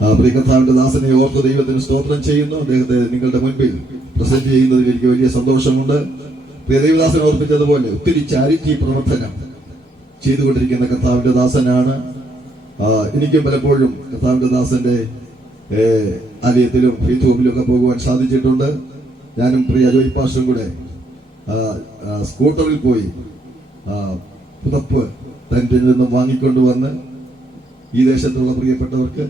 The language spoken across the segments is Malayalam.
പ്രിയ കർത്താവിന്റെ ദാസനെ ഓർത്ത് ദൈവത്തിന് സ്തോത്രം ചെയ്യുന്നു. അദ്ദേഹത്തെ നിങ്ങളുടെ മുൻപിൽ പ്രസന്റ് ചെയ്യുന്നതിൽ എനിക്ക് വലിയ സന്തോഷമുണ്ട്. പ്രിയ ദൈവദാസനെ ഓർപ്പിച്ചതുപോലെ ഒത്തിരി ചാരിറ്റി പ്രവർത്തനം ചെയ്തുകൊണ്ടിരിക്കുന്ന കർത്താവിന്റെ ദാസനാണ്. എനിക്കും പലപ്പോഴും കർത്താവിന്റെ ദാസന്റെ ആലയത്തിലും ഫെയ്ത്ത് ഒക്കെ പോകുവാൻ സാധിച്ചിട്ടുണ്ട്. ഞാനും പ്രിയ ജോയ് പാസ്റ്ററും കൂടെ സ്കൂട്ടറിൽ പോയി പുതപ്പ് ടെന്റിൽ നിന്നും വാങ്ങിക്കൊണ്ടുവന്ന് ഈ ദേശത്തുള്ള പ്രിയപ്പെട്ടവർക്ക്,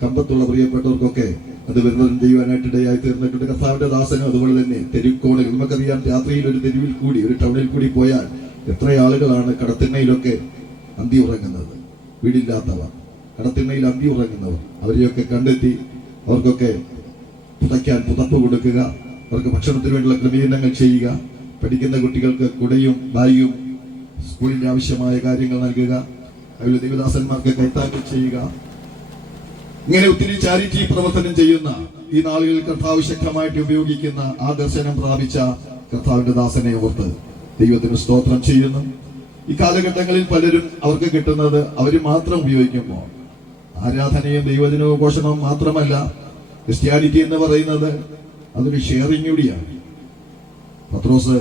കമ്പത്തുള്ള പ്രിയപ്പെട്ടവർക്കൊക്കെ അത് വിതരണം ചെയ്യുവാനായിട്ട് ഇടയായി തീർന്നിട്ടുണ്ട്. കർത്താവിന്റെ ദാസനും അതുപോലെ തന്നെ തെരുക്കോണുകൾ, നമുക്കറിയാം രാത്രിയിൽ ഒരു തെരുവിൽ കൂടി, ഒരു ടൗണിൽ കൂടി പോയാൽ എത്ര ആളുകളാണ് കടത്തിണ്ണയിലൊക്കെ അന്തി ഉറങ്ങുന്നത്. വീടില്ലാത്തവർ, കടത്തിണ്ണയിൽ അന്തി ഉറങ്ങുന്നവർ, അവരെയൊക്കെ കണ്ടെത്തി അവർക്കൊക്കെ പുതയ്ക്കാൻ പുതപ്പ് കൊടുക്കുക, അവർക്ക് ഭക്ഷണത്തിന് വേണ്ടിയുള്ള ക്രമീകരണങ്ങൾ ചെയ്യുക, പഠിക്കുന്ന കുട്ടികൾക്ക് കുടയും ബാഗും സ്കൂളിന്റെ ആവശ്യമായ കാര്യങ്ങൾ നൽകുക, അതിൽ ദൈവദാസന്മാർക്ക് കൈത്താങ്ങൽ ചെയ്യുക. ഇങ്ങനെ ഒത്തിരി ചാരിറ്റി പ്രവർത്തനം ചെയ്യുന്ന ഈ നാളുകളിൽ കർത്താവ് ശക്തമായിട്ട് ഉപയോഗിക്കുന്ന ആ ദർശനം പ്രാപിച്ച കർത്താവിന്റെ ദാസനെ ഓർത്ത് ദൈവത്തിന് സ്തോത്രം ചെയ്യുന്നു. ഈ കാലഘട്ടങ്ങളിൽ പലരും അവർക്ക് കിട്ടുന്നത് അവർ മാത്രം ഉപയോഗിക്കുമ്പോൾ ആരാധനയും ദൈവജനവും ഘോഷണവും മാത്രമല്ല, ക്രിസ്ത്യാനിറ്റി എന്ന് പറയുന്നത് അതൊരു ഷെയറിംഗ് കൂടിയാണ്. പത്രോസ്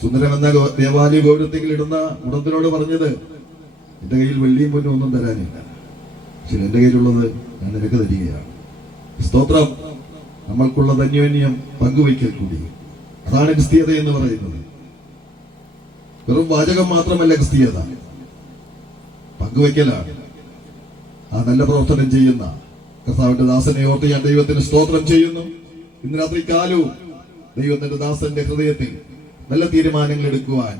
സുന്ദരമെന്ന ദേവാലയ ഗൗരവത്തിൽ ഇടുന്ന മുടത്തിനോട് പറഞ്ഞത്, എന്റെ കയ്യിൽ വെള്ളിയും പൊന്നും ഒന്നും തരാനില്ല, പക്ഷെ എന്റെ കയ്യിലുള്ളത് ഞാൻ നിനക്ക് തരികയാണ്. സ്തോത്രം. നമ്മൾക്കുള്ള അന്യോന്യം പങ്കുവയ്ക്കൽ കൂടി, അതാണ് ക്രിസ്തീയത എന്ന് പറയുന്നത്. വെറും വാചകം മാത്രമല്ല ക്രിസ്തീയത, പങ്കുവയ്ക്കലാണ്. ആ നല്ല പ്രവർത്തനം ചെയ്യുന്ന കർത്താവിന്റെ ദാസനെ ഓർത്ത് ഞാൻ ദൈവത്തിന് സ്തോത്രം ചെയ്യുന്നു. ഇന്ന് രാത്രി കാലവും ദൈവത്തിന്റെ ദാസന്റെ ഹൃദയത്തിൽ നല്ല തീരുമാനങ്ങൾ എടുക്കുവാൻ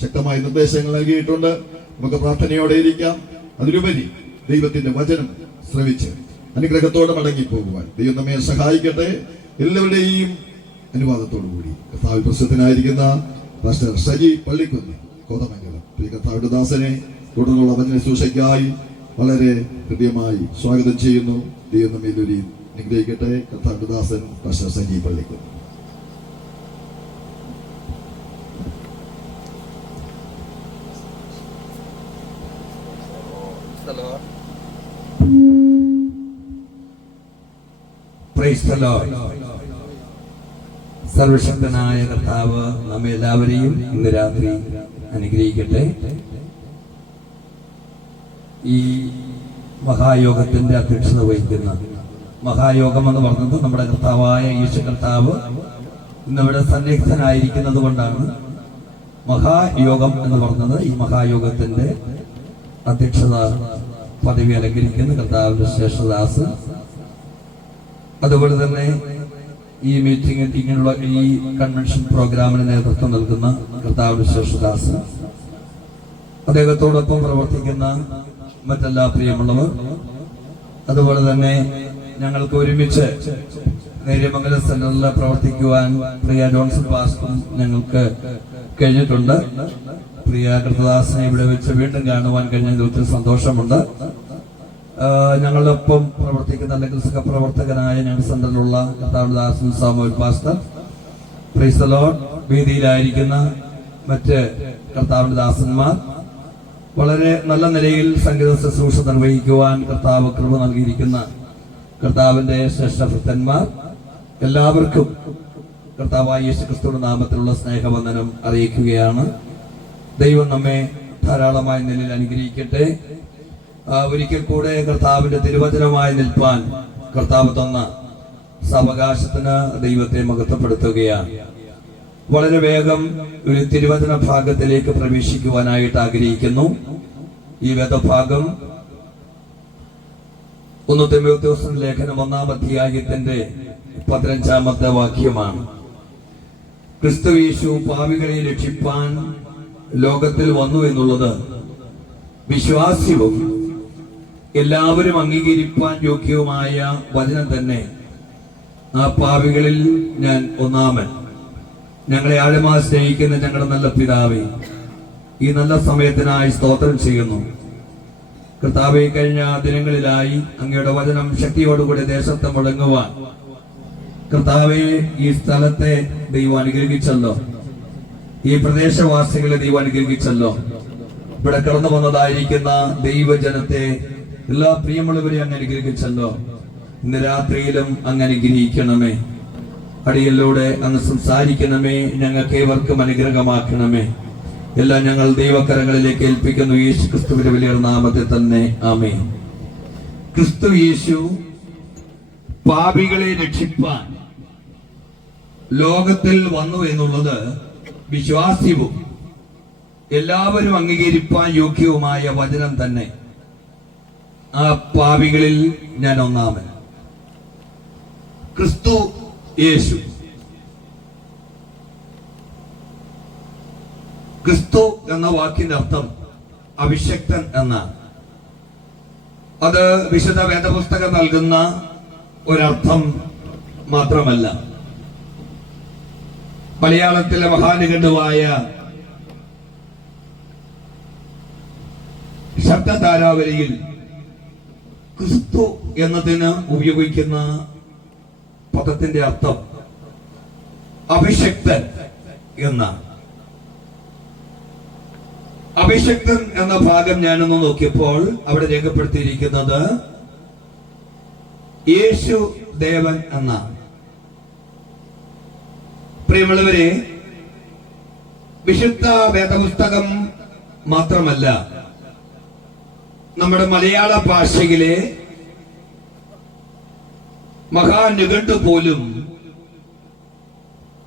ശക്തമായ നിർദ്ദേശങ്ങൾ നൽകിയിട്ടുണ്ട്. നമുക്ക് പ്രാർത്ഥനയോടെ ഇരിക്കാം. അതിലുപരി ദൈവത്തിന്റെ വചനം ശ്രവിച്ച് അനുഗ്രഹത്തോടെ മടങ്ങിപ്പോകുവാൻ ദൈവം നമ്മെ സഹായിക്കട്ടെ. എല്ലാവരുടെയും അനുവാദത്തോടു കൂടി കർത്താവ് പ്രസിദ്ധനായിരിക്കുന്ന പാസ്റ്റർ സജി പള്ളിക്കുന്ന് കോതമംഗലം പ്രിയ കർത്താവിന്റെ ദാസനെ തുടർന്നുള്ള വചന ശുശ്രൂഷയ്ക്കായി വളരെ ഹൃദ്യമായി സ്വാഗതം ചെയ്യുന്നു. ദൈവം നമ്മെ എല്ലാവരെയും അനുഗ്രഹിക്കട്ടെ. കർത്താവിന്റെ ദാസൻ പാസ്റ്റർ സജി പള്ളിക്കുന്ന്. സർവശക്തനായ കർത്താവ് നമ്മെ എല്ലാവരെയും ഇന്ന് രാത്രി അനുഗ്രഹിക്കട്ടെ. ഈ മഹായോഗത്തിന്റെ അധ്യക്ഷത വഹിക്കുന്ന മഹായോഗം എന്ന് പറഞ്ഞത് നമ്മുടെ കർത്താവായ യേശു കർത്താവ് ഇന്നിവിടെ സന്നിഗ്ധനായിരിക്കുന്നത് കൊണ്ടാണ് മഹായോഗം എന്ന് പറഞ്ഞത്. ഈ മഹായോഗത്തിന്റെ അധ്യക്ഷത പദവി അലങ്കരിക്കുന്ന കർത്താവിന്റെ ശ്രേഷ്ഠദാസ്, അതുപോലെ തന്നെ ഈ മീറ്റിംഗിനുള്ള ഈ കൺവെൻഷൻ പ്രോഗ്രാമിന് നേതൃത്വം നൽകുന്ന കർത്താവിന്റെ ശ്രേഷ്ഠദാസ്, അദ്ദേഹത്തോടൊപ്പം പ്രവർത്തിക്കുന്ന മറ്റെല്ലാ പ്രിയമുള്ളവർ, അതുപോലെ തന്നെ ഞങ്ങൾക്ക് ഒരുമിച്ച് നേര്യമംഗലം സെന്ററിൽ പ്രവർത്തിക്കുവാൻ പ്രിയ ജോൺസൺ പാസ്റ്ററും ഞങ്ങൾക്ക് കഴിഞ്ഞിട്ടുണ്ട്. പ്രിയ കൃതദാസനെ ഇവിടെ വെച്ച് വീണ്ടും കാണുവാൻ കഴിഞ്ഞതിൽ ഒത്തിരി സന്തോഷമുണ്ട്. ഞങ്ങളുടെ ഒപ്പം പ്രവർത്തിക്കുന്ന അല്ലെങ്കിൽ സഹപ്രവർത്തകനായ ഞങ്ങളുടെ സെന്ററിലുള്ള കർത്താവിന്റെ ദാസൻ Samuel pastor, praise the lord, വേദിയിലായിരിക്കുന്ന മറ്റ് കർത്താവിന്റെ ദാസന്മാർ, വളരെ നല്ല നിലയിൽ സംഗീത ശുശ്രൂഷ നിർവഹിക്കുവാൻ കർത്താവ് കൃപ നൽകിയിരിക്കുന്ന കർത്താവിന്റെ ശ്രേഷ്ഠഭക്തന്മാർ, എല്ലാവർക്കും കർത്താവായ യേശുക്രിസ്തുവിന്റെ നാമത്തിലുള്ള സ്നേഹവന്ദനം അറിയിക്കുകയാണ്. ദൈവം നമ്മെ ധാരാളമായ നിലയിൽ അനുഗ്രഹിക്കട്ടെ. ഒരിക്കൽ കൂടെ കർത്താവിന്റെ തിരുവചനമായി നിൽപ്പാൻ കർത്താവ് തന്ന സാവകാശത്തിന് ദൈവത്തെ മഹത്വപ്പെടുത്തുകയാണ്. വളരെ വേഗം ഒരു തിരുവചന ഭാഗത്തിലേക്ക് പ്രവേശിക്കുവാനായിട്ട് ആഗ്രഹിക്കുന്നു. ഈ വേദഭാഗം 1 തിമോഥെയോസ് ലേഖനം 1-ാം അധ്യായത്തിന്റെ 15-ാമത്തെ വാക്യമാണ്. ക്രിസ്തു യേശു പാപികളെ രക്ഷിപ്പാൻ ലോകത്തിൽ വന്നു എന്നുള്ളത് വിശ്വാസ്യവും എല്ലാവരും അംഗീകരിപ്പാൻ യോഗ്യവുമായ വചനം തന്നെ. ആ പാപികളിൽ ഞാൻ ഒന്നാമൻ. ഞങ്ങളെ ആഴമായി സ്നേഹിക്കുന്ന ഞങ്ങളുടെ നല്ല പിതാവേ, ഈ നല്ല സമയത്തിനായി സ്തോത്രം ചെയ്യുന്നു. കർത്താവേ, കഴിഞ്ഞ ദിനങ്ങളിലായി അങ്ങയുടെ വചനം ശക്തിയോടുകൂടി ദേശത്ത് മുഴങ്ങുവാൻ കർത്താവേ ഈ സ്ഥലത്തെ ദൈവം അനുഗ്രഹിച്ചല്ലോ, ഈ പ്രദേശവാസികളെ ദൈവം അനുഗ്രഹിച്ചല്ലോ. ഇവിടെ കടന്നു വന്നതായിരിക്കുന്ന ദൈവജനത്തെ എല്ലാ പ്രിയമുള്ളവരെ അങ്ങ് അനുഗ്രഹിച്ചല്ലോ. ഇന്ന് രാത്രിയിലും അങ്ങ് അനുഗ്രഹിക്കണമേ. അടിയിലൂടെ അങ്ങ് സംസാരിക്കണമേ. ഞങ്ങൾക്ക് ഏവർക്കും അനുഗ്രഹമാക്കണമേ. എല്ലാം ഞങ്ങൾ ദൈവകരങ്ങളിലേക്ക് ഏൽപ്പിക്കുന്നു. യേശു ക്രിസ്തുവിന്റെ വലിയ നാമത്തിൽ തന്നെ ആമേൻ. ക്രിസ്തു യേശു പാപികളെ രക്ഷിപ്പാൻ ലോകത്തിൽ വന്നു എന്നുള്ളത് വിശ്വാസ്യവും എല്ലാവരും അംഗീകരിപ്പാൻ യോഗ്യവുമായ വചനം തന്നെ. ആ പാപികളിൽ ഞാൻ ഒന്നാമൻ. ക്രിസ്തു യേശു, ക്രിസ്തു എന്ന വാക്കിന്റെ അർത്ഥം അഭിഷക്തൻ എന്നാണ്. അത് വിശുദ്ധ വേദപുസ്തകം നൽകുന്ന ഒരർത്ഥം മാത്രമല്ല. മലയാളത്തിലെ മഹാനിഘണ്ടുവായ ശബ്ദധാരാവലിയിൽ ക്രിസ്തു എന്നതിന് ഉപയോഗിക്കുന്ന പദത്തിന്റെ അർത്ഥം അഭിഷക്തൻ എന്നാണ്. അഭിഷക്തൻ എന്ന ഭാഗം ഞാനൊന്ന് നോക്കിയപ്പോൾ അവിടെ രേഖപ്പെടുത്തിയിരിക്കുന്നത് യേശു ദേവൻ എന്നാണ്. പ്രിയമുള്ളവരെ, വിശുദ്ധ വേദപുസ്തകം മാത്രമല്ല, നമ്മുടെ മലയാള ഭാഷയിലെ മഹാനിഘണ്ടു പോലും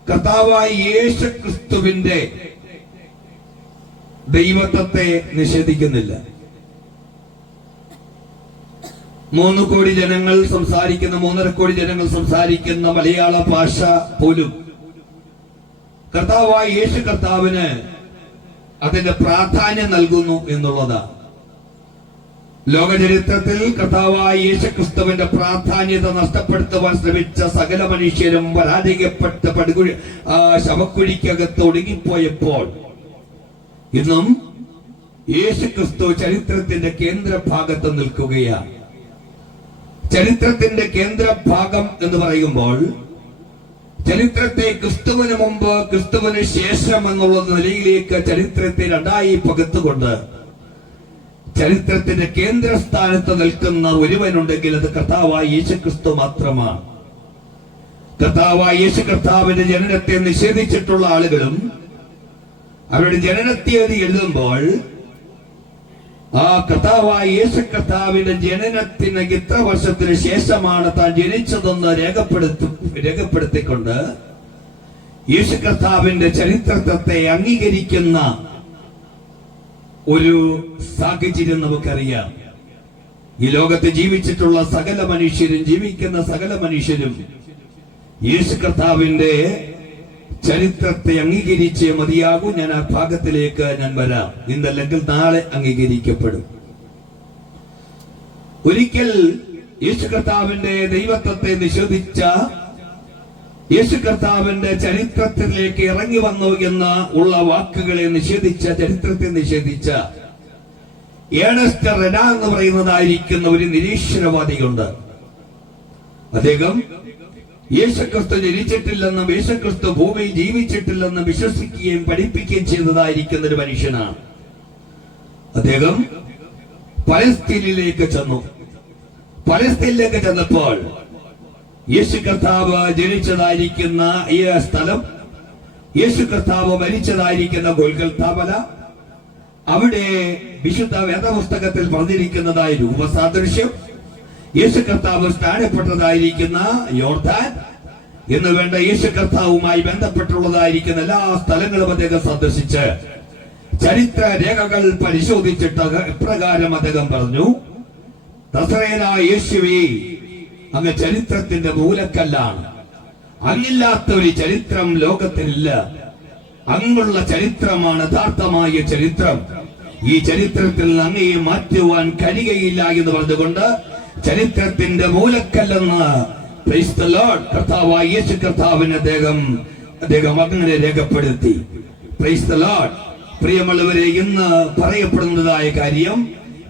കർത്താവായ യേശു ക്രിസ്തുവിന്റെ ദൈവത്വത്തെ നിഷേധിക്കുന്നില്ല. 3 കോടി ജനങ്ങൾ സംസാരിക്കുന്ന, 3.5 കോടി ജനങ്ങൾ സംസാരിക്കുന്ന മലയാള ഭാഷ പോലും കർത്താവായ യേശു കർത്താവിന് അതിന്റെ പ്രാധാന്യം നൽകുന്നു എന്നുള്ളതാണ്. ലോകചരിത്രത്തിൽ കർത്താവായ യേശു ക്രിസ്തുവിന്റെ പ്രാധാന്യത നഷ്ടപ്പെടുത്തുവാൻ ശ്രമിച്ച സകല മനുഷ്യരും പരാജയപ്പെട്ട് ശവക്കുഴിക്കകത്ത് ഒടുങ്ങിപ്പോയപ്പോൾ ഇന്നും യേശു ക്രിസ്തു ചരിത്രത്തിന്റെ കേന്ദ്രഭാഗത്ത് നിൽക്കുകയാണ്. ചരിത്രത്തിന്റെ കേന്ദ്രഭാഗം എന്ന് പറയുമ്പോൾ ചരിത്രത്തെ ക്രിസ്തുവിന് മുമ്പ്, ക്രിസ്തുവിന് ശേഷം എന്നുള്ള നിലയിലേക്ക് ചരിത്രത്തെ രണ്ടായി പകുത്തുകൊണ്ട് ചരിത്രത്തിന്റെ കേന്ദ്രസ്ഥാനത്ത് നിൽക്കുന്ന ഒരുവനുണ്ടെങ്കിൽ അത് കർത്താവായ യേശു ക്രിസ്തു മാത്രമാണ്. കർത്താവായ യേശു കർത്താവിന്റെ ജനനത്തെ നിഷേധിച്ചിട്ടുള്ള ആളുകളും അവരുടെ ജനനത്തീയതി എഴുതുമ്പോൾ ആ കർത്താവായ യേശു കർത്താവിന്റെ ജനനത്തിന് ഇത്ര വർഷത്തിന് ശേഷമാണ് താൻ ജനിച്ചതെന്ന് രേഖപ്പെടുത്തിക്കൊണ്ട് യേശു കർത്താവിന്റെ ചരിത്രത്തെ അംഗീകരിക്കുന്ന ഒരു സാഹചര്യം നമുക്കറിയാം. ഈ ലോകത്ത് ജീവിച്ചിട്ടുള്ള സകല മനുഷ്യരും, ജീവിക്കുന്ന സകല മനുഷ്യരും യേശു കർത്താവിന്റെ ചരിത്രത്തെ അംഗീകരിച്ചേ മതിയാകൂ. ഞാൻ ആ ഭാഗത്തിലേക്ക് ഞാൻ വരാം. ഇന്നല്ലെങ്കിൽ നാളെ അംഗീകരിക്കപ്പെടും. ഒരിക്കൽ യേശു കർത്താവിന്റെ ദൈവത്വത്തെ നിഷേധിച്ച, യേശു കർത്താവിന്റെ ചരിത്രത്തിലേക്ക് ഇറങ്ങി വന്നു എന്ന ഉള്ള വാക്കുകളെ നിഷേധിച്ച, ചരിത്രത്തെ നിഷേധിച്ച ഏണസ്റ്റ് റെന എന്ന് പറയുന്നതായിരിക്കുന്ന ഒരു നിരീശ്വരവാദിയുണ്ട്. അദ്ദേഹം യേശുക്രിസ്തു ജനിച്ചിട്ടില്ലെന്നും യേശുക്രിസ്തു ഭൂമിയിൽ ജീവിച്ചിട്ടില്ലെന്നും വിശ്വസിക്കുകയും പഠിപ്പിക്കുകയും ചെയ്തതായിരിക്കുന്ന ഒരു മനുഷ്യനാണ്. അദ്ദേഹം പലസ്തീനിലേക്ക് ചെന്നു. പലസ്തീനിലേക്ക് ചെന്നപ്പോൾ യേശു കർത്താവ് ജനിച്ചതായിരിക്കുന്ന ഈ സ്ഥലം, യേശു കർത്താവ് മരിച്ചതായിരിക്കുന്ന ഗൊൽഗൊഥ മല, അവിടെ വിശുദ്ധ വേദപുസ്തകത്തിൽ പറഞ്ഞിരിക്കുന്നതായ രൂപസാദൃശ്യം, യേശു കർത്താവ് സ്ഥാനപ്പെട്ടതായിരിക്കുന്ന യോർദാൻ എന്ന് വേണ്ട യേശു കർത്താവുമായി ബന്ധപ്പെട്ടുള്ളതായിരിക്കുന്ന എല്ലാ സ്ഥലങ്ങളും അദ്ദേഹം സന്ദർശിച്ച് ചരിത്ര രേഖകൾ പരിശോധിച്ചിട്ട് ഇപ്രകാരം അദ്ദേഹം പറഞ്ഞു: നസറേയനായ യേശുവേ, അങ്ങ് ചരിത്രത്തിന്റെ മൂലക്കല്ലാണ്. അങ്ങില്ലാത്ത ഒരു ചരിത്രം ലോകത്തിലില്ല. അങ്ങുള്ള ചരിത്രമാണ് യഥാർത്ഥമായ ചരിത്രം. ഈ ചരിത്രത്തിൽ അങ്ങയെ മാറ്റുവാൻ കഴിയുകയില്ല എന്ന് പറഞ്ഞുകൊണ്ട് ചരിത്രത്തിന്റെ മൂലക്കല്ലെന്ന് പ്രൈസ് ദി ലോർഡ് കർത്താവായ യേശു കർത്താവിനെ അദ്ദേഹം അങ്ങനെ രേഖപ്പെടുത്തി. Price the Lord. പ്രിയമുള്ളവരെ, ഇന്ന് പറയപ്പെടുന്നതായ കാര്യം,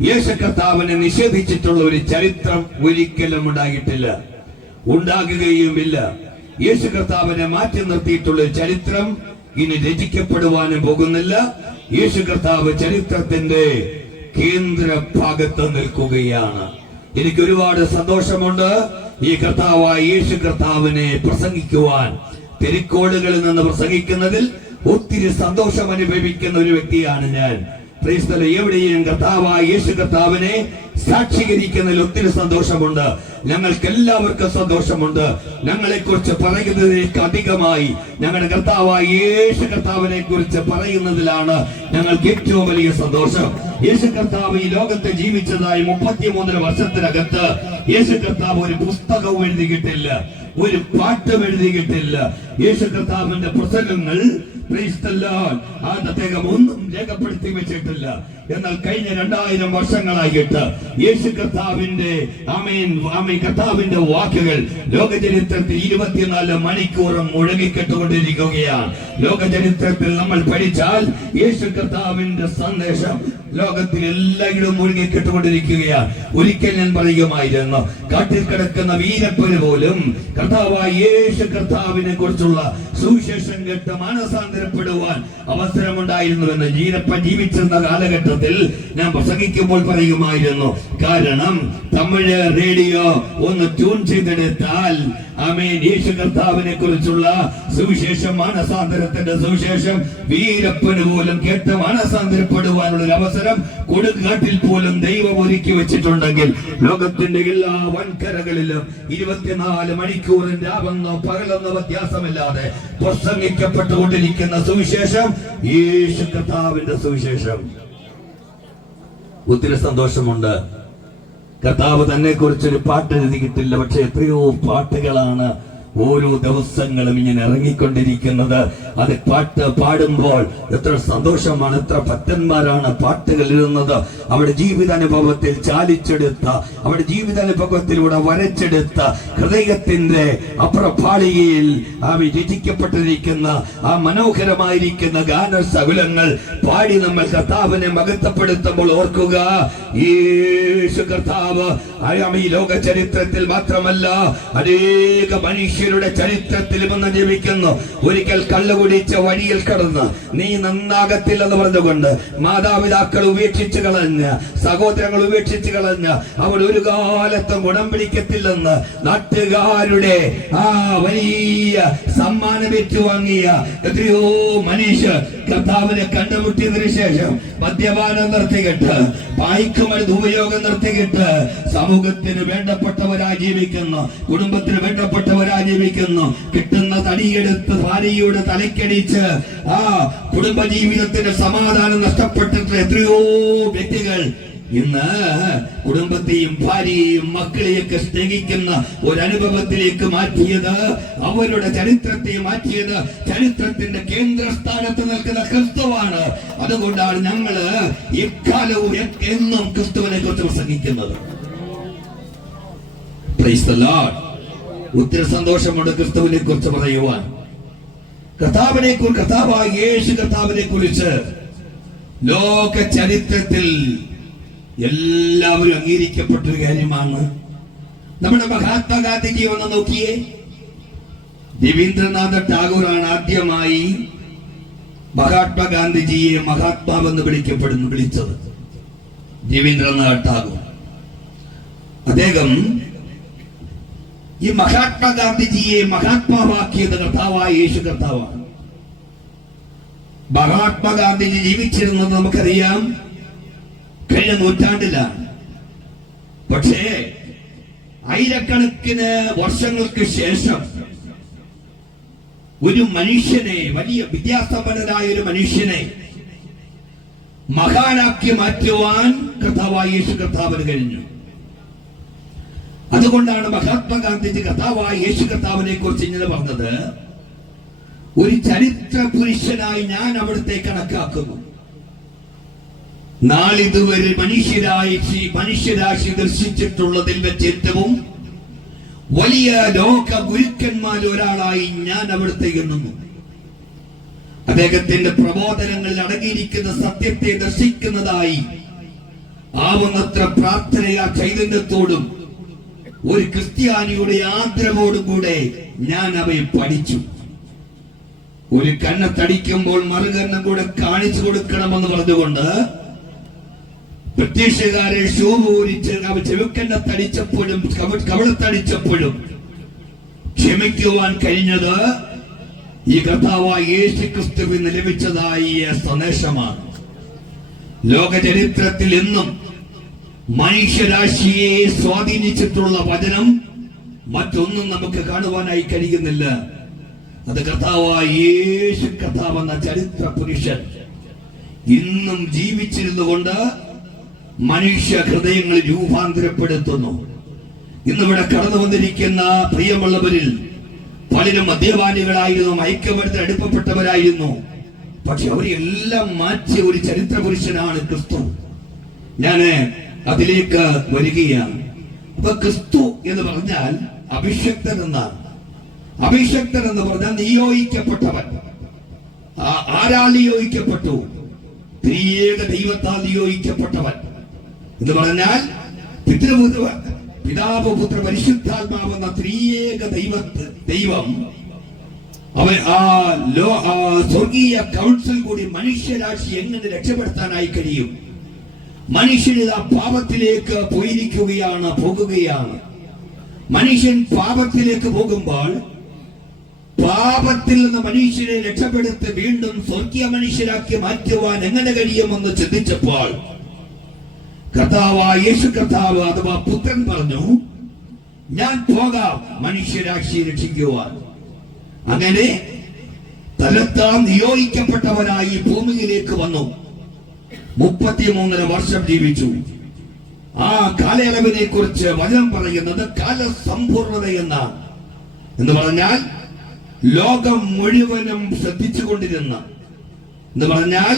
യേശു കർത്താവിനെ നിഷേധിച്ചിട്ടുള്ള ഒരു ചരിത്രം ഒരിക്കലും ഉണ്ടായിട്ടില്ല, ഉണ്ടാകുകയുമില്ല. യേശു കർത്താവിനെ മാറ്റി നിർത്തിയിട്ടുള്ള ഒരു ചരിത്രം ഇനി രചിക്കപ്പെടുവാനും പോകുന്നില്ല. യേശു കർത്താവ് ചരിത്രത്തിന്റെ കേന്ദ്ര ഭാഗത്ത് നിൽക്കുകയാണ്. എനിക്ക് ഒരുപാട് സന്തോഷമുണ്ട് ഈ കർത്താവായ യേശു കർത്താവിനെ പ്രസംഗിക്കുവാൻ. തെരുക്കോടുകളിൽ നിന്ന് പ്രസംഗിക്കുന്നതിൽ ഒത്തിരി സന്തോഷം അനുഭവിക്കുന്ന ഒരു വ്യക്തിയാണ് ഞാൻ. എവിടെയും കർത്താവായ യേശു കർത്താവിനെ സാക്ഷീകരിക്കുന്നതിൽ ഒത്തിരി സന്തോഷമുണ്ട്. ഞങ്ങൾക്ക് എല്ലാവർക്കും സന്തോഷമുണ്ട്. ഞങ്ങളെ കുറിച്ച് പറയുന്നതിലേക്ക് അധികമായി ഞങ്ങളുടെ കർത്താവായ യേശു കർത്താവിനെ കുറിച്ച് പറയുന്നതിലാണ് ഞങ്ങൾക്ക് ഏറ്റവും വലിയ സന്തോഷം. യേശു കർത്താവ് ഈ ലോകത്ത് ജീവിച്ചതായി 33 വർഷത്തിനകത്ത് യേശു കർത്താവ് ഒരു പുസ്തകവും എഴുതിയിട്ടില്ല, ഒരു പാട്ടും എഴുതിയിട്ടില്ല. യേശു കർത്താവിന്റെ പ്രസംഗങ്ങൾ അദ്ദേഹം ഒന്നും രേഖപ്പെടുത്തി വെച്ചിട്ടില്ല. എന്നാൽ കഴിഞ്ഞ 2000 വർഷങ്ങളായിട്ട് യേശു കർത്താവിന്റെ കർത്താവിന്റെ വാക്കുകൾ ലോക ചരിത്രത്തിൽ 24 മണിക്കൂറും മുഴങ്ങിക്കെട്ടുകൊണ്ടിരിക്കുകയാണ്. ലോക ചരിത്രത്തിൽ നമ്മൾ പഠിച്ചാൽ യേശു കർത്താവിന്റെ സന്ദേശം ലോകത്തിൽ എല്ലായിടവും മുഴുകിക്കെട്ടുകൊണ്ടിരിക്കുകയാണ്. ഒരിക്കൽ ഞാൻ പറയുമായിരുന്നു, കാട്ടിൽ കിടക്കുന്ന വീരപ്പന് പോലും കർത്താവായ യേശു കർത്താവിനെ കുറിച്ചുള്ള സുവിശേഷം കേട്ട് മാനസാന്തരപ്പെടുവാൻ അവസരമുണ്ടായിരുന്നുവെന്ന് വീരപ്പൻ ജീവിച്ചിരുന്ന കാലഘട്ടത്തിൽ ഞാൻ പ്രസംഗിക്കുമ്പോൾ പറയുമായിരുന്നു. കാരണം തമിഴ് റേഡിയോ ഒന്ന് ട്യൂൺ ചെയ്തെടുത്താൽ യേശു കർത്താവിനെ കുറിച്ചുള്ള സുവിശേഷം, മാനസാന്തരത്തിന്റെ സുവിശേഷം വീരപ്പന് പോലും കേട്ട് മാനസാന്തരപ്പെടുവാനുള്ള ഒരു അവസരം കൊടുങ്കാട്ടിൽ പോലും ദൈവം ഒരുക്കി വെച്ചിട്ടുണ്ടെങ്കിൽ ലോകത്തിന്റെ എല്ലാ വൻകരകളിലും 24 മണിക്കൂറിൻ രാവെന്നോ പകലെന്നോ വ്യത്യാസമില്ലാതെ പ്രസംഗിക്കപ്പെട്ടുകൊണ്ടിരിക്കുന്ന സുവിശേഷം യേശു കർത്താവിന്റെ സുവിശേഷം. ഒത്തിരി സന്തോഷമുണ്ട്. കർത്താവ് തന്നെ കുറിച്ചൊരു പാട്ട് എഴുതിയിട്ടില്ല, പക്ഷെ എത്രയോ പാട്ടുകളാണ് ഓരോ ദിവസങ്ങളും ഇങ്ങനെ ഇറങ്ങിക്കൊണ്ടിരിക്കുന്നത്. അത് പാട്ട് പാടുമ്പോൾ എത്ര സന്തോഷമാണ്, എത്ര ഭക്തന്മാരാണ് പാട്ടുകൾ എഴുതുന്നത്. അവിടെ ജീവിതാനുഭവത്തിൽ ചാലിച്ചെടുത്ത, അവിടെ ജീവിതാനുഭവത്തിലൂടെ വരച്ചെടുത്ത ഹൃദയത്തിന്റെ അപ്രപാളികയിൽ രചിക്കപ്പെട്ടിരിക്കുന്ന ആ മനോഹരമായിരിക്കുന്ന ഗാനസകുലങ്ങൾ പാടി നമ്മൾ കർത്താവിനെ മഹത്വപ്പെടുത്തുമ്പോൾ ഓർക്കുക, യേശു കർത്താവ് ഈ ലോക ചരിത്രത്തിൽ മാത്രമല്ല അനേക മനുഷ്യരുടെ ചരിത്രത്തിൽ ഇന്ന് ജീവിക്കുന്നു. ഒരിക്കൽ കള്ളുകുടിച്ച വഴിയിൽ കടന്ന് നീ നന്നാകത്തില്ലെന്ന് പറഞ്ഞുകൊണ്ട് മാതാപിതാക്കൾ ഉപേക്ഷിച്ച് കളഞ്ഞ്, സഹോദരങ്ങൾ ഉപേക്ഷിച്ച് കളഞ്ഞ് അവൾ ഒരു കാലത്തും ഗുണം പിടിക്കത്തില്ലെന്ന് നാട്ടുകാരുടെ വലിയ സമ്മാനം ഏറ്റുവാങ്ങിയ എത്രയോ മനുഷ്യർ കർത്താവിനെ കണ്ടുമുട്ടിയതിനു ശേഷം മദ്യപാനം നിർത്തിയിട്ട്, മയക്കുമരുന്ന് ഉപയോഗം നിർത്തിയിട്ട് സമൂഹത്തിന് വേണ്ടപ്പെട്ടവരായി ജീവിക്കുന്നു, കുടുംബത്തിന് വേണ്ടപ്പെട്ടവരായി ജീവിക്കുന്നു. കിട്ടുന്ന തടിയെടുത്ത് ഭാര്യയുടെ തലക്കടിച്ച് കുടുംബജീവിതത്തിന്റെ സമാധാനം നഷ്ടപ്പെട്ടിട്ട് എത്രയോ വ്യക്തികൾ ഇന്ന് കുടുംബത്തെയും ഭാര്യയെയും മക്കളെയൊക്കെ സ്നേഹിക്കുന്ന ഒരനുഭവത്തിലേക്ക് മാറ്റിയത്, അവരുടെ ചരിത്രത്തെ മാറ്റിയത് ചരിത്രത്തിന്റെ കേന്ദ്രസ്ഥാനത്ത് നിൽക്കുന്ന ക്രിസ്തുവാണ്. അതുകൊണ്ടാണ് ഞങ്ങള് എക്കാലവും എന്നും ക്രിസ്തുവിനെ കുറിച്ച് പ്രസംഗിക്കുന്നത്. ഒത്തിരി സന്തോഷമുണ്ട് ക്രിസ്തുവിനെ കുറിച്ച് പറയുവാൻ. കർത്താവായ യേശു കർത്താവിനെ കുറിച്ച് ലോക ചരിത്രത്തിൽ എല്ലാവരും അംഗീകരിക്കപ്പെട്ടൊരു കാര്യമാണ്. നമ്മുടെ മഹാത്മാഗാന്ധിജി ഒന്ന് നോക്കിയേ. രവീന്ദ്രനാഥ ടാഗോറാണ് ആദ്യമായി മഹാത്മാഗാന്ധിജിയെ മഹാത്മാവെന്ന് വിളിച്ചത്. രവീന്ദ്രനാഥ ടാഗോർ അദ്ദേഹം ഈ മഹാത്മാഗാന്ധിജിയെ മഹാത്മാവാക്കിയത് കർത്താവായ യേശു കർത്താവാണ്. മഹാത്മാഗാന്ധിജി ജീവിച്ചിരുന്നത് നമുക്കറിയാം കഴിഞ്ഞ നൂറ്റാണ്ടിലാണ്. പക്ഷേ ആയിരക്കണക്കിന് വർഷങ്ങൾക്ക് ശേഷം ഒരു മനുഷ്യനെ, വലിയ വിദ്യാസമ്പന്നനായ ഒരു മനുഷ്യനെ മഹാനാക്കി മാറ്റുവാൻ കർത്താവായ യേശു കർത്താവിന് കഴിഞ്ഞു. അതുകൊണ്ടാണ് മഹാത്മാഗാന്ധിജി കർത്താവായ യേശു കർത്താവിനെ കുറിച്ച് ഇങ്ങനെ പറഞ്ഞത്, ഒരു ചരിത്ര പുരുഷനായി ഞാൻ അവിടുത്തെ കണക്കാക്കുന്നു. നാളിതുവരെ മനുഷ്യരാശി ദർശിച്ചിട്ടുള്ളതിൽ വെച്ച് ഏറ്റവും വലിയ ലോക ഗുരുക്കന്മാരിൽ ഒരാളായി ഞാൻ അവിടുത്തെ എണ്ണുന്നു. അദ്ദേഹത്തിന്റെ പ്രബോധനങ്ങളിൽ അടങ്ങിയിരിക്കുന്ന സത്യത്തെ ദർശിക്കുന്നതായി ആവുന്നത്ര പ്രാർത്ഥനയാ ചൈതന്യത്തോടും ഒരു ക്രിസ്ത്യാനിയുടെ ആദരവോടും കൂടെ ഞാൻ അവയെ പഠിച്ചു. ഒരു കണ്ണത്തടിക്കുമ്പോൾ മറുകണ്ണം കൂടെ കാണിച്ചു കൊടുക്കണമെന്ന് പറഞ്ഞുകൊണ്ട് ബ്രിട്ടീഷുകാരെ ഷൂ ഊരിച്ച് ചെവുക്കന്നത്തടിച്ചപ്പോഴും കവളത്തടിച്ചപ്പോഴും ക്ഷമിക്കുവാൻ കഴിഞ്ഞത് ഈ കർത്താവായ യേശു ക്രിസ്തുവിന് ലഭിച്ചതായ സന്ദേശമാണ്. ലോക ചരിത്രത്തിൽ എന്നും മനുഷ്യരാശിയെ സ്വാധീനിച്ചിട്ടുള്ള വചനം മറ്റൊന്നും നമുക്ക് കാണുവാനായി കഴിയുന്നില്ല. അത് കർത്താവായ യേശു കർത്താവ് എന്ന ചരിത്ര പുരുഷൻ ഇന്നും ജീവിച്ചിരുന്നു കൊണ്ട് മനുഷ്യ ഹൃദയങ്ങൾ രൂപാന്തരപ്പെടുത്തുന്നു. ഇന്നിവിടെ കടന്നു വന്നിരിക്കുന്ന പ്രിയമുള്ളവരിൽ പലരും മദ്യപാനികളായിരുന്നു, മയക്കുമരുന്നിന് അടുപ്പപ്പെട്ടവരായിരുന്നു. പക്ഷെ അവരെല്ലാം മാറ്റിയ ഒരു ചരിത്ര പുരുഷനാണ് ക്രിസ്തു. ഞാന് അതിലേക്ക് വരികയാണ്. അപ്പൊ ക്രിസ്തു എന്ന് പറഞ്ഞാൽ അഭിഷക്തൻ എന്നാണ്. അഭിഷക്തൻ എന്ന് പറഞ്ഞാൽ നിയോഗിക്കപ്പെട്ടവൻ. ആരാൽ നിയോഗിക്കപ്പെട്ടു? ത്രിയേക ദൈവത്താൽ നിയോഗിക്കപ്പെട്ടവൻ എന്ന് പറഞ്ഞാൽ പിതാവ് പുത്ര പരിശുദ്ധാത്മാവെന്ന ത്രിയേക ദൈവം അവൻ സ്വർഗീയ കൗൺസിൽ കൂടി മനുഷ്യരാശി എങ്ങനെ രക്ഷപ്പെടുത്താനായി കഴിയും? മനുഷ്യന് പാപത്തിലേക്ക് പോകുകയാണ്. മനുഷ്യൻ പാപത്തിലേക്ക് പോകുമ്പോൾ പാപത്തിൽ നിന്ന് മനുഷ്യനെ രക്ഷപ്പെടുത്തി വീണ്ടും സ്വർഗീയ മനുഷ്യരാക്കി മാറ്റുവാൻ എങ്ങനെ കഴിയുമെന്ന് ചിന്തിച്ചപ്പോൾ കർത്താവായ യേശു കർത്താവ് അഥവാ പുത്രൻ പറഞ്ഞു, ഞാൻ പോകാം മനുഷ്യരാശിയെ രക്ഷിക്കുവാൻ. അങ്ങനെ തലത്താൻ നിയോഗിക്കപ്പെട്ടവനായി ഭൂമിയിലേക്ക് വന്നു. 33 വർഷം ജീവിച്ചു. ആ കാലയളവിനെ കുറിച്ച് വചനം പറയുന്നത് കാലസമ്പൂർണത എന്നാണ്. എന്ന് പറഞ്ഞാൽ ലോകം മുഴുവനും ശ്രദ്ധിച്ചുകൊണ്ടിരുന്ന, എന്ന് പറഞ്ഞാൽ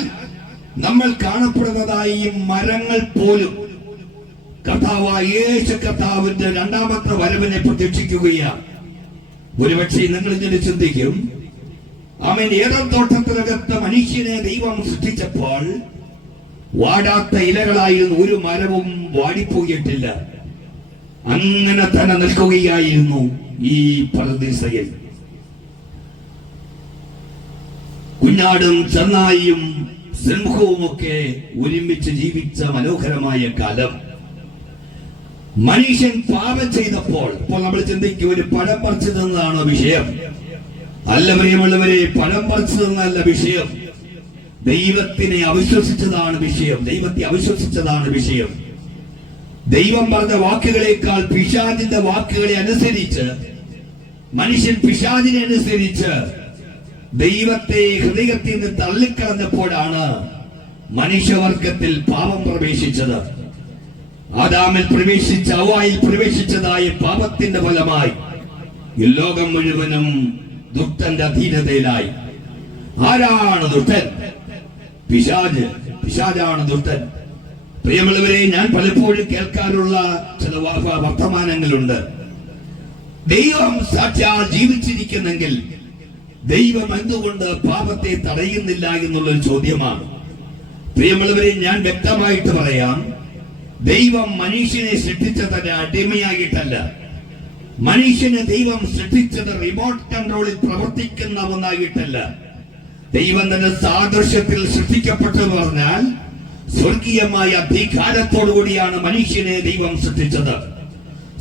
നമ്മൾ കാണപ്പെടുന്നതായി മരങ്ങൾ പോലും കർത്താവായ യേശു കർത്താവിന്റെ രണ്ടാമത്തെ വരവിനെ പ്രതീക്ഷിക്കുകയാണ്. ഒരുപക്ഷെ നിങ്ങൾ ഇങ്ങനെ ചിന്തിക്കും, അവൻ ഏതൻ തോട്ടത്തിനകത്ത് മനുഷ്യനെ ദൈവം സൃഷ്ടിച്ചപ്പോൾ വാടാത്ത ഇലകളായിരുന്നു, ഒരു മരവും വാടിപ്പോയിട്ടില്ല. അങ്ങനെ തന്നെ നിൽക്കുകയായിരുന്നു ഈ പരദീസയിൽ. കുഞ്ഞാടും ചെന്നായിയും സിംഹവുമൊക്കെ ഒരുമിച്ച് ജീവിച്ച മനോഹരമായ കാലം. മനുഷ്യൻ പാപം ചെയ്തപ്പോൾ ഇപ്പോൾ നമ്മൾ ചിന്തിക്കും, ഒരു പഴം പറിച്ചു തന്നതാണോ വിഷയം? അല്ല പ്രിയമുള്ളവരെ, പഴം പറിച്ചു തന്നല്ല വിഷയം. ദൈവത്തിനെ അവിശ്വസിച്ചതാണ് വിഷയം. ദൈവത്തെ അവിശ്വസിച്ചതാണ് വിഷയം. ദൈവം പറഞ്ഞ വാക്കുകളെക്കാൾ പിശാചിന്റെ വാക്കുകളെ അനുസരിച്ച് മനുഷ്യൻ പിശാചിനെ അനുസരിച്ച് ദൈവത്തെ ഹൃദയത്തിൽ നിന്ന് തള്ളിക്കളഞ്ഞപ്പോഴാണ് മനുഷ്യവർഗത്തിൽ പാപം പ്രവേശിച്ചത്. ആദാമിൽ പ്രവേശിച്ച ഹവ്വായിൽ പ്രവേശിച്ചതായ പാപത്തിന്റെ ഫലമായി ഈ ലോകം മുഴുവനും ദുഷ്ടന്റെ അധീനതയിലായി. ആരാണ് ദുഷ്ടൻ? പിശാചാണ് ദുഷ്ടൻ. പ്രിയമുള്ളവരെ, ഞാൻ പലപ്പോഴും കേൾക്കാനുള്ള ചില വർത്തമാനങ്ങളുണ്ട്. ദൈവം സാക്ഷാൽ ജീവിച്ചിരിക്കുന്നെങ്കിൽ ദൈവം എന്തുകൊണ്ട് പാപത്തെ തടയുന്നില്ല എന്നുള്ളൊരു ചോദ്യമാണ്. പ്രിയമുള്ളവരെ, ഞാൻ വ്യക്തമായിട്ട് പറയാം, ദൈവം മനുഷ്യനെ സൃഷ്ടിച്ചത് അടിമയായിട്ടല്ല. മനുഷ്യനെ ദൈവം സൃഷ്ടിച്ചത് റിമോട്ട് കൺട്രോളിൽ പ്രവർത്തിക്കുന്ന ഒന്നായിട്ടല്ല. ദൈവം തന്നെ സാദൃശ്യത്തിൽ സൃഷ്ടിക്കപ്പെട്ടെന്ന് പറഞ്ഞാൽ സ്വർഗീയമായ അധികാരത്തോടുകൂടിയാണ് മനുഷ്യനെ ദൈവം സൃഷ്ടിച്ചത്.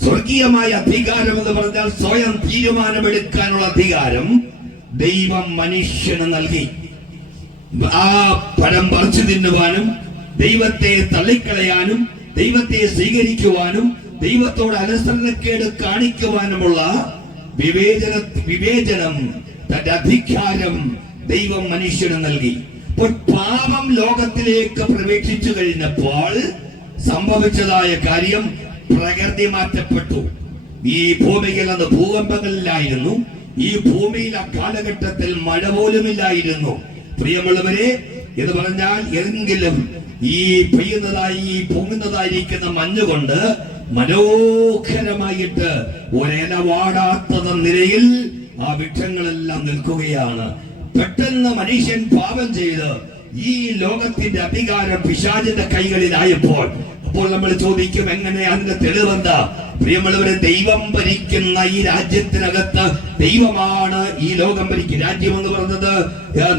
സ്വർഗീയമായ അധികാരം എന്ന് പറഞ്ഞാൽ സ്വയം തീരുമാനമെടുക്കാനുള്ള അധികാരം ദൈവം മനുഷ്യന് നൽകി. ആ പഴം പറിച്ചു തിന്നുവാനും ദൈവത്തെ തള്ളിക്കളയാനും ദൈവത്തെ സ്വീകരിക്കുവാനും ദൈവത്തോട് അനുസരണക്കേട് കാണിക്കുവാനുമുള്ള വിവേചനം തന്റെ അധികാരം ദൈവം മനുഷ്യന് നൽകി. അപ്പോൾ പാപം ലോകത്തിലേക്ക് പ്രവേശിച്ചു കഴിഞ്ഞപ്പോൾ സംഭവിച്ചതായ കാര്യം, പ്രകൃതി മാറ്റപ്പെട്ടു. ഈ ഭൂമിയിൽ അന്ന് ഭൂകമ്പങ്ങളിലായിരുന്നു. ഈ ഭൂമിയിൽ ആ കാലഘട്ടത്തിൽ മഴ പോലുമില്ലായിരുന്നു. പ്രിയമുള്ളവരെ, എന്ന് പറഞ്ഞാൽ എങ്കിലും ഈ പെയ്യുന്നതായി പൊങ്ങുന്നതായിരിക്കുന്ന മഞ്ഞുകൊണ്ട് മനോഹരമായിട്ട് ഒരില വാടാത്ത നിലയിൽ ആ വൃക്ഷങ്ങളെല്ലാം നിൽക്കുകയാണ്. പെട്ടെന്ന് മനുഷ്യൻ പാപം ചെയ്ത് ഈ ലോകത്തിന്റെ അധികാരം പിശാചിന്റെ കൈകളിലായപ്പോൾ അപ്പോൾ നമ്മൾ ചോദിക്കും, എങ്ങനെ? അതിന്റെ തെളിവെന്താ? പ്രിയമുള്ളവരെ, ദൈവം ഭരിക്കുന്ന ഈ രാജ്യത്തിനകത്ത് ദൈവമാണ് ഈ ലോകം ഭരിക്കുക. രാജ്യം എന്ന് പറയുന്നത്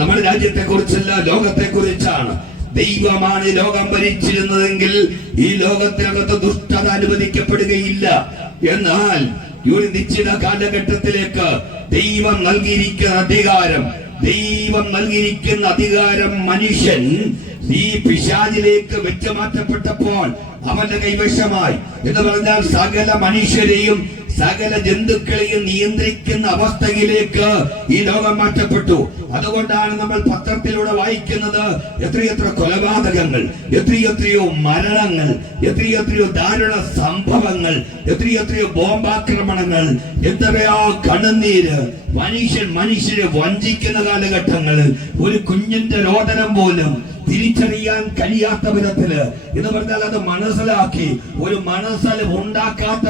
നമ്മുടെ രാജ്യത്തെ കുറിച്ചല്ല, ലോകത്തെ കുറിച്ചാണ്. ദൈവമാണ് ലോകം ഭരിച്ചിരുന്നതെങ്കിൽ ഈ ലോകത്തിനകത്ത് ദുഷ്ടത അനുവദിക്കപ്പെടുകയില്ല. എന്നാൽ ഈ ഒരു നിശ്ചിത കാലഘട്ടത്തിലേക്ക് ദൈവം നൽകിയിരിക്കുന്ന അധികാരം മനുഷ്യൻ ഈ പിശാചിലേക്ക് വെച്ചുമാറ്റപ്പെട്ടപ്പോൾ അവന്റെ കൈവശമായി. എന്ന് പറഞ്ഞാൽ സകല മനുഷ്യരെയും സകല ജന്തുക്കളെയും നിയന്ത്രിക്കുന്ന അവസ്ഥയിലേക്ക് ഈ ലോകം മാറ്റപ്പെട്ടു. അതുകൊണ്ടാണ് നമ്മൾ പത്രത്തിലൂടെ വായിക്കുന്നത് എത്രയെത്ര കൊലപാതകങ്ങൾ, എത്രയെത്രയോ മരണങ്ങൾ, എത്രയെത്രയോ ദാരുണ സംഭവങ്ങൾ, എത്രയെത്രയോ ബോംബാക്രമണങ്ങൾ, എത്രയോ കണ്ണുനീര്. മനുഷ്യരെ വഞ്ചിക്കുന്ന കാലഘട്ടങ്ങളിൽ ഒരു കുഞ്ഞിന്റെ രോദനം പോലും തിരിച്ചറിയാൻ കഴിയാത്ത വിധത്തില്, എന്ന് പറഞ്ഞാൽ അത് മനസ്സിലാക്കി ഒരു മനസ്സിൽ ഉണ്ടാകാത്ത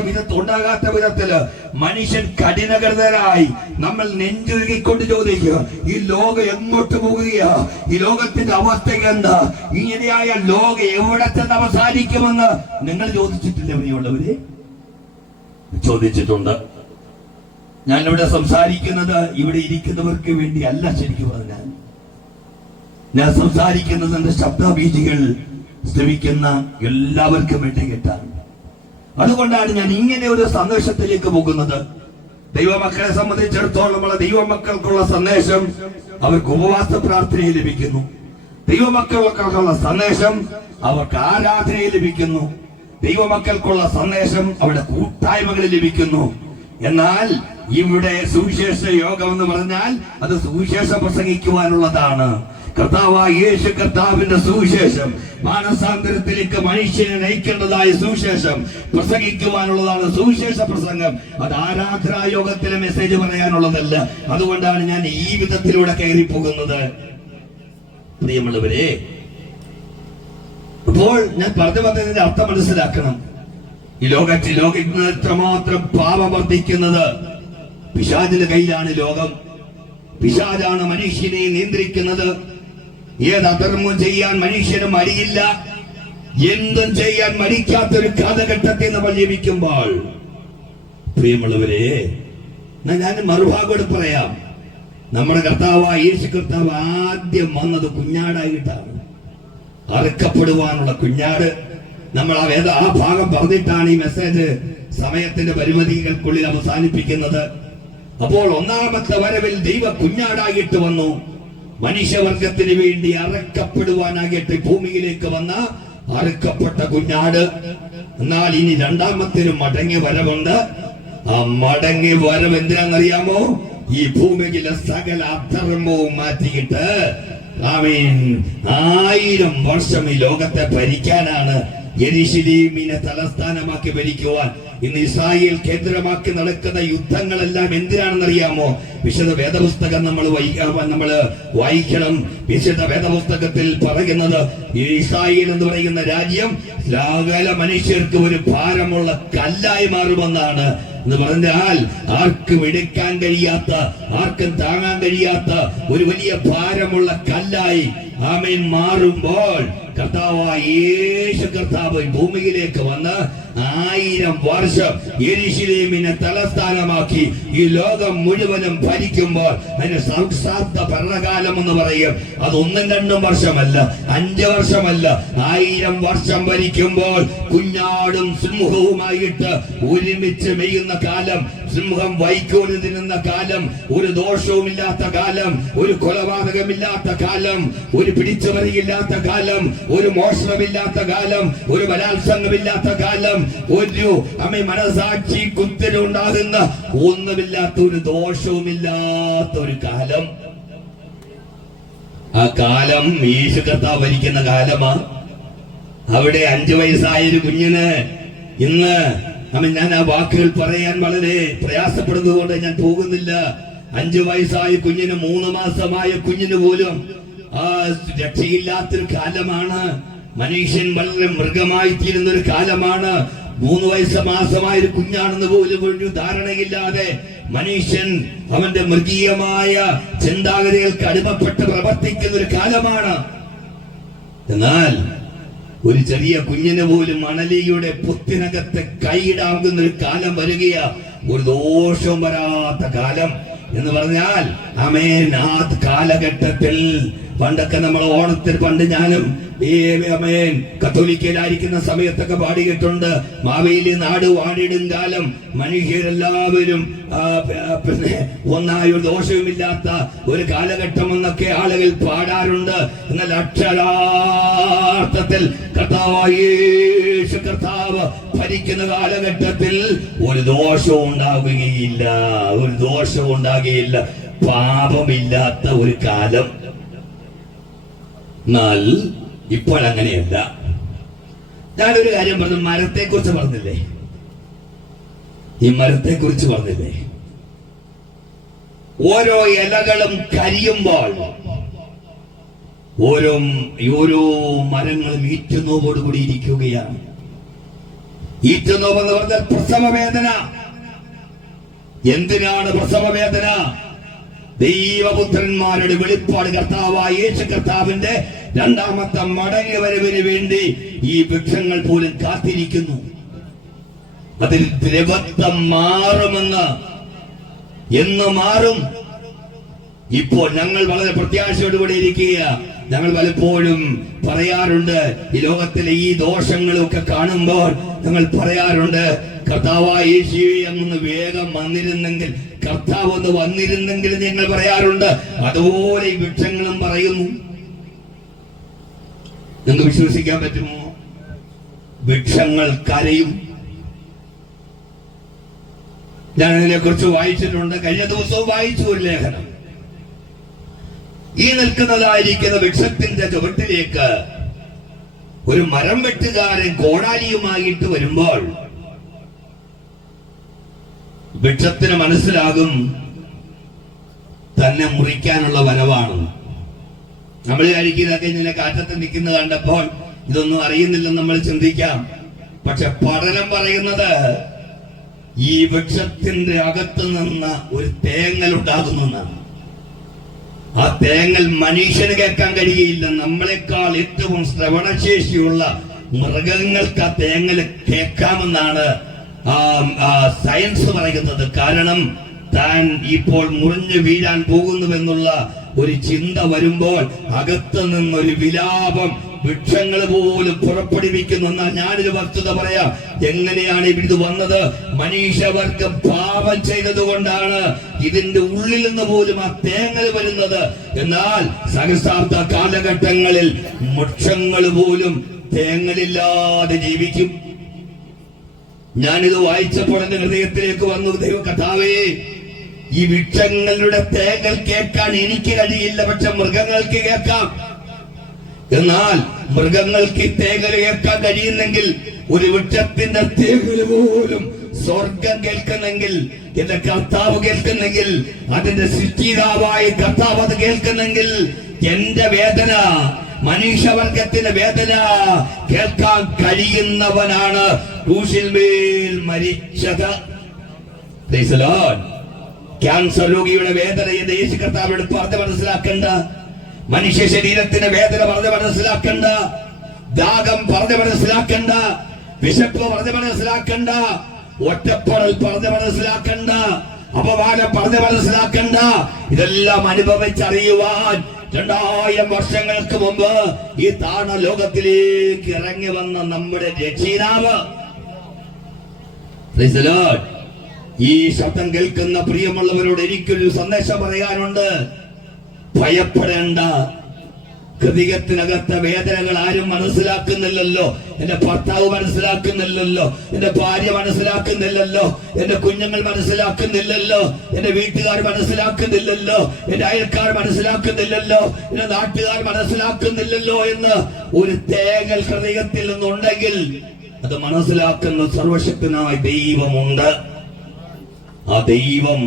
വിധത്തില് മനുഷ്യൻ കഠിനകൃതരായി നമ്മൾ നെഞ്ചുരുകിക്കൊണ്ട് ചോദിക്കുക, ഈ ലോകം എങ്ങോട്ട് പോകുകയാ? ഈ ലോകത്തിന്റെ അവസ്ഥ എന്താ? ഇങ്ങനെയായ ലോകം എവിടെ ചെന്ന് അവസാനിക്കുമെന്ന് നിങ്ങൾ ചോദിച്ചിട്ടില്ല? പ്രിയമുള്ളവര്, ചോദിച്ചിട്ടുണ്ട്. ഞാനിവിടെ സംസാരിക്കുന്നത് ഇവിടെ ഇരിക്കുന്നവർക്ക് വേണ്ടി അല്ല. ശരിക്കും പറഞ്ഞാൽ ഞാൻ സംസാരിക്കുന്നത് എന്റെ ശബ്ദബീജികൾ ശ്രമിക്കുന്ന എല്ലാവർക്കും വേണ്ടി കേട്ടാണ്. അതുകൊണ്ടാണ് ഞാൻ ഇങ്ങനെ ഒരു സന്ദേശത്തിലേക്ക് പോകുന്നത്. ദൈവമക്കളെ സംബന്ധിച്ചിടത്തോളം ദൈവമക്കൾക്കുള്ള സന്ദേശം അവർക്ക് ഉപവാസ പ്രാർത്ഥനയിൽ ലഭിക്കുന്നു. ദൈവമക്കൾക്കുള്ള സന്ദേശം അവർക്ക് ആരാധനയിൽ ലഭിക്കുന്നു. ദൈവമക്കൾക്കുള്ള സന്ദേശം അവരുടെ കൂട്ടായ്മകളിൽ ലഭിക്കുന്നു. എന്നാൽ ഇവിടെ സുവിശേഷ യോഗം എന്ന് പറഞ്ഞാൽ അത് സുവിശേഷം പ്രസംഗിക്കുവാനുള്ളതാണ്. കർത്താവായ യേശു കർത്താവിന്റെ സുവിശേഷം, മാനസാന്തരത്തിലേക്ക് മനുഷ്യനെ നയിക്കേണ്ടതായ സുവിശേഷം പ്രസംഗിക്കുവാനുള്ളതാണ് സുവിശേഷ പ്രസംഗം. അത് ആരാധനാ യോഗത്തിലെ മെസ്സേജ് പറയാനുള്ളതല്ല. അതുകൊണ്ടാണ് ഞാൻ ഈ വിധത്തിലൂടെ കയറി പോകുന്നത്. പ്രിയമുള്ളവരെ, അപ്പോൾ ഞാൻ പറഞ്ഞു വന്നതിന്റെ അർത്ഥം മനസ്സിലാക്കണം. ഈ ലോകത്തിൽ എത്രമാത്രം പാപം വർദ്ധിക്കുന്നത് പിശാചിന്റെ കയ്യിലാണ്. ലോകം പിശാചാണ് മനുഷ്യനെ നിയന്ത്രിക്കുന്നത്. ഏത് അധർമ്മം ചെയ്യാൻ മനുഷ്യനും മടിയില്ല, എന്തും ചെയ്യാൻ മടിക്കാത്തൊരു കാലഘട്ടത്തെ നമ്മൾ ജീവിക്കുമ്പോൾ, പ്രിയമുള്ളവരെ, ഞാൻ മറുഭാഗോട് പറയാം. നമ്മുടെ കർത്താവായ യേശു കർത്താവ് ആദ്യം വന്നത് കുഞ്ഞാടായിട്ടാണ്, അറുക്കപ്പെടുവാനുള്ള കുഞ്ഞാട്. നമ്മൾ ആ ഭാഗം പറഞ്ഞിട്ടാണ് ഈ മെസ്സേജ് സമയത്തിന്റെ പരിമിതികൾക്കുള്ളിൽ അവസാനിപ്പിക്കുന്നത്. അപ്പോൾ ഒന്നാമത്തെ വരവിൽ ദൈവ കുഞ്ഞാടായിട്ട് വന്നു, മനുഷ്യവർഗത്തിന് വേണ്ടി അറക്കപ്പെടുവാനായിട്ട് ഭൂമിയിലേക്ക് വന്ന അറുക്കപ്പെട്ട കുഞ്ഞാട്. എന്നാൽ ഇനി രണ്ടാമത്തെ മടങ്ങി വരവുണ്ട്. ആ മടങ്ങി വരവ് എന്തിനാണെന്നറിയാമോ? ഈ ഭൂമിയിലെ സകല അധർമ്മവും മാറ്റിയിട്ട് 1000 വർഷം ഈ ലോകത്തെ ഭരിക്കാനാണ്. യെരുശലേമിനെ തലസ്ഥാനമാക്കി ഭരിക്കുവാൻ. ഇന്ന് ഇസ്രായേൽ കേന്ദ്രമാക്കി നടക്കുന്ന യുദ്ധങ്ങളെല്ലാം എന്തിനാണെന്നറിയാമോ? വിശുദ്ധ വേദപുസ്തകം നമ്മൾ വായിക്കണം. വിശുദ്ധ വേദപുസ്തകത്തിൽ പറയുന്നത് ഇസ്രായേൽ എന്ന് പറയുന്ന രാജ്യം സകല മനുഷ്യർക്ക് ഒരു ഭാരമുള്ള കല്ലായി മാറുമെന്നാണ്. എന്ന് പറഞ്ഞാൽ ആർക്കും എടുക്കാൻ കഴിയാത്ത, ആർക്കും താങ്ങാൻ കഴിയാത്ത ഒരു വലിയ ഭാരമുള്ള കല്ലായി ആമേൻ മാറുമ്പോൾ കർത്താവായ യേശു കർത്താവ് ഭൂമിയിലേക്ക് വന്ന് 1000 വർഷം യെരുശലേമിനെ തലസ്ഥാനമാക്കി ഈ ലോകം മുഴുവനും ഭരിക്കുമ്പോൾ അതിന് സൗസാബ്ദ ഭരണകാലം എന്ന് പറയും. അത് 1-2 വർഷമല്ല, 5 വർഷമല്ല, 1000 വർഷം ഭരിക്കുമ്പോൾ കുഞ്ഞാടും സിംഹവുമായിട്ട് ഒരുമിച്ച് മെയ്യുന്ന കാലം, സിംഹം വൈക്കോല് തിന്നുന്ന കാലം, ഒരു ദോഷവുമില്ലാത്ത കാലം, ഒരു കൊലപാതകമില്ലാത്ത കാലം, ഒരു പിടിച്ചുപറിയില്ലാത്ത കാലം, ഒരു മോഷണമില്ലാത്ത കാലം, ഒരു ബലാത്സംഗമില്ലാത്ത കാലം, ഒരു മനസാക്ഷി കുത്തലുണ്ടാകുന്ന ഒന്നുമില്ലാത്ത, ഒരു ദോഷവുമില്ലാത്ത ഒരു കാലം. ആ കാലം യേശു കർത്താവ് ഭരിക്കുന്ന കാലമാ. അവിടെ 5 വയസ്സായൊരു കുഞ്ഞിന് ഇന്ന് ഞാൻ ആ വാക്കുകൾ പറയാൻ വളരെ പ്രയാസപ്പെടുന്നത് കൊണ്ട് ഞാൻ പോകുന്നില്ല. 5 വയസ്സായ കുഞ്ഞിന് 3 മാസമായ കുഞ്ഞിന് പോലും ആ രക്ഷയില്ലാത്തൊരു കാലമാണ്. മനുഷ്യൻ വളരെ മൃഗമായി തീരുന്ന ഒരു കാലമാണ്. 3 മാസമായ ഒരു കുഞ്ഞാണെന്ന് പോലും ഒരു ധാരണയില്ലാതെ മനുഷ്യൻ അവന്റെ മൃഗീയമായ ചിന്താഗതികൾക്ക് അടിമപ്പെട്ട് പ്രവർത്തിക്കുന്ന ഒരു കാലമാണ്. എന്നാൽ ഒരു ചെറിയ കുഞ്ഞിന് പോലും മണലിയുടെ പൊത്തിനകത്ത് കൈയിടാവുന്ന ഒരു കാലം വരികയാ. ഒരു ദോഷവും വരാത്ത കാലം എന്ന് പറഞ്ഞാൽ ആ കാലഘട്ടത്തിൽ പണ്ടൊക്കെ നമ്മൾ ഓണത്തിന് പണ്ട് ഞാനും ഈ കത്തോലിക്കയിലായിരിക്കുന്ന സമയത്തൊക്കെ പാടിയിട്ടുണ്ട്. മാവേലി നാട് വാണിടും കാലം മനുഷ്യരെല്ലാവരും പിന്നെ ഒന്നായ ഒരു ദോഷവുമില്ലാത്ത ഒരു കാലഘട്ടം എന്നൊക്കെ ആളുകൾ പാടാറുണ്ട്. എന്നാൽ അക്ഷരാർത്ഥത്തിൽ കർത്താവ് ഭരിക്കുന്ന കാലഘട്ടത്തിൽ ഒരു ദോഷവും ഉണ്ടാകുകയില്ല, ഒരു ദോഷവും ഉണ്ടാകുകയില്ല. പാപമില്ലാത്ത ഒരു കാലം. എന്നാൽ ഇപ്പോഴങ്ങനെയല്ല. ഞാനൊരു കാര്യം പറഞ്ഞു, മരത്തെ കുറിച്ച് പറഞ്ഞില്ലേ, ഈ മരത്തെ കുറിച്ച് പറഞ്ഞില്ലേ, ഓരോ ഇലകളും കരിയുമ്പോൾ ഓരോ മരങ്ങളും ഈറ്റുനോവോടുകൂടി ഇരിക്കുകയാണ്. ഈറ്റുനോവ് എന്ന് പറഞ്ഞാൽ പ്രസവവേദന. എന്തിനാണ് പ്രസവവേദന? ദൈവപുത്രന്മാരുടെ വെളിപ്പാട് കർത്താവായ യേശു കർത്താവിന്റെ രണ്ടാമത്തെ മടങ്ങി വരവിന് വേണ്ടി ഈ വൃക്ഷങ്ങൾ പോലും കാത്തിരിക്കുന്നു. അതിൽ ദ്രവത്വം മാറുമെന്ന്. എന്ന് മാറും? ഇപ്പോൾ ഞങ്ങൾ വളരെ പ്രത്യാശയോടുകൂടി ഇരിക്കുക. ഞങ്ങൾ പലപ്പോഴും പറയാറുണ്ട്, ഈ ലോകത്തിലെ ഈ ദോഷങ്ങളൊക്കെ കാണുമ്പോൾ ഞങ്ങൾ പറയാറുണ്ട്, കർത്താവായ യേശുവേ അങ്ങ് വേഗം വന്നിരുന്നെങ്കിൽ, കർത്താവ് ഒന്ന് വന്നിരുന്നെങ്കിൽ ഞങ്ങൾ പറയാറുണ്ട്. അതുപോലെ ഈ വൃക്ഷങ്ങളും പറയുന്നു. നിങ്ങൾക്ക് വിശ്വസിക്കാൻ പറ്റുമോ? വൃക്ഷങ്ങൾ കരയും. ഞാൻ ഇതിനെ കുറിച്ച് വായിച്ചിട്ടുണ്ട്. കഴിഞ്ഞ ദിവസവും വായിച്ചു ഒരു ലേഖനം. ഈ നിൽക്കുന്നതായിരിക്കുന്ന വൃക്ഷത്തിന്റെ ചുവട്ടിലേക്ക് ഒരു മരം വെട്ടുകാരൻ കോടാലിയുമായിട്ട് വരുമ്പോൾ വൃക്ഷത്തിന് മനസ്സിലാകും തന്നെ മുറിക്കാനുള്ള വരവാണ്. നമ്മൾ വിചാരിക്കുന്നതൊക്കെ ഇങ്ങനെ കാറ്റത്ത് നിൽക്കുന്നത് കണ്ടപ്പോൾ ഇതൊന്നും അറിയുന്നില്ലെന്ന് നമ്മൾ ചിന്തിക്കാം. പക്ഷെ പഠനം പറയുന്നത് ഈ വൃക്ഷത്തിന്റെ അകത്ത് നിന്ന് ഒരു തേങ്ങൽ ഉണ്ടാകുന്നതാണ്. ആ തേങ്ങൽ മനുഷ്യന് കേൾക്കാൻ കഴിയില്ല. നമ്മളെക്കാൾ ഏറ്റവും ശ്രവണശേഷിയുള്ള മൃഗങ്ങൾക്ക് ആ തേങ്ങൽ കേൾക്കാമെന്നാണ് സയൻസ് പറയുന്നത്. കാരണം താൻ ഇപ്പോൾ മുറിഞ്ഞു വീഴാൻ പോകുന്നുവെന്നുള്ള ഒരു ചിന്ത വരുമ്പോൾ അകത്ത് നിന്നൊരു വിലാപം വൃക്ഷങ്ങൾ പോലും പുറപ്പെടുവിക്കുന്നു. എന്നാൽ ഞാനൊരു വസ്തുത പറയാം. എങ്ങനെയാണ് ഇത് വന്നത്? മനുഷ്യവർഗം പാപം ചെയ്തത് കൊണ്ടാണ് ഇതിന്റെ ഉള്ളിൽ നിന്ന് പോലും ആ തേങ്ങൽ വരുന്നത്. എന്നാൽ സഹസ്രാബ്ദ കാലഘട്ടങ്ങളിൽ വൃക്ഷങ്ങൾ പോലും തേങ്ങലില്ലാതെ ജീവിക്കും. ഞാനിത് വായിച്ചപ്പോൾ എന്റെ ഹൃദയത്തിലേക്ക് വന്നു, ദൈവ കർത്താവേ, ഈ വൃക്ഷങ്ങളുടെ തേങ്ങൽ കേൾക്കാൻ എനിക്ക് കഴിയില്ല, പക്ഷെ മൃഗങ്ങൾക്ക് കേൾക്കാം. എന്നാൽ മൃഗങ്ങൾക്ക് തേങ്ങൽ കേൾക്കാൻ കഴിയുന്നെങ്കിൽ ഒരു വൃക്ഷത്തിന്റെ തേങ്ങല് പോലും സ്വർഗം കേൾക്കുന്നെങ്കിൽ, എന്റെ കർത്താവ് കേൾക്കുന്നെങ്കിൽ, അതിന്റെ സൃഷ്ടിതാവായ കർത്താവ് അത് കേൾക്കുന്നെങ്കിൽ, എന്റെ വേദന, മനുഷ്യവർഗത്തിന്റെ വേദന കേൾക്കാൻ കഴിയുന്നവനാണ് ക്രൂശിന്മേൽ മരിച്ചത്. ക്യാൻസർ രോഗിയുടെ വേദന എന്ന് യേശു കർത്താവിനോട് പറഞ്ഞ് മനസ്സിലാക്കണ്ട. മനുഷ്യ ശരീരത്തിന്റെ വേദന പറഞ്ഞ് മനസ്സിലാക്കണ്ട. ദാഹം പറഞ്ഞ് മനസ്സിലാക്കണ്ട. വിശപ്പ് പറഞ്ഞ് മനസ്സിലാക്കണ്ട. ഒറ്റപ്പെടൽ പറഞ്ഞ് മനസ്സിലാക്കണ്ട. അപമാനം പറഞ്ഞ് മനസ്സിലാക്കണ്ട. ഇതെല്ലാം അനുഭവിച്ചറിയുവാൻ 2000 വർഷങ്ങൾക്ക് മുമ്പ് ഈ താണ ലോകത്തിലേക്ക് ഇറങ്ങി വന്ന നമ്മുടെ രക്ഷിതാവ്. ഈ ശബ്ദം കേൾക്കുന്ന പ്രിയമുള്ളവരോട് എനിക്കൊരു സന്ദേശം പറയാനുണ്ട്. ഭയപ്പെടേണ്ട. ഹൃദയത്തിനകത്തെ വേദനകൾ ആരും മനസ്സിലാക്കുന്നില്ലല്ലോ. എന്റെ ഭർത്താവ് മനസ്സിലാക്കുന്നില്ലല്ലോ, എന്റെ ഭാര്യ മനസ്സിലാക്കുന്നില്ലല്ലോ, എന്റെ കുഞ്ഞുങ്ങൾ മനസ്സിലാക്കുന്നില്ലല്ലോ, എന്റെ വീട്ടുകാർ മനസ്സിലാക്കുന്നില്ലല്ലോ, എന്റെ അയൽക്കാർ മനസ്സിലാക്കുന്നില്ലല്ലോ, എന്റെ നാട്ടുകാർ മനസ്സിലാക്കുന്നില്ലല്ലോ എന്ന് ഒരു തേങ്ങൽ ഹൃദയത്തിൽ നിന്നുണ്ടെങ്കിൽ അത് മനസ്സിലാക്കുന്ന സർവശക്തനായ ദൈവമുണ്ട്. ആ ദൈവം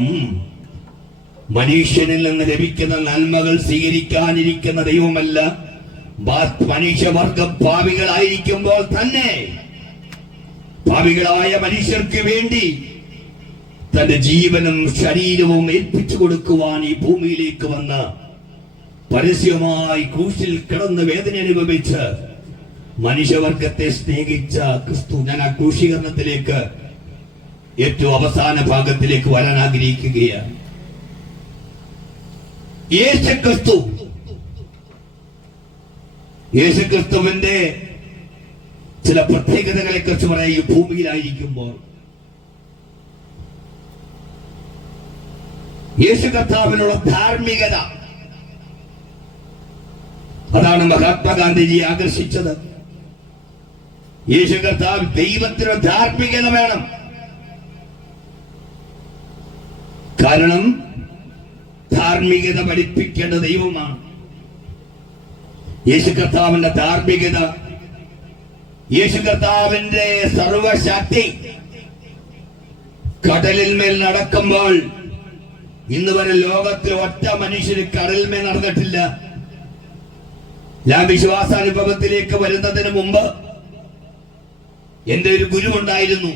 മനുഷ്യനിൽ നിന്ന് ലഭിക്കുന്ന നന്മകൾ സ്വീകരിക്കാനിരിക്കുന്ന ദൈവമല്ല. മനുഷ്യവർഗം പാപികളായിരിക്കുമ്പോൾ തന്നെ പാപികളായ മനുഷ്യർക്ക് വേണ്ടി തന്റെ ജീവനും ശരീരവും ഏൽപ്പിച്ചു കൊടുക്കുവാൻ ഈ ഭൂമിയിലേക്ക് വന്ന, പരസ്യമായി ക്രൂശിൽ കിടന്ന് വേദന അനുഭവിച്ച് മനുഷ്യവർഗത്തെ സ്നേഹിച്ച ക്രിസ്തു. ഞാൻ ആ ക്രൂശീകരണത്തിലേക്ക് ഏറ്റവും അവസാന ഭാഗത്തിലേക്ക് വരാൻ ആഗ്രഹിക്കുകയാണ്. യേശുക്രിസ്തു യേശുക്രിസ്തുവിന്റെ ചില പ്രത്യേകതകളെ കുറിച്ച് പറയാം. ഈ ഭൂമിയിലായിരിക്കുമ്പോൾ യേശു കർത്താവിനുള്ള ധാർമ്മികത, അതാണ് മഹാത്മാഗാന്ധിജിയെ ആകർഷിച്ചത്. യേശു കർത്താവ് ദൈവത്തിന് ധാർമ്മികത വേണം. കാരണം ധാർമ്മികത പഠിപ്പിക്കേണ്ട ദൈവമാണ്. യേശു കർത്താവിന്റെ ധാർമ്മികത, യേശു കർത്താവിന്റെ സർവശക്തി കടലിൽ മേൽ നടക്കുമ്പോൾ ഇന്ന് വരെ ലോകത്തിൽ ഒറ്റ മനുഷ്യന് കടലിന്മേൽ നടന്നിട്ടില്ല. ഞാൻ വിശ്വാസാനുഭവത്തിലേക്ക് വരുന്നതിന് മുമ്പ് എന്റെ ഒരു ഗുരു ഉണ്ടായിരുന്നു.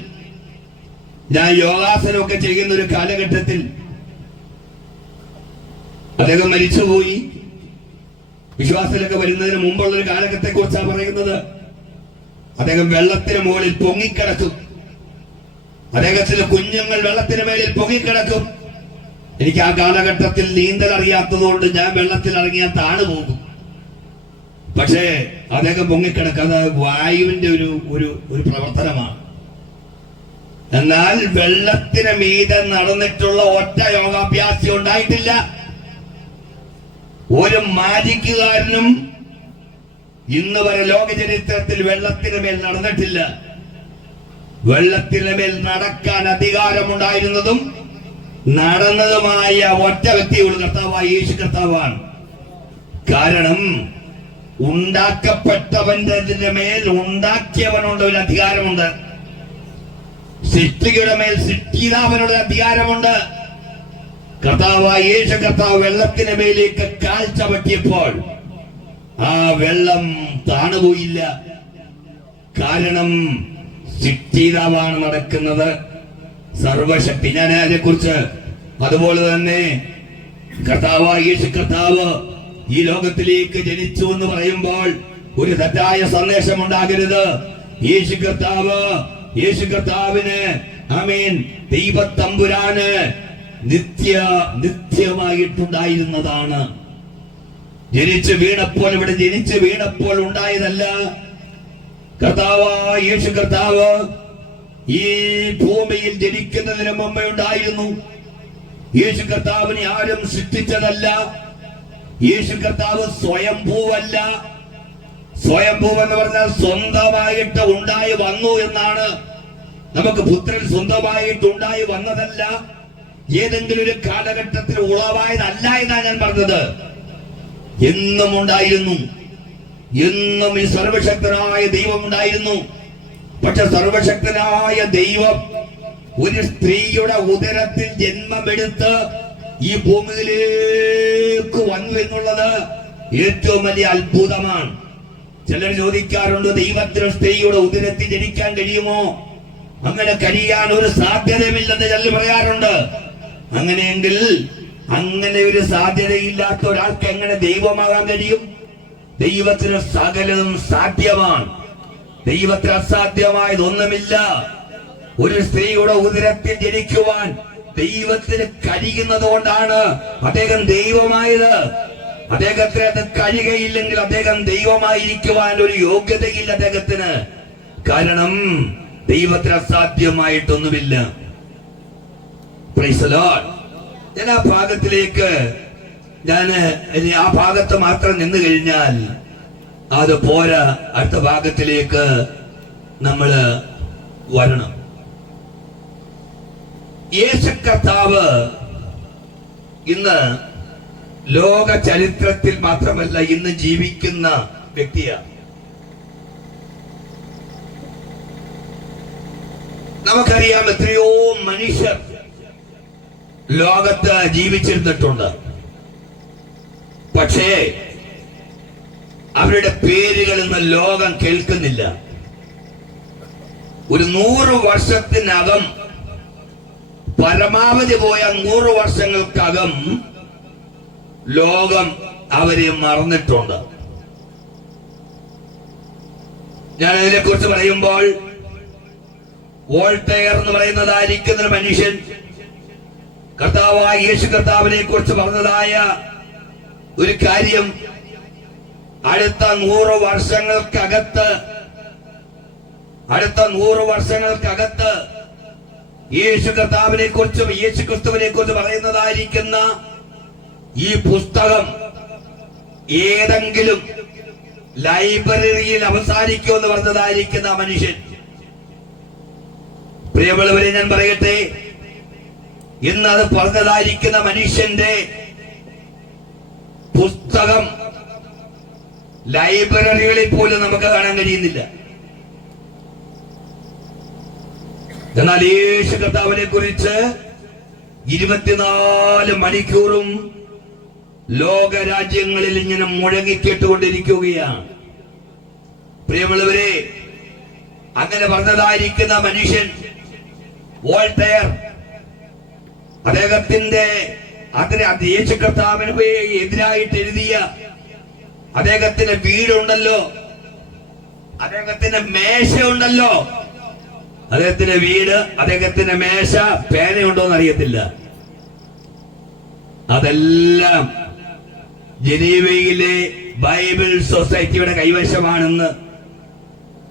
ഞാൻ യോഗാസനമൊക്കെ ചെയ്യുന്ന ഒരു കാലഘട്ടത്തിൽ അദ്ദേഹം മരിച്ചുപോയി. വിശ്വാസത്തിലൊക്കെ വരുന്നതിന് മുമ്പുള്ള ഒരു കാലഘട്ടത്തെ കുറിച്ചാണ് പറയുന്നത്. അദ്ദേഹം വെള്ളത്തിന് മുകളിൽ പൊങ്ങിക്കിടക്കും. അദ്ദേഹത്തിന്റെ കുഞ്ഞുങ്ങൾ വെള്ളത്തിന് മേലിൽ പൊങ്ങിക്കിടക്കും. എനിക്ക് ആ കാലഘട്ടത്തിൽ നീന്തൽ അറിയാത്തതുകൊണ്ട് ഞാൻ വെള്ളത്തിൽ ഇറങ്ങിയാൽ താണു പോകും. പക്ഷേ അദ്ദേഹം പൊങ്ങിക്കിടക്കുന്നത് വായുവിന്റെ ഒരു പ്രവർത്തനമാണ്. എന്നാൽ വെള്ളത്തിന് മീതെ നടന്നിട്ടുള്ള ഒറ്റ യോഗാഭ്യാസി ഉണ്ടായിട്ടില്ല. ഒരു മാജിക്കുകാരനും ഇന്ന് വരെ ലോക ചരിത്രത്തിൽ വെള്ളത്തിന് മേൽ നടന്നിട്ടില്ല. വെള്ളത്തിന് മേൽ നടക്കാൻ അധികാരമുണ്ടായിരുന്നതും നടന്നതുമായ ഒറ്റ വ്യക്തിയുള്ള കർത്താവായ യേശു കർത്താവാണ്. കാരണം ഉണ്ടാക്കപ്പെട്ടവന്റെ മേൽ ഉണ്ടാക്കിയവനുണ്ട് ഒരു അധികാരമുണ്ട്. സൃഷ്ടിയുടെ മേൽ സൃഷ്ടിതാവിനുള്ള അധികാരമുണ്ട്. കർത്താവായ യേശു കർത്താവ് വെള്ളത്തിന് മേലേക്ക് കാൽ ചവിട്ടിയപ്പോൾ ആ വെള്ളം താണുപോയില്ല. കാരണം സൃഷ്ടിതാവാണ് നടക്കുന്നത്, സർവശക്തി. ഞാൻ അതിനെക്കുറിച്ച് അതുപോലെ തന്നെ കർത്താവായ യേശു കർത്താവ് ഈ ലോകത്തിലേക്ക് ജനിച്ചു എന്ന് പറയുമ്പോൾ ഒരു തെറ്റായ സന്ദേശം ഉണ്ടാകരുത്. യേശു കർത്താവിന് ആമേൻ ദൈവത്തമ്പുരാന് നിത്യമായിട്ടുണ്ടായിരുന്നതാണ്. ജനിച്ചു വീണപ്പോൾ ഉണ്ടായതല്ല. കർത്താവായ യേശു കർത്താവ് ഈ ഭൂമിയിൽ ജനിക്കുന്നതിന് മുമ്പേ ഉണ്ടായിരുന്നു. യേശു കർത്താവിനെ ആരും സൃഷ്ടിച്ചതല്ല. യേശു കർത്താവ് സ്വയംഭൂവല്ല. സ്വയംഭൂവെന്ന് പറഞ്ഞാൽ സ്വന്തമായിട്ട് ഉണ്ടായി വന്നു എന്നാണ്. നമുക്ക് പുത്രൻ സ്വന്തമായിട്ട് ഉണ്ടായി വന്നതല്ല, ഏതെങ്കിലും ഒരു കാലഘട്ടത്തിൽ ഉളവായതല്ല എന്നാണ് ഞാൻ പറഞ്ഞത്. എന്നും ഉണ്ടായിരുന്നു. എന്നും ഈ സർവശക്തനായ ദൈവം ഉണ്ടായിരുന്നു. പക്ഷെ സർവശക്തനായ ദൈവം ഒരു സ്ത്രീയുടെ ഉദരത്തിൽ ജന്മമെടുത്ത് ഈ ഭൂമിയിലേക്ക് വന്നു എന്നുള്ളത് ഏറ്റവും വലിയ അത്ഭുതമാണ്. ചിലർ ചോദിക്കാറുണ്ട്, ദൈവത്തിന് സ്ത്രീയുടെ ഉദരത്തിൽ ജനിക്കാൻ കഴിയുമോ? അങ്ങനെ കഴിയാൻ ഒരു സാധ്യതയുമില്ലെന്ന് ചിലർ പറയാറുണ്ട്. അങ്ങനെയെങ്കിൽ അങ്ങനെ ഒരു സാധ്യതയില്ലാത്ത ഒരാൾക്ക് എങ്ങനെ ദൈവമാകാൻ കഴിയും? ദൈവത്തിന് സകലതും സാധ്യമാണ്. ദൈവത്തിന് അസാധ്യമായതൊന്നുമില്ല. ഒരു സ്ത്രീയുടെ ഉദരത്തിൽ ജനിക്കുവാൻ ദൈവത്തിന് കഴിയുന്നത് കൊണ്ടാണ് അദ്ദേഹം ദൈവമായത്. അദ്ദേഹത്തിന് അത് കഴിയുകയില്ലെങ്കിൽ അദ്ദേഹം ദൈവമായിരിക്കുവാൻ ഒരു യോഗ്യതയില്ല അദ്ദേഹത്തിന്. കാരണം ദൈവത്തിന് അസാധ്യമായിട്ടൊന്നുമില്ല. Price the Lord. ഞാൻ ആ ഭാഗത്തിലേക്ക് ആ ഭാഗത്ത് മാത്രം നിന്ന് കഴിഞ്ഞാൽ അത് പോരാ. അടുത്ത ഭാഗത്തിലേക്ക് നമ്മൾ വരണം. യേശു കർത്താവ് ഇന്ന് ലോക ചരിത്രത്തിൽ മാത്രമല്ല ഇന്ന് ജീവിക്കുന്ന വ്യക്തിയാണ്. നമുക്കറിയാം എത്രയോ മനുഷ്യർ ലോകത്ത് ജീവിച്ചിരുന്നിട്ടുണ്ട്. പക്ഷേ അവരുടെ പേരുകൾ ഇന്ന് ലോകം കേൾക്കുന്നില്ല. ഒരു 100 വർഷത്തിനകം, പരമാവധി പോയ 100 വർഷങ്ങൾക്കകം ലോകം അവരെ മറന്നിട്ടുണ്ട്. ഞാൻ അതിനെ കുറിച്ച് പറയുമ്പോൾ വോൾട്ടയർ എന്ന് പറയുന്നതായിരിക്കുന്ന ഒരു മനുഷ്യൻ കർത്താവായ യേശു കർത്താവിനെ കുറിച്ച് പറഞ്ഞതായ ഒരു കാര്യം, അടുത്ത 100 വർഷങ്ങൾക്കകത്ത് യേശു കർത്താവിനെ കുറിച്ചും യേശു ക്രിസ്തുവിനെ കുറിച്ച് പറയുന്നതായിരിക്കുന്ന ഈ പുസ്തകം ഏതെങ്കിലും ലൈബ്രറിയിൽ അവസാനിക്കുമെന്ന് പറഞ്ഞതായിരിക്കുന്ന മനുഷ്യൻ, പ്രിയമുള്ളവരെ ഞാൻ പറയട്ടെ, ഇന്ന് അത് പറഞ്ഞതായിരിക്കുന്ന മനുഷ്യന്റെ പുസ്തകം ലൈബ്രറികളിൽ പോലും നമുക്ക് കാണാൻ കഴിയുന്നില്ല. എന്നാൽ യേശു കർത്താവിനെ കുറിച്ച് 24 മണിക്കൂറും ലോകരാജ്യങ്ങളിൽ ഇങ്ങനെ മുഴങ്ങിക്കേട്ടുകൊണ്ടിരിക്കുകയാണ്. പ്രിയമുള്ളവരെ, അങ്ങനെ പറഞ്ഞതായിരിക്കുന്ന മനുഷ്യൻ വോൾട്ടയർ, അദ്ദേഹത്തിന്റെ യേശു കർത്താവിന് എതിരായിട്ട് എഴുതിയ അദ്ദേഹത്തിന്റെ വീടുണ്ടല്ലോ, അദ്ദേഹത്തിന്റെ മേശ ഉണ്ടല്ലോ, അദ്ദേഹത്തിന്റെ വീട്, അദ്ദേഹത്തിന്റെ മേശ, പേനയുണ്ടോന്ന് അറിയത്തില്ല, അതെല്ലാം ജനീവയിലെ ബൈബിൾ സൊസൈറ്റിയുടെ കൈവശമാണെന്ന്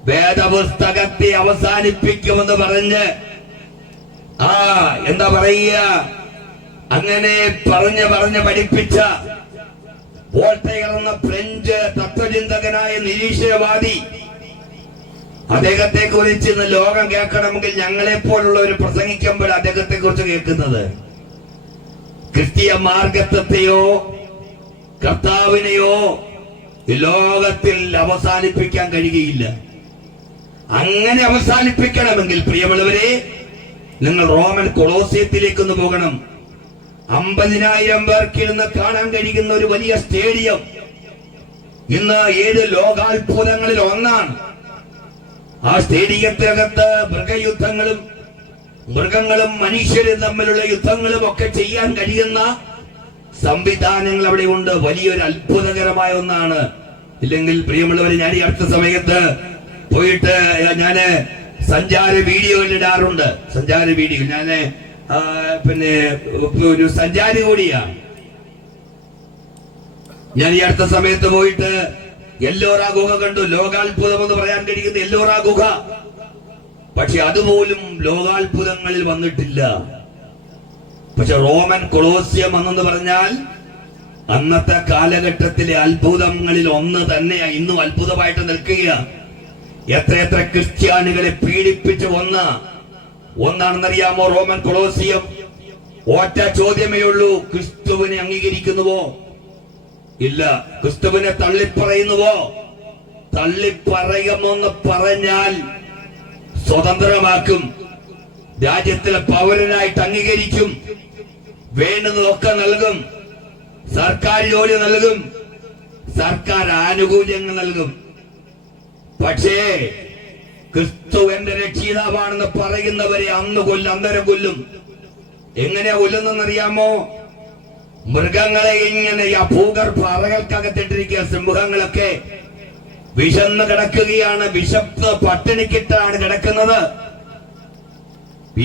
വേദപുസ്തകത്തെ അവസാനിപ്പിക്കുമെന്ന് പറഞ്ഞ് എന്താ പറയുക, അങ്ങനെ പറഞ്ഞ് പഠിപ്പിച്ച വോൾട്ടയർ എന്ന ഫ്രഞ്ച് തത്വചിന്തകനായ നിരീശ്വരവാദി, അദ്ദേഹത്തെ കുറിച്ച് ഇന്ന് ലോകം കേൾക്കണമെങ്കിൽ ഞങ്ങളെ പോലുള്ളവർ പ്രസംഗിക്കുമ്പോൾ അദ്ദേഹത്തെ കുറിച്ച് കേൾക്കുന്നത് ക്രിസ്തീയ മാർഗത്വത്തെയോ കർത്താവിനെയോ ലോകത്തിൽ അവസാനിപ്പിക്കാൻ കഴിയുകയില്ല. അങ്ങനെ അവസാനിപ്പിക്കണമെങ്കിൽ പ്രിയമുള്ളവരെ, നിങ്ങൾ റോമൻ കൊളോസിയത്തിലേക്കൊന്ന് പോകണം. 50,000 പേർക്ക് ഇരുന്ന് കാണാൻ കഴിയുന്ന ഒരു വലിയ സ്റ്റേഡിയം ഇന്ന് 7 ലോകാത്ഭുതങ്ങളിൽ ഒന്നാണ്. ആ സ്റ്റേഡിയത്തിനകത്ത് മൃഗങ്ങളും മനുഷ്യരും തമ്മിലുള്ള യുദ്ധങ്ങളും ഒക്കെ ചെയ്യാൻ കഴിയുന്ന സംവിധാനങ്ങൾ അവിടെ ഉണ്ട്. വലിയൊരു അത്ഭുതകരമായ ഒന്നാണ്. ഇല്ലെങ്കിൽ പ്രിയമുള്ളവരെ, ഞാൻ ഈ അടുത്ത സമയത്ത് പോയിട്ട് ഞാന് സഞ്ചാര വീഡിയോകൾ ഇടാറുണ്ട്. സഞ്ചാര വീഡിയോ ഞാന് പിന്നെ ഒരു സഞ്ചാരി കൂടിയാണ്. ഞാൻ ഈ അടുത്ത സമയത്ത് പോയിട്ട് എല്ലോറ ഗുഹ കണ്ടു. ലോകാത്ഭുതം എന്ന് പറയാൻ കഴിയുന്ന എല്ലോറ ഗുഹ. പക്ഷെ അതുപോലും ലോകാത്ഭുതങ്ങളിൽ വന്നിട്ടില്ല. പക്ഷെ റോമൻ കൊളോസിയം എന്നെന്ന് പറഞ്ഞാൽ അന്നത്തെ കാലഘട്ടത്തിലെ അത്ഭുതങ്ങളിൽ ഒന്ന് തന്നെയാണ്. ഇന്നും അത്ഭുതമായിട്ട് നിൽക്കുക. എത്രയെത്ര ക്രിസ്ത്യാനികളെ പീഡിപ്പിച്ച് ഒന്നാണെന്നറിയാമോ റോമൻ കൊളോസിയം? ഒറ്റ ചോദ്യമേ ഉള്ളൂ, ക്രിസ്തുവിനെ അംഗീകരിക്കുന്നുവോ? ഇല്ല. ക്രിസ്തുവിനെ തള്ളിപ്പറയുന്നുവോ? തള്ളിപ്പറയുമെന്ന് പറഞ്ഞാൽ സ്വതന്ത്രമാക്കും, രാജ്യത്തിലെ പൗരനായിട്ട് അംഗീകരിക്കും, വേണ്ടുന്നതൊക്കെ നൽകും, സർക്കാർ ജോലി നൽകും, സർക്കാർ ആനുകൂല്യങ്ങൾ നൽകും. പക്ഷേ ക്രിസ്തു എന്റെ രക്ഷിതാവാണെന്ന് പറയുന്നവരെ അന്നേരം കൊല്ലും. എങ്ങനെയാ കൊല്ലുന്നറിയാമോ? മൃഗങ്ങളെ ഇങ്ങനെ ആ ഭൂഗർഭ അറകൾക്കകത്തിട്ടിരിക്കുക. സിംഹങ്ങളൊക്കെ വിശന്ന് കിടക്കുകയാണ്, വിശപ്പ് പട്ടിണിക്കിട്ടാണ് കിടക്കുന്നത്.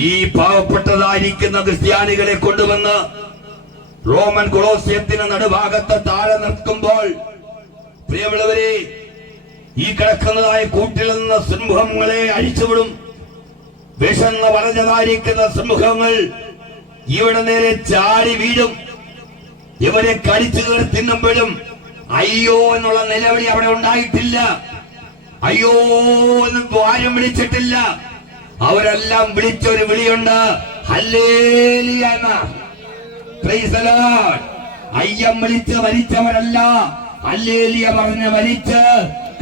ഈ പാവപ്പെട്ടതായിരിക്കുന്ന ക്രിസ്ത്യാനികളെ കൊണ്ടുവന്ന് റോമൻ കൊളോസിയത്തിന് നടുഭാഗത്ത് താഴെ നിൽക്കുമ്പോൾ, പ്രിയമുള്ളവരെ, ഈ കിടക്കുന്നതായ കൂട്ടിൽ നിന്ന് സിംഹങ്ങളെ അഴിച്ചുവിടും. വിശന്ന് വളഞ്ഞതായിരിക്കുന്ന സിംഹങ്ങൾ ഇവിടെ നേരെ ചാടി വീഴും. ഇവരെ കടിച്ചു കയറി തിന്നുമ്പോഴും അയ്യോ എന്നുള്ള നിലവിളി അവിടെ ഉണ്ടായിട്ടില്ല. അയ്യോ എന്ന് ആരും വിളിച്ചിട്ടില്ല. അവരെല്ലാം വിളിച്ചൊരു വിളിയുണ്ട്, ഹല്ലേലൂയ എന്ന. Praise the lord. അയ്യം വിളിച്ച് മരിച്ചവരല്ല, ഹല്ലേലൂയ പറഞ്ഞ് മരിച്ച്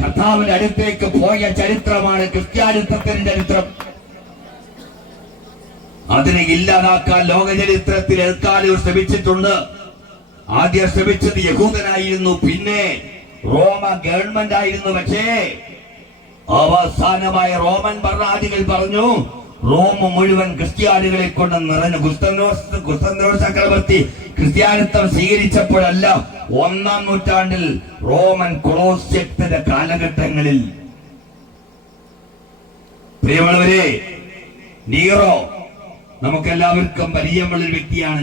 കർത്താവിന്റെ അടുത്തേക്ക് പോയ ചരിത്രമാണ് ക്രിസ്ത്യാനിത്വത്തിന്റെ ചരിത്രം. അതിനെ ഇല്ലാതാക്കാൻ ലോക ചരിത്രത്തിൽ എക്കാലവും ശ്രമിച്ചിട്ടുണ്ട്. ആദ്യം ശ്രമിച്ചത് യഹൂദനായിരുന്നു, പിന്നെ റോമ ഗവൺമെന്റ് ആയിരുന്നു. പക്ഷേ അവസാനമായ റോമൻ ഭരണാധികൾ പറഞ്ഞു, റോം മുഴുവൻ ക്രിസ്ത്യാനികളെ കൊണ്ട് നിറഞ്ഞു. കുസ്തന്തോസ് ചക്രവർത്തി ക്രിസ്ത്യാനിത്വം സ്വീകരിച്ചപ്പോഴല്ല, 1-ാം നൂറ്റാണ്ടിൽ റോമൻ കൊളോസിയത്തിന്റെ കാലഘട്ടങ്ങളിൽ. പ്രിയമുള്ളവരെ, നീറോ നമുക്കെല്ലാവർക്കും പരിചയമുള്ള വ്യക്തിയാണ്.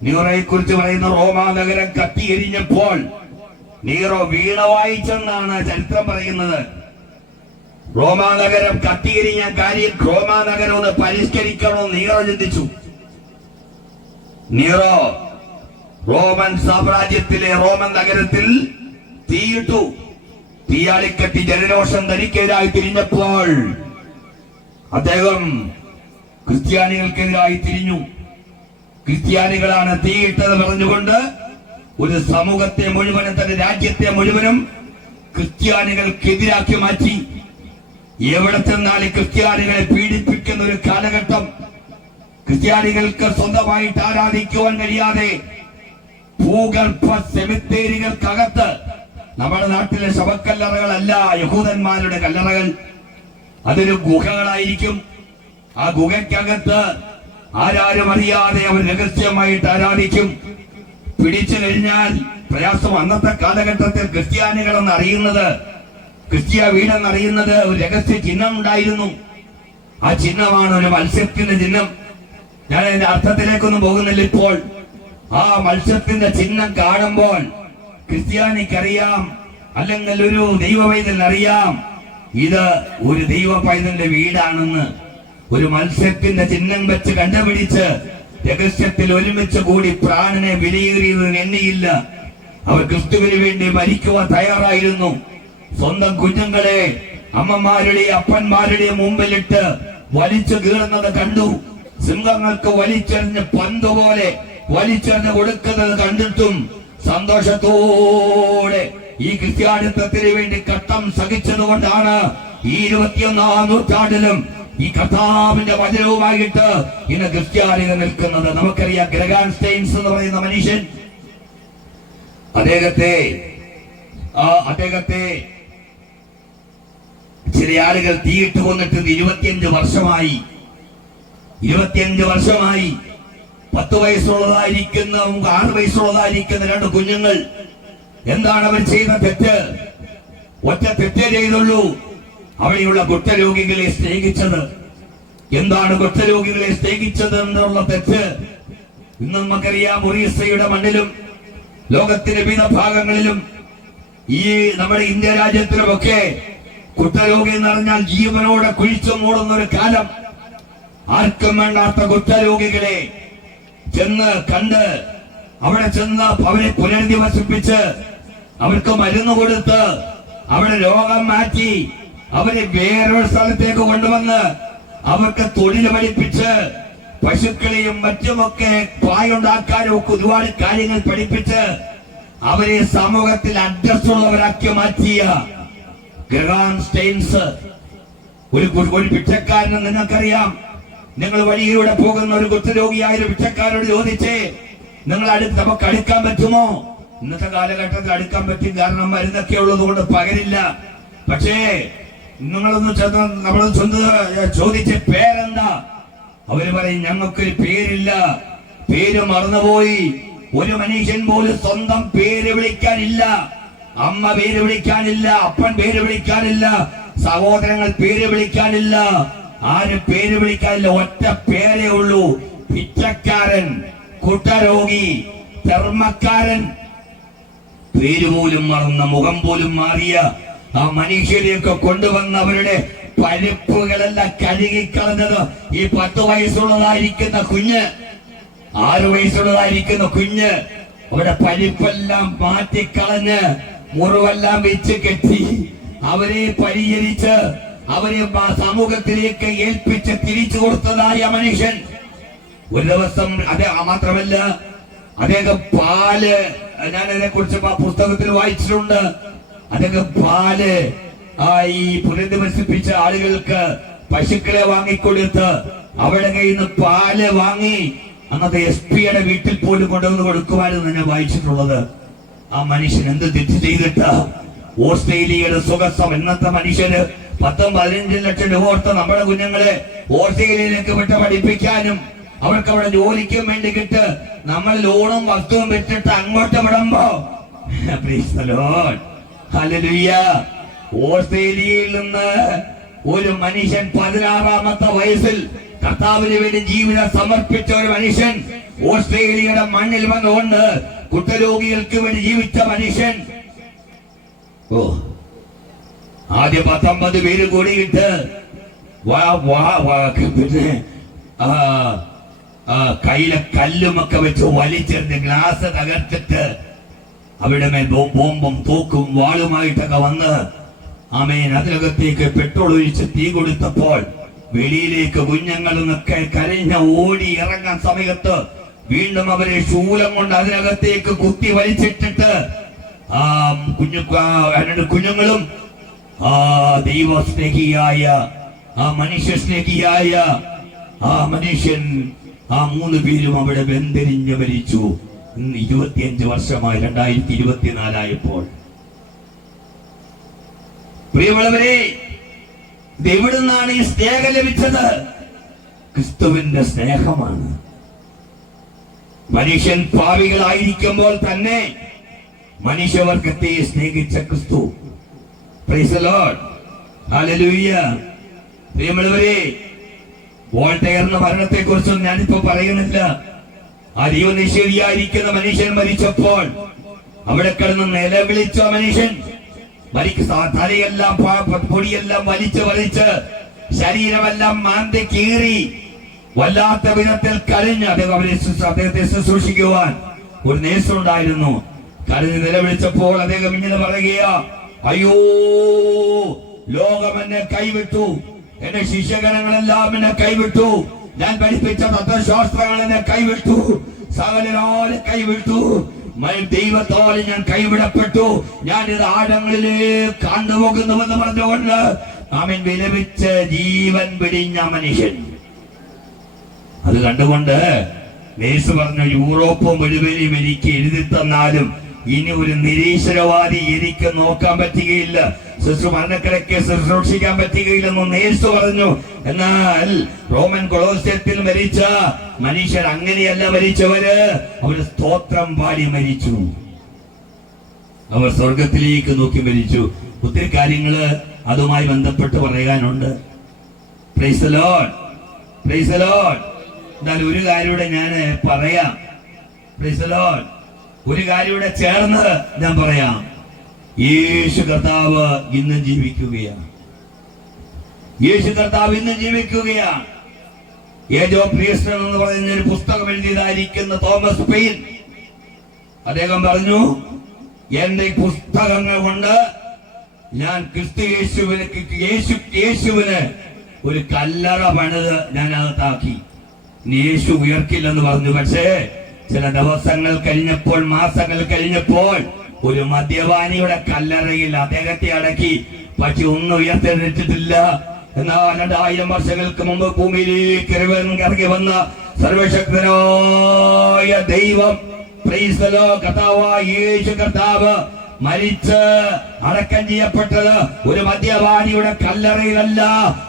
നീറോയെ കുറിച്ച് പറയുന്ന, റോമാ നഗരം കത്തിയെരിഞ്ഞപ്പോൾ നീറോ വീണ വായിച്ചെന്നാണ് ചരിത്രം പറയുന്നത്. റോമാനഗരം കത്തിയിരിഞ്ഞ കാര്യം റോമാനഗരം ഒന്ന് പരിഷ്കരിക്കണമെന്ന് നീറോ ചിന്തിച്ചു. നീറോ റോമൻ സാമ്രാജ്യത്തിലെ റോമൻ നഗരത്തിൽ തീയിട്ടു. തീയാളിക്കത്തി ജനരോഷം തനിക്കെതിരായി തിരിഞ്ഞപ്പോൾ അദ്ദേഹം ക്രിസ്ത്യാനികൾക്കെതിരായി തിരിഞ്ഞു. ക്രിസ്ത്യാനികളാണ് തീയിട്ടത് പറഞ്ഞുകൊണ്ട് ഒരു സമൂഹത്തെ മുഴുവനും തന്റെ രാജ്യത്തെ മുഴുവനും ക്രിസ്ത്യാനികൾക്കെതിരാക്കി മാറ്റി. എവിടെ ചെന്നാൽ ക്രിസ്ത്യാനികളെ പീഡിപ്പിക്കുന്ന ഒരു കാലഘട്ടം, ക്രിസ്ത്യാനികൾക്ക് സ്വന്തമായിട്ട് ആരാധിക്കുവാൻ കഴിയാതെ ഭൂഗർഭ സെമിത്തേരികൾക്കകത്ത്, നമ്മുടെ നാട്ടിലെ ശവക്കല്ലറകളല്ല യഹൂദന്മാരുടെ കല്ലറകൾ, അതൊരു ഗുഹകളായിരിക്കും. ആ ഗുഹയ്ക്കകത്ത് ആരാരും അറിയാതെ അവർ രഹസ്യമായിട്ട് ആരാധിക്കും. പിടിച്ചു കഴിഞ്ഞാൽ പ്രയാസം. അന്നത്തെ കാലഘട്ടത്തിൽ ക്രിസ്ത്യാനികളെന്ന് അറിയുന്നത്, ക്രിസ്ത്യ വീടെന്നറിയുന്നത് ഒരു രഹസ്യ ചിഹ്നം ഉണ്ടായിരുന്നു. ആ ചിഹ്നമാണ് ഒരു മത്സ്യത്തിന്റെ ചിഹ്നം. ഞാൻ അതിന്റെ അർത്ഥത്തിലേക്കൊന്നും പോകുന്നില്ല ഇപ്പോൾ. ആ മത്സ്യത്തിന്റെ ചിഹ്നം കാണുമ്പോൾ ക്രിസ്ത്യാനിക്കറിയാം, അല്ലെങ്കിൽ ഒരു ദൈവ പൈതലിനറിയാം, ഇത് ഒരു ദൈവ പൈതലിന്റെ വീടാണെന്ന്. ഒരു മത്സ്യത്തിന്റെ ചിഹ്നം വെച്ച് കണ്ടുപിടിച്ച് രഹസ്യത്തിൽ ഒരുമിച്ച് കൂടി പ്രാണനെ വിലയേറിയതിന് എണ്ണിയില്ല. അവർ ക്രിസ്തുവിന് വേണ്ടി മരിക്കുവാൻ തയ്യാറായിരുന്നു. സ്വന്തം കുഞ്ഞുങ്ങളെ അമ്മമാരുടെയും അപ്പന്മാരുടെയും മുമ്പിലിട്ട് വലിച്ചു കീറുന്നത് കണ്ടു. സിംഹങ്ങൾക്ക് വലിച്ചെറിഞ്ഞ് പന്ത് പോലെ വലിച്ചെറിഞ്ഞ് കൊടുക്കുന്നത് കണ്ടിട്ടും സന്തോഷത്തോടെ ഈ ക്രിസ്ത്യാനിത്വത്തിന് വേണ്ടി കട്ടം സഹിച്ചതുകൊണ്ടാണ് ഈ 21ാം നൂറ്റാണ്ടിലും ഈ കർത്താവിന്റെ വചനവുമായിട്ട് ഇന്ന് ക്രിസ്ത്യാനികൾ നിൽക്കുന്നത്. നമുക്കറിയാം, ഗ്രഗാൻ സ്റ്റെയിൻസ് എന്ന് പറയുന്ന മനുഷ്യൻ, അദ്ദേഹത്തെ ചില ആളുകൾ തീയിട്ട് കൊന്നിട്ട് 25 വർഷമായി. 25 വർഷമായി 10 വയസ്സുള്ളതായിരിക്കുന്ന 6 വയസ്സുള്ളതായിരിക്കുന്ന 2 കുഞ്ഞുങ്ങൾ. എന്താണ് അവർ ചെയ്ത തെറ്റ്? ഒറ്റ തെറ്റേ ചെയ്തുള്ളൂ. അവിടെയുള്ള കുഷ്ഠരോഗികളെ സ്നേഹിച്ചത്. എന്താണ് കുഷ്ഠരോഗികളെ സ്നേഹിച്ചത് എന്നുള്ള തെറ്റ്? ഇന്ന് നമുക്കറിയാം, ഒറീസയുടെ മണ്ണിലും ലോകത്തിന്റെ വിവിധ ഭാഗങ്ങളിലും ഈ നമ്മുടെ ഇന്ത്യ രാജ്യത്തിലുമൊക്കെ കുഷ്ഠരോഗി എന്ന് പറഞ്ഞാൽ ജീവനോടെ കുഴിച്ചു മൂടുന്ന ഒരു കാലം. ആർക്കും വേണ്ടാത്ത കുഷ്ഠരോഗികളെ ചെന്ന് കണ്ട് അവിടെ ചെന്ന് അവരെ പുനരധിവസിപ്പിച്ച് അവർക്ക് മരുന്ന് കൊടുത്ത് അവരുടെ രോഗം മാറ്റി അവരെ വേറൊരു സ്ഥലത്തേക്ക് കൊണ്ടുവന്ന് അവർക്ക് തൊഴിൽ പഠിപ്പിച്ച് പശുക്കളെയും മറ്റുമൊക്കെ പായുണ്ടാക്കാനും ഒക്കെ ഒരുപാട് കാര്യങ്ങൾ പഠിപ്പിച്ച് അവരെ സമൂഹത്തിൽ അഡ്രസ്സുള്ളവരാക്കി മാറ്റിയ ഗ്രഗാൻ സ്റ്റെയിൻസ് ഒരു ഭിക്ഷക്കാരന് നിങ്ങൾക്കറിയാം. നിങ്ങൾ വഴിയിലൂടെ പോകുന്ന ഒരു കുഷ്ഠരോഗിയായ ഒരു ഭിക്ഷക്കാരോട് ചോദിച്ചേ, നമുക്ക് അടുക്കാൻ പറ്റുമോ? ഇന്നത്തെ കാലഘട്ടത്തിൽ അടുക്കാൻ പറ്റും, കാരണം മരുന്നൊക്കെ ഉള്ളത് കൊണ്ട് പകരില്ല. പക്ഷേ നമ്മളൊന്ന് ചോദിച്ച പേരെന്താ? അവര് പറയും, ഞങ്ങൾക്കൊരു പേരില്ല, പേര് മറന്നുപോയി. ഒരു മനുഷ്യൻ പോലും സ്വന്തം പേര് വിളിക്കാനില്ല. അമ്മ പേര് വിളിക്കാനില്ല, അപ്പൻ പേര് വിളിക്കാനില്ല, സഹോദരങ്ങൾ പേര് വിളിക്കാനില്ല, ആരും പേര് വിളിക്കാനില്ല. ഒറ്റ പേരേ ഉള്ളൂ, ഭിക്ഷക്കാരൻ, കുഷ്ഠരോഗി, ചർമ്മക്കാരൻ. പേര് പോലും മറന്ന, മുഖം പോലും മാറിയ ആ മനുഷ്യരെയൊക്കെ കൊണ്ടുവന്ന് അവരുടെ പരിപ്പുകളെല്ലാം കഴുകിക്കളഞ്ഞത് ഈ 10 വയസ്സുള്ളതായിരിക്കുന്ന കുഞ്ഞ്, 6 വയസ്സുള്ളതായിരിക്കുന്ന കുഞ്ഞ് അവരുടെ പരിപ്പെല്ലാം മാറ്റിക്കളഞ്ഞ് മുറിവെല്ലാം വെച്ച് കെട്ടി അവരെ പരിചരിച്ച് അവരെ സമൂഹത്തിലേക്ക് ഏൽപ്പിച്ച് തിരിച്ചു കൊടുത്തതായ മനുഷ്യൻ. ഒരു ദിവസം മാത്രമല്ല, അദ്ദേഹം പാല്, ഞാൻ അതിനെ കുറിച്ച് പുസ്തകത്തിൽ വായിച്ചിട്ടുണ്ട്. അദ്ദേഹം പാല് ഈ പുനരധിവസിപ്പിച്ച ആളുകൾക്ക് പശുക്കളെ വാങ്ങിക്കൊടുത്ത് അവരുടെ കയ്യിൽ നിന്ന് പാല് വാങ്ങി അന്നത്തെ SP യുടെ വീട്ടിൽ പോലും കൊണ്ടുവന്ന് കൊടുക്കുവാനെന്ന് ഞാൻ വായിച്ചിട്ടുള്ളത്. ആ മനുഷ്യൻ എന്ത് തെറ്റ് ചെയ്തിട്ട് ഓസ്ട്രേലിയയുടെ സുഖസം, ഇന്നത്തെ മനുഷ്യര് 10-15 ലക്ഷം രൂപ കൊടുത്ത നമ്മുടെ കുഞ്ഞുങ്ങളെ ഓസ്ട്രേലിയയിലേക്ക് വിട്ട് പഠിപ്പിക്കാനും അവർക്ക് അവിടെ ജോലിക്കും വേണ്ടിയിട്ട് നമ്മൾ ലോണും വസ്തുവും വെച്ചിട്ട് അങ്ങോട്ട് വിടുമ്പോ, ഓസ്ട്രേലിയയിൽ നിന്ന് ഒരു മനുഷ്യൻ 16ാമത്തെ വയസ്സിൽ കർത്താവിന് വേണ്ടി ജീവിതം സമർപ്പിച്ച ഒരു മനുഷ്യൻ, ഓസ്ട്രേലിയയുടെ മണ്ണിൽ വന്നുകൊണ്ട് കുഷ്ഠരോഗികൾക്ക് വേണ്ടി ജീവിച്ച മനുഷ്യൻ, ഓ, ആദ്യ 19 പേര് കൂടിയിട്ട് പിന്നെ കയ്യിലെ കല്ലുമൊക്കെ വെച്ച് വലിച്ചെറിഞ്ഞ് ഗ്ലാസ് തകർത്തിട്ട് അവിടെ മേൽ ബോംബും തൂക്കും വാളുമായിട്ടൊക്കെ വന്ന് ആമേൻ അതിനകത്തേക്ക് പെട്രോൾ ഒഴിച്ച് തീ കൊടുത്തപ്പോൾ വെളിയിലേക്ക് കുഞ്ഞുങ്ങളൊക്കെ കരഞ്ഞ ഓടി ഇറങ്ങാൻ സമയത്ത് വീണ്ടും അവരെ ശൂലം കൊണ്ട് അതിനകത്തേക്ക് കുത്തി വലിച്ചിട്ടിട്ട് ആ കുഞ്ഞുങ്ങളും ആ ദൈവസ്നേഹിയായ ആ മനുഷ്യ സ്നേഹിയായ ആ മനുഷ്യൻ ആ 3 പേരും അവിടെ വെന്തെരിഞ്ഞ് മരിച്ചു. 25 വർഷമായി 2024 ആയപ്പോൾ. പ്രിയമുള്ളവരെ, എവിടുന്നാണ് ഈ സ്നേഹം ലഭിച്ചത്? ക്രിസ്തുവിന്റെ സ്നേഹമാണ്. മനുഷ്യൻ പാപികളായിരിക്കുമ്പോൾ തന്നെ മനുഷ്യവർഗത്തെ സ്നേഹിച്ച ക്രിസ്തു. Price the lord, hallelujah. പ്രിയമുള്ളവരെ, വോൾട്ടയറിന്റെ മരണത്തെ കുറിച്ചൊന്നും ഞാനിപ്പോ പറയുന്നില്ല. ആ ദൈവനിഷേധിയായിരിക്കുന്ന മനുഷ്യൻ മരിച്ചപ്പോൾ അവിടെ കിടന്ന് നിലവിളിച്ച മനുഷ്യൻ തലയെല്ലാം പൊടിയെല്ലാം വലിച്ച് ശരീരമെല്ലാം മാന്തി കീറി വല്ലാത്ത വിധത്തിൽ കരഞ്ഞ് അദ്ദേഹത്തെ ശുശ്രൂഷിക്കുവാൻ ഒരു നേഴ്സുണ്ടായിരുന്നു. കരഞ്ഞ് നിലവിളിച്ചപ്പോൾ അദ്ദേഹം ഇങ്ങനെ പറയുകയാ, അയ്യോ, ലോകം എന്നെ കൈവിട്ടു, എന്റെ ശിഷ്യഗണങ്ങളെല്ലാം എന്നെ കൈവിട്ടു, ഞാൻ പഠിപ്പിച്ച തത്വശാസ്ത്രങ്ങൾ എന്നെ കൈവിട്ടു, സകലരാലെ കൈവിട്ടു, ദൈവത്തോലെ ഞാൻ കൈവിടപ്പെട്ടു, ഞാൻ ഇത് ആഴങ്ങളിലേക്ക് കണ്ടുപോകുന്നുവെന്ന് പറഞ്ഞുകൊണ്ട് അവൻ വിലപിച്ച് ജീവൻ പിടിഞ്ഞ മനുഷ്യൻ. അത് കണ്ടുകൊണ്ട് നേഴ്സ് പറഞ്ഞു, യൂറോപ്പ് മുഴുവനും എനിക്ക് എഴുതി തന്നാലും ഇനി ഒരു നിരീശ്വരവാദി എനിക്ക് നോക്കാൻ പറ്റുകയില്ല, മരണക്കിടക്കെ ശുശ്രൂഷിക്കാൻ പറ്റുകയില്ലെന്ന് നേഴ്സ് പറഞ്ഞു. എന്നാൽ റോമൻ കൊളോസ്യത്തിൽ മരിച്ച മനുഷ്യർ അങ്ങനെയല്ല മരിച്ചവര്. അവര് സ്തോത്രം പാടി മരിച്ചു, അവർ സ്വർഗത്തിലേക്ക് നോക്കി മരിച്ചു. ഒത്തിരി കാര്യങ്ങള് അതുമായി ബന്ധപ്പെട്ട് പറയാനുണ്ട്. Price the lord, praise the Lord. എന്നാൽ ഒരു കാര്യൂടെ ഞാൻ പറയാം. Price the Lord. ഒരു കാര്യൂടെ ചേർന്ന് ഞാൻ പറയാം. യേശു കർത്താവ് ഇന്ന് ജീവിക്കുകയാണ്. യേശു കർത്താവ് ഇന്ന് ജീവിക്കുകയാണ്. ഏജ് ഓഫ് ക്രിയേഷൻ എന്ന് പറയുന്ന ഒരു പുസ്തകം എഴുതിയതായിരിക്കുന്ന തോമസ് പെയിൻ അദ്ദേഹം പറഞ്ഞു, എന്റെ പുസ്തകങ്ങൾ കൊണ്ട് ഞാൻ ക്രിസ്തു യേശുവിന് ഒരു കല്ലറ പണിത് ഞാൻ അകത്താക്കി. യേശു ഉയർക്കില്ലെന്ന് പറഞ്ഞു. പക്ഷേ ചില ദിവസങ്ങൾ കഴിഞ്ഞപ്പോൾ, മാസങ്ങൾ കഴിഞ്ഞപ്പോൾ ഒരു മദ്യപാനിയുടെ കല്ലറയിൽ അദ്ദേഹത്തെ അടക്കി. പക്ഷെ ഒന്നും ഉയർത്തെഴുന്നേറ്റിട്ടില്ല. എന്നാൽ 2000 വർഷങ്ങൾക്ക് മുമ്പ് ഭൂമിയിലേക്ക് ഇറങ്ങി വന്ന സർവശക്തനായ ദൈവം, പ്രൈസ് ദി ലോർഡ്, കർത്താവായ യേശു കർത്താവ് മരിച്ച് അടക്കം ചെയ്യപ്പെട്ടത് ഒരു മദ്യപാനിയുടെ കല്ലറയിലല്ല,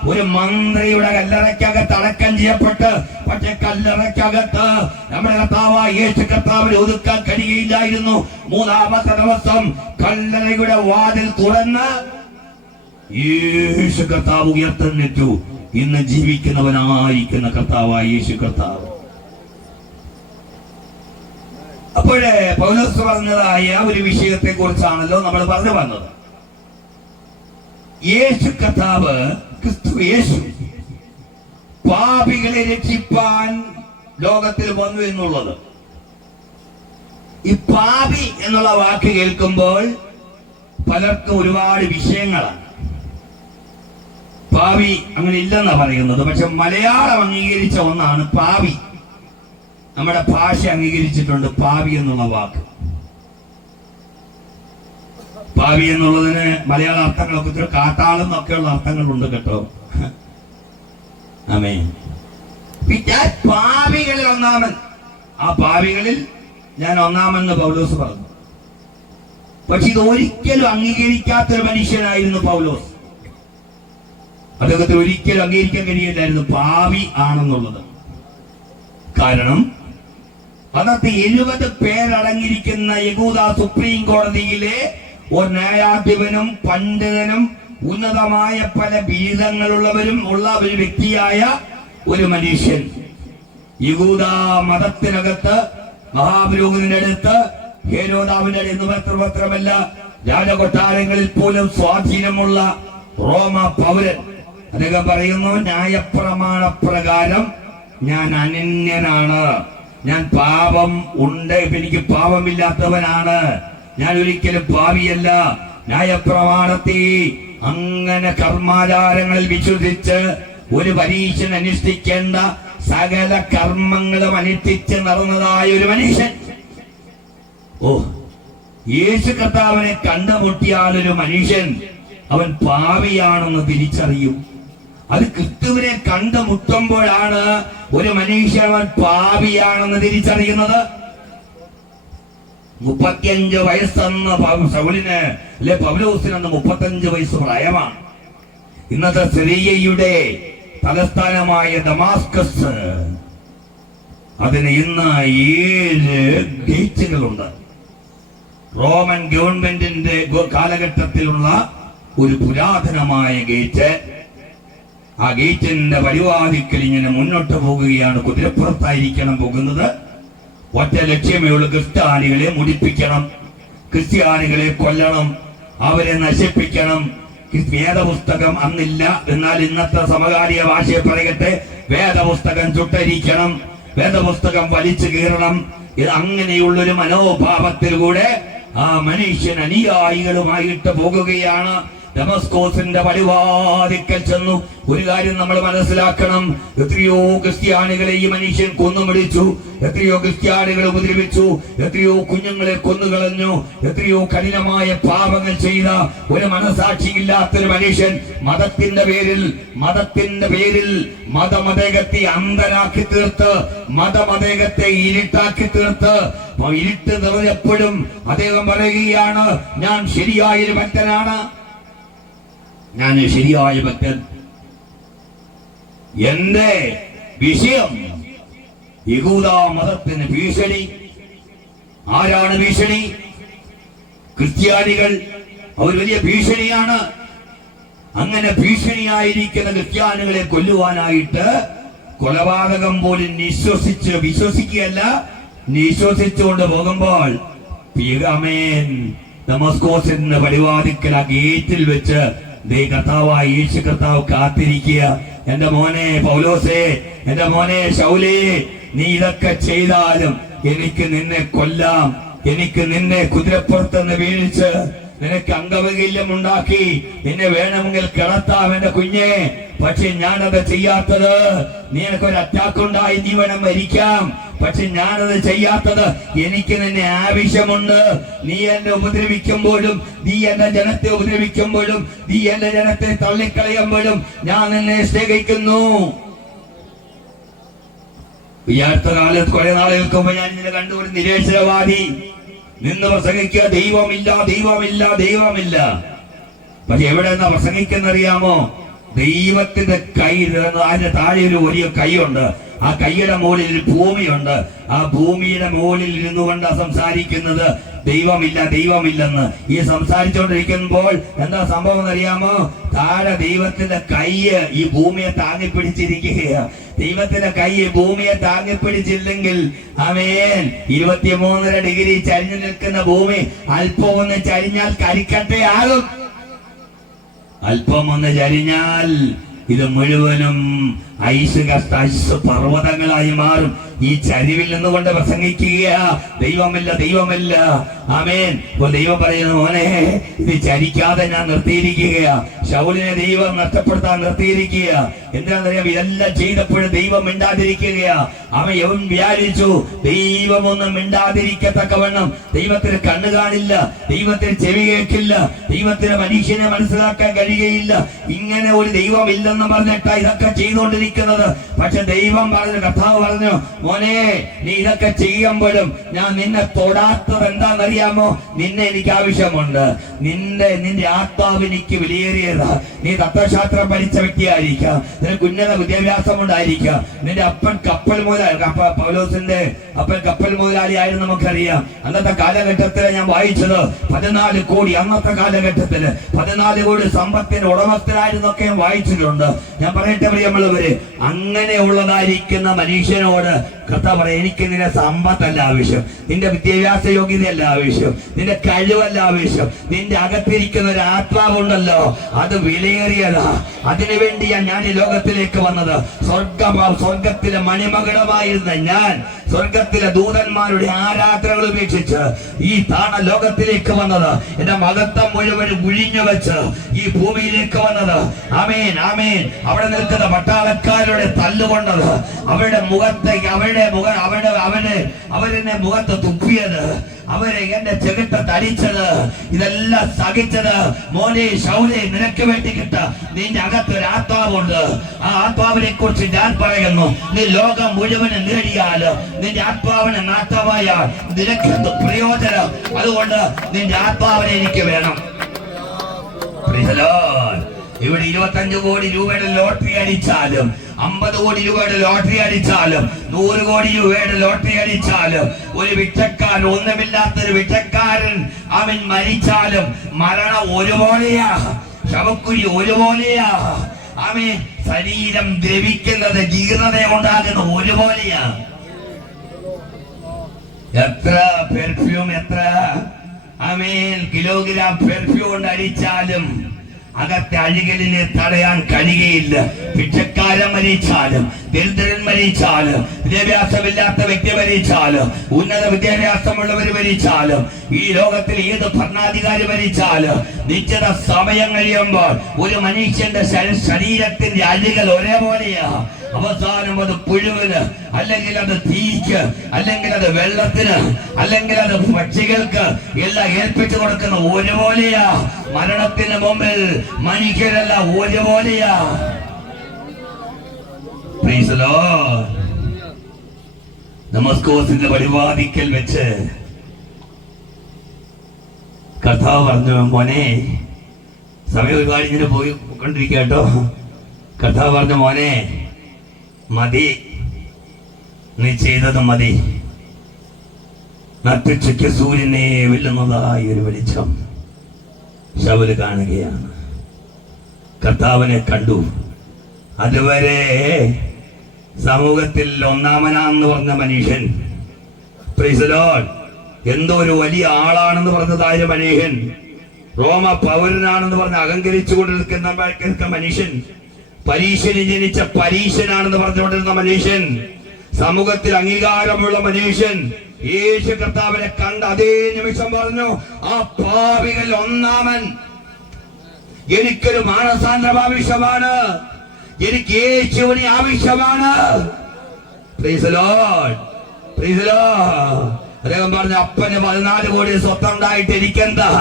ഒരു മന്ത്രിയുടെ കല്ലറയ്ക്കകത്ത് അടക്കം ചെയ്യപ്പെട്ട്. പക്ഷെ കല്ലറയ്ക്കകത്ത് നമ്മുടെ കർത്താവായ യേശു കർത്താവിനെ ഒതുക്കാൻ കഴിയുകയില്ലായിരുന്നു. 3-ാമത്തെ ദിവസം കല്ലറയുടെ വാതിൽ തുറന്ന് യേശു കർത്താവ് ഉയർത്തെഴുന്നേറ്റു. ഇന്ന് ജീവിക്കുന്നവനായിരിക്കുന്ന കർത്താവായ യേശു കർത്താവ്. അപ്പോഴേ പൗലോസ് പറഞ്ഞതായ ഒരു വിഷയത്തെ കുറിച്ചാണല്ലോ നമ്മൾ പറഞ്ഞു വന്നത്. യേശു കർത്താവ്, ക്രിസ്തു യേശു പാപികളെ രക്ഷിപ്പാൻ ലോകത്തിൽ വന്നു എന്നുള്ളത്. ഈ പാപി എന്നുള്ള വാക്ക് കേൾക്കുമ്പോൾ പലർക്കും ഒരുപാട് വിഷയങ്ങളാണ്. പാപി അങ്ങനെ ഇല്ലെന്നാ പറയുന്നത്. പക്ഷെ മലയാളം അംഗീകരിച്ച ഒന്നാണ് പാപി. നമ്മുടെ ഭാഷ അംഗീകരിച്ചിട്ടുണ്ട് പാപി എന്നുള്ള വാക്ക്. പാപി എന്നുള്ളതിന് മലയാള അർത്ഥങ്ങളൊക്കെ ഒത്തിരി കാട്ടാളം എന്നൊക്കെയുള്ള അർത്ഥങ്ങളുണ്ട് കേട്ടോ. ആമേൻ. പാപികളിൽ ഒന്നാമൻ. ആ പാപികളിൽ ഞാൻ ഒന്നാമെന്ന് പൗലോസ് പറഞ്ഞു. പക്ഷെ ഇത് ഒരിക്കലും അംഗീകരിക്കാത്തൊരു മനുഷ്യനായിരുന്നു പൗലോസ്. അദ്ദേഹത്തിന് ഒരിക്കലും അംഗീകരിക്കാൻ കഴിയില്ലായിരുന്നു പാപി ആണെന്നുള്ളത്. കാരണം അന്നത്തെ 70 പേരടങ്ങിയിരിക്കുന്ന യഹൂദ സുപ്രീം കോടതിയിലെ ഒരു ന്യായാധിപനും പണ്ഡിതനും ഉന്നതമായ പല ബിരുദങ്ങളുള്ളവരും ഉള്ള ഒരു വ്യക്തിയായ ഒരു മനുഷ്യൻ യഹൂദ മതത്തിനകത്ത് മഹാപുരോഹിതന്റെ അടുത്ത് ഹേരോദാവിന്റെ അടുത്ത് മാത്രമല്ല രാജകൊട്ടാരങ്ങളിൽ പോലും സ്വാധീനമുള്ള റോമ പൗരൻ. അദ്ദേഹം പറയുന്നു, ന്യായപ്രമാണപ്രകാരം ഞാൻ അനന്യനാണ്, ഞാൻ പാപം ഉണ്ട്, എനിക്ക് പാപമില്ലാത്തവനാണ്, ഞാൻ ഒരിക്കലും പാപിയല്ല. ന്യായപ്രമാണത്തെ അങ്ങനെ കർമാചാരങ്ങളിൽ വിശ്വസിച്ച് ഒരു പരീക്ഷൻ അനുഷ്ഠിക്കേണ്ട സകല കർമ്മങ്ങളും അനുഷ്ഠിച്ച് നടന്നതായ ഒരു മനുഷ്യൻ. ഓ, യേശു കർത്താവിനെ കണ്ടുമുട്ടിയാൽ ഒരു മനുഷ്യൻ അവൻ പാപിയാണെന്ന് തിരിച്ചറിയും. അത് ക്രിസ്തുവിനെ കണ്ടുമുട്ടുമ്പോഴാണ് ഒരു മനുഷ്യൻ അവൻ പാപിയാണെന്ന് തിരിച്ചറിയുന്നത്. 35 വയസ്സെന്ന് ശൗലിന് അല്ലെ പൗലോസിന് അന്ന് 35 വയസ്സ് പ്രായമാണ്. ഇന്നത്തെ സിറിയയുടെ തലസ്ഥാനമായ ദമാസ്കസ്, അതിന് ഇന്ന് 7 ഗേറ്റുകളുണ്ട്. റോമൻ ഗവൺമെന്റിന്റെ കാലഘട്ടത്തിലുള്ള ഒരു പുരാതനമായ ഗേറ്റ്. ആ ഗേറ്റിന്റെ പരിവാദിക്കൽ ഇങ്ങനെ മുന്നോട്ട് പോകുകയാണ്. കുതിരപ്പുറത്തായിരിക്കണം പോകുന്നത്. ഒറ്റ ലക്ഷ്യമേ ഉള്ളൂ, ക്രിസ്ത്യാനികളെ മുടിപ്പിക്കണം, ക്രിസ്ത്യാനികളെ കൊല്ലണം, അവരെ നശിപ്പിക്കണം. വേദപുസ്തകം അന്നില്ല, എന്നാൽ ഇന്നത്തെ സമകാലിക ഭാഷയെ പറയട്ടെ, വേദപുസ്തകം ചുട്ടരിക്കണം, വേദപുസ്തകം വലിച്ചു കീറണം. ഇത് അങ്ങനെയുള്ളൊരു മനോഭാവത്തിലൂടെ ആ മനുഷ്യൻ അനുയായികളുമായിട്ട് പോകുകയാണ്. ഡമസ്കോസിന്റെ പടിവാതിക്കൽ ചെന്നു. ഒരു കാര്യം നമ്മൾ മനസ്സിലാക്കണം, എത്രയോ ക്രിസ്ത്യാനികളെ ഈ മനുഷ്യൻ കൊന്നുമിടിച്ചു, എത്രയോ ക്രിസ്ത്യാനികളെ ഉപദ്രവിച്ചു, എത്രയോ കുഞ്ഞുങ്ങളെ കൊന്നുകളഞ്ഞു, എത്രയോ കഠിനമായ പാപങ്ങൾ ചെയ്ത ഒരു മനസാക്ഷിയില്ലാത്തൊരു മനുഷ്യൻ മതത്തിന്റെ പേരിൽ മതമതേകത്തെ അന്ധനാക്കി തീർത്ത്, മതമതേകത്തെ ഇരുട്ടാക്കി തീർത്ത്, ഇരുട്ട് നിറഞ്ഞപ്പോഴും അദ്ദേഹം പറയുകയാണ്, ഞാൻ ശരിയായൊരു ഭക്തനാണ്, ഞാൻ ശരിയായ ഭക്തൻ. എന്റെ വിഷയം യഹൂദ മതത്തിന് ഭീഷണി. ആരാണ് ഭീഷണി? ക്രിസ്ത്യാനികൾ. അവർ വലിയ ഭീഷണിയാണ്. അങ്ങനെ ഭീഷണിയായിരിക്കുന്ന ക്രിസ്ത്യാനികളെ കൊല്ലുവാനായിട്ട് കൊലപാതകം പോലും വിശ്വസിക്കുകയല്ല, വിശ്വസിച്ചുകൊണ്ട് പോകുമ്പോൾ ദമസ്കോസിന്റെ പടിവാതിക്കൽ ആ ഗേറ്റിൽ വെച്ച് കർത്താവായ യേശു കർത്താവ് കാത്തിരിക്കുക. എന്റെ മോനെ പൗലോസേ, എന്റെ മോനെ ശൗലേ, നീ ഇതൊക്കെ ചെയ്താലും എനിക്ക് നിന്നെ കൊല്ലാം, എനിക്ക് നിന്നെ കുതിരപ്പുറത്തുനിന്ന് വീഴിച്ച് നിനക്ക് അംഗവൈകല്യം ഉണ്ടാക്കി നിന്നെ വേണമെങ്കിൽ കിടത്താം എന്റെ കുഞ്ഞെ. പക്ഷെ ഞാനത് ചെയ്യാത്തത്, നിനക്കൊരു അറ്റാക്ക് ഉണ്ടായി നീ വേണം മരിക്കാം, പക്ഷെ ഞാനത് ചെയ്യാത്തത്, എനിക്ക് നിന്നെ ആവശ്യമുണ്ട്. നീ എന്നെ ഉപദ്രവിക്കുമ്പോഴും, നീ എന്റെ ജനത്തെ ഉപദ്രവിക്കുമ്പോഴും, നീ എന്റെ ജനത്തെ തള്ളിക്കളയുമ്പോഴും ഞാൻ നിന്നെ സ്നേഹിക്കുന്നു. ഈ അടുത്ത കാലത്ത് കുറെ നാളുകൾക്ക് മുമ്പ് ഞാൻ ഇങ്ങനെ കണ്ടു, ഒരു നിരീശ്വരവാദി നിന്ന് പ്രസംഗിക്കുക, ദൈവമില്ല ദൈവമില്ല ദൈവമില്ല. പക്ഷെ എവിടെ നിന്നാ പ്രസംഗിക്കുന്നറിയാമോ? ദൈവത്തിന്റെ കൈ, അതിന്റെ താഴെ ഒരു വലിയ കൈയുണ്ട്, ആ കൈയുടെ മുകളിൽ ഭൂമിയുണ്ട്, ആ ഭൂമിയുടെ മുകളിൽ ഇരുന്നു കൊണ്ട് സംസാരിക്കുന്നത് ദൈവമില്ല ദൈവമില്ലെന്ന്. ഈ സംസാരിച്ചുകൊണ്ടിരിക്കുമ്പോൾ എന്താ സംഭവം എന്നറിയാമോ? താഴെ ദൈവത്തിന്റെ കൈ ഈ ഭൂമിയെ താങ്ങിപ്പിടിച്ചിരിക്കുകയാണ്. ദൈവത്തിന്റെ കൈ ഭൂമിയെ താങ്ങിപ്പിടിച്ചില്ലെങ്കിൽ ആമേൻ 23.5 ഡിഗ്രി ചരിഞ്ഞു നിൽക്കുന്ന ഭൂമി അല്പം ഒന്ന് ചരിഞ്ഞാൽ കരിക്കട്ടെ ആകും. അല്പം ഒന്ന് ചരിഞ്ഞാൽ ഇത് മുഴുവനും ഐസ് പർവ്വതങ്ങളായി മാറും. ഈ ചരിവിൽ നിന്നുകൊണ്ട് പ്രസംഗിക്കുക ദൈവമില്ല ദൈവമില്ല. ആമേൻ. ഇപ്പോൾ ദൈവം പറയുന്നു, മോനെ ഇത് ചരിക്കാതെ ഞാൻ നിർത്തിയിരിക്കുകയാ. ശൗലിനെ ദൈവം നഷ്ടപ്പെടുത്താൻ നിർത്തിയിരിക്കുക. എന്താണെന്നറിയാം? ഇതെല്ലാം ചെയ്തപ്പോഴും ദൈവം മിണ്ടാതിരിക്കുകയാ. അവൻ യവൻ വ്യാരിച്ചു ദൈവമൊന്നും മിണ്ടാതിരിക്കത്തക്കവണ്ണം. ദൈവത്തിന് കണ്ണു കാണില്ല, ദൈവത്തിന് ചെവി കേൾക്കില്ല, ദൈവത്തിന് മനുഷ്യനെ മനസ്സിലാക്കാൻ കഴിയുകയില്ല. ഇങ്ങനെ ഒരു ദൈവം ഇല്ലെന്ന് പറഞ്ഞിട്ടാ ഇതൊക്കെ ചെയ്തുകൊണ്ടിരിക്കുന്നത്. പക്ഷെ ദൈവം പറഞ്ഞു, കർത്താവ് പറഞ്ഞു, മോനെ നീ ഇതൊക്കെ ചെയ്യുമ്പോഴും ഞാൻ നിന്നെ തൊടാത്തത് എന്താണെന്നറിയാമോ? നിന്നെ എനിക്ക് ആവശ്യമുണ്ട്. നിന്റെ ആത്മാവ് എനിക്ക് വിലയേറിയതാ. നീ തത്വശാസ്ത്രം പഠിച്ച വ്യക്തിയായിരിക്കാം, നിനക്ക് ഉന്നത വിദ്യാഭ്യാസം ഉണ്ടായിരിക്കാം, നിന്റെ അപ്പൻ കപ്പൽ മുതലാളി, പൗലോസിന്റെ അപ്പൻ കപ്പൽ മുതലാളി ആയിരുന്നു നമുക്കറിയാം. അന്നത്തെ കാലഘട്ടത്തിൽ ഞാൻ വായിച്ചത് 14 കോടി, അന്നത്തെ കാലഘട്ടത്തില് 14 കോടി സമ്പത്തിന് ഉടമസ്ഥരായിരുന്നൊക്കെ ഞാൻ വായിച്ചിട്ടുണ്ട്. ഞാൻ പറയട്ടെ പ്രിയമുള്ളവരെ, അങ്ങനെയുള്ളതായിരിക്കുന്ന മനുഷ്യനോട് കർത്താവ് പറയാം, എനിക്ക് നിന്റെ സമ്പത്തല്ല ആവശ്യം, നിന്റെ വിദ്യാഭ്യാസ യോഗ്യതയല്ല ആവശ്യം, നിന്റെ കഴിവല്ല ആവശ്യം, നിന്റെ അകത്തിരിക്കുന്ന ഒരു ആത്മാവുണ്ടല്ലോ, അത് വിലയേറിയതാ. അതിനുവേണ്ടിയാ ഞാൻ ഈ ലോകത്തിലേക്ക് വന്നത്. സ്വർഗത്തിലെ മണിമകുടമായിരുന്ന ഞാൻ സ്വർഗത്തിലെ ദൂതന്മാരുടെ ആരാധനകൾ ഉപേക്ഷിച്ച് ഈ താണ ലോകത്തിലേക്ക് വന്നത്, എന്റെ മഹത്വം മുഴുവൻ ഒഴിഞ്ഞു വെച്ച് ഈ ഭൂമിയിലേക്ക് വന്നത്. ആമേൻ, ആമേൻ. അവിടെ നിൽക്കുന്ന പട്ടാളക്കാരുടെ തല്ലുകൊണ്ടത്, അവരുടെ മുഖത്തേക്ക് അവരെന്നെ മുഖത്ത് തുപ്പിയത്, അവരെ എന്റെ ചെകിട്ടത്ത് അടിച്ചത്, ഇതെല്ലാം സഹിച്ചത്. മോനെ ശൗലേ, നിനക്ക് വേണ്ടി കിട്ട നിന്റെ അകത്തൊരു ആത്മാവുണ്ട്. ആ ആത്മാവിനെ കുറിച്ച് ഞാൻ പറയുന്നു. നീ ലോകം മുഴുവനും നേടിയാൽ നിന്റെ ആത്മാവിനെ നാട്ടമായാൽ നിനക്കെന്ത് പ്രയോജനം? അതുകൊണ്ട് നിന്റെ ആത്മാവിനെ എനിക്ക് വേണം. ഇവിടെ 25 കോടി രൂപയുടെ ലോട്ടറി അടിച്ചാലും, 50 കോടി രൂപയുടെ ലോട്ടറി അടിച്ചാലും, 100 കോടി രൂപയുടെ ലോട്ടറി അടിച്ചാലും, ഒരു വിറ്റക്കാരൻ, ഒന്നുമില്ലാത്തൊരു വിറ്റക്കാരൻ അവൻ മരിച്ചാലും മരണം ഒരുപോലെയാ, ശവക്കുഴി ഒരുപോലെയാ. അവൻ ശരീരം ദ്രവിക്കുന്നത്, ജീർണത ഉണ്ടാകുന്ന ഒരുപോലെയാ. എത്ര പെർഫ്യൂം, എത്ര കിലോഗ്രാം പെർഫ്യൂം കൊണ്ട് അടിച്ചാലും അകത്തെ അഴുകലിനെ തടയാൻ കഴിയുകയില്ല. ഭിക്ഷക്കാരൻ മരിച്ചാലും, ദരിദ്രൻ മരിച്ചാലും, വിദ്യാഭ്യാസമില്ലാത്ത വ്യക്തി മരിച്ചാലും, ഉന്നത വിദ്യാഭ്യാസമുള്ളവർ മരിച്ചാലും, ഈ ലോകത്തിൽ ഏത് ഭരണാധികാരി മരിച്ചാലും, നിശ്ചിത സമയം കഴിയുമ്പോൾ ഒരു മനുഷ്യന്റെ ശരീരത്തിന്റെ അഴുകൽ ഒരേപോലെയാ. അവസാനം അത് പുഴുവിന്, അല്ലെങ്കിൽ അത് തീക്ക്, അല്ലെങ്കിൽ അത് വെള്ളത്തിന്, അല്ലെങ്കിൽ അത് പക്ഷികൾക്ക് എല്ലാം ഏൽപ്പിച്ചു കൊടുക്കുന്ന ഒരുപോലെയാ. മരണത്തിന് മുമ്പിൽ മനുഷ്യരെല്ലാം ഒരുപോലെയാ. ദമസ്കോസിന്റെ പടിവാതിക്കൽ വെച്ച് കർത്താവ് പറഞ്ഞു, മോനെ, സമയം ഒരുപാട് ഇങ്ങനെ പോയിക്കൊണ്ടിരിക്കുക കേട്ടോ. കർത്താവ് പറഞ്ഞു, മോനെ, മതി, നീ ചെയ്തത് മതി. നട്ടുച്ചയ്ക്ക് സൂര്യനെ വെല്ലുന്നതായി ഒരു വെളിച്ചം ശൗല് കാണുകയാണ്. കർത്താവിനെ കണ്ടു. അതുവരെ സമൂഹത്തിൽ ഒന്നാമനാന്ന് പറഞ്ഞ മനുഷ്യൻ, പ്രൈസ് ദി ലോർഡ്, എന്തോ ഒരു വലിയ ആളാണെന്ന് പറഞ്ഞതായ മനുഷ്യൻ, റോമ പൗരനാണെന്ന് പറഞ്ഞ് അഹങ്കരിച്ചു കൊണ്ടിരിക്കുന്ന മനുഷ്യൻ, പരീശന് ജനിച്ച പരീശനാണെന്ന് പറഞ്ഞുകൊണ്ടിരുന്ന മനുഷ്യൻ, സമൂഹത്തിൽ അംഗീകാരമുള്ള മനുഷ്യൻ, യേശു കർത്താവിനെ കണ്ട അതേ നിമിഷം പറഞ്ഞു, ആ പാപികൾ ഒന്നാമൻ. എനിക്കൊരു മാനസാന്തരം ആവശ്യമാണ്, എനിക്ക് യേശുവിനെ ആവശ്യമാണ്. Price the lord, praise the Lord. അദ്ദേഹം പറഞ്ഞു, അപ്പന് 14 കോടി സ്വത്തുണ്ടായിട്ട് എനിക്കെന്താ?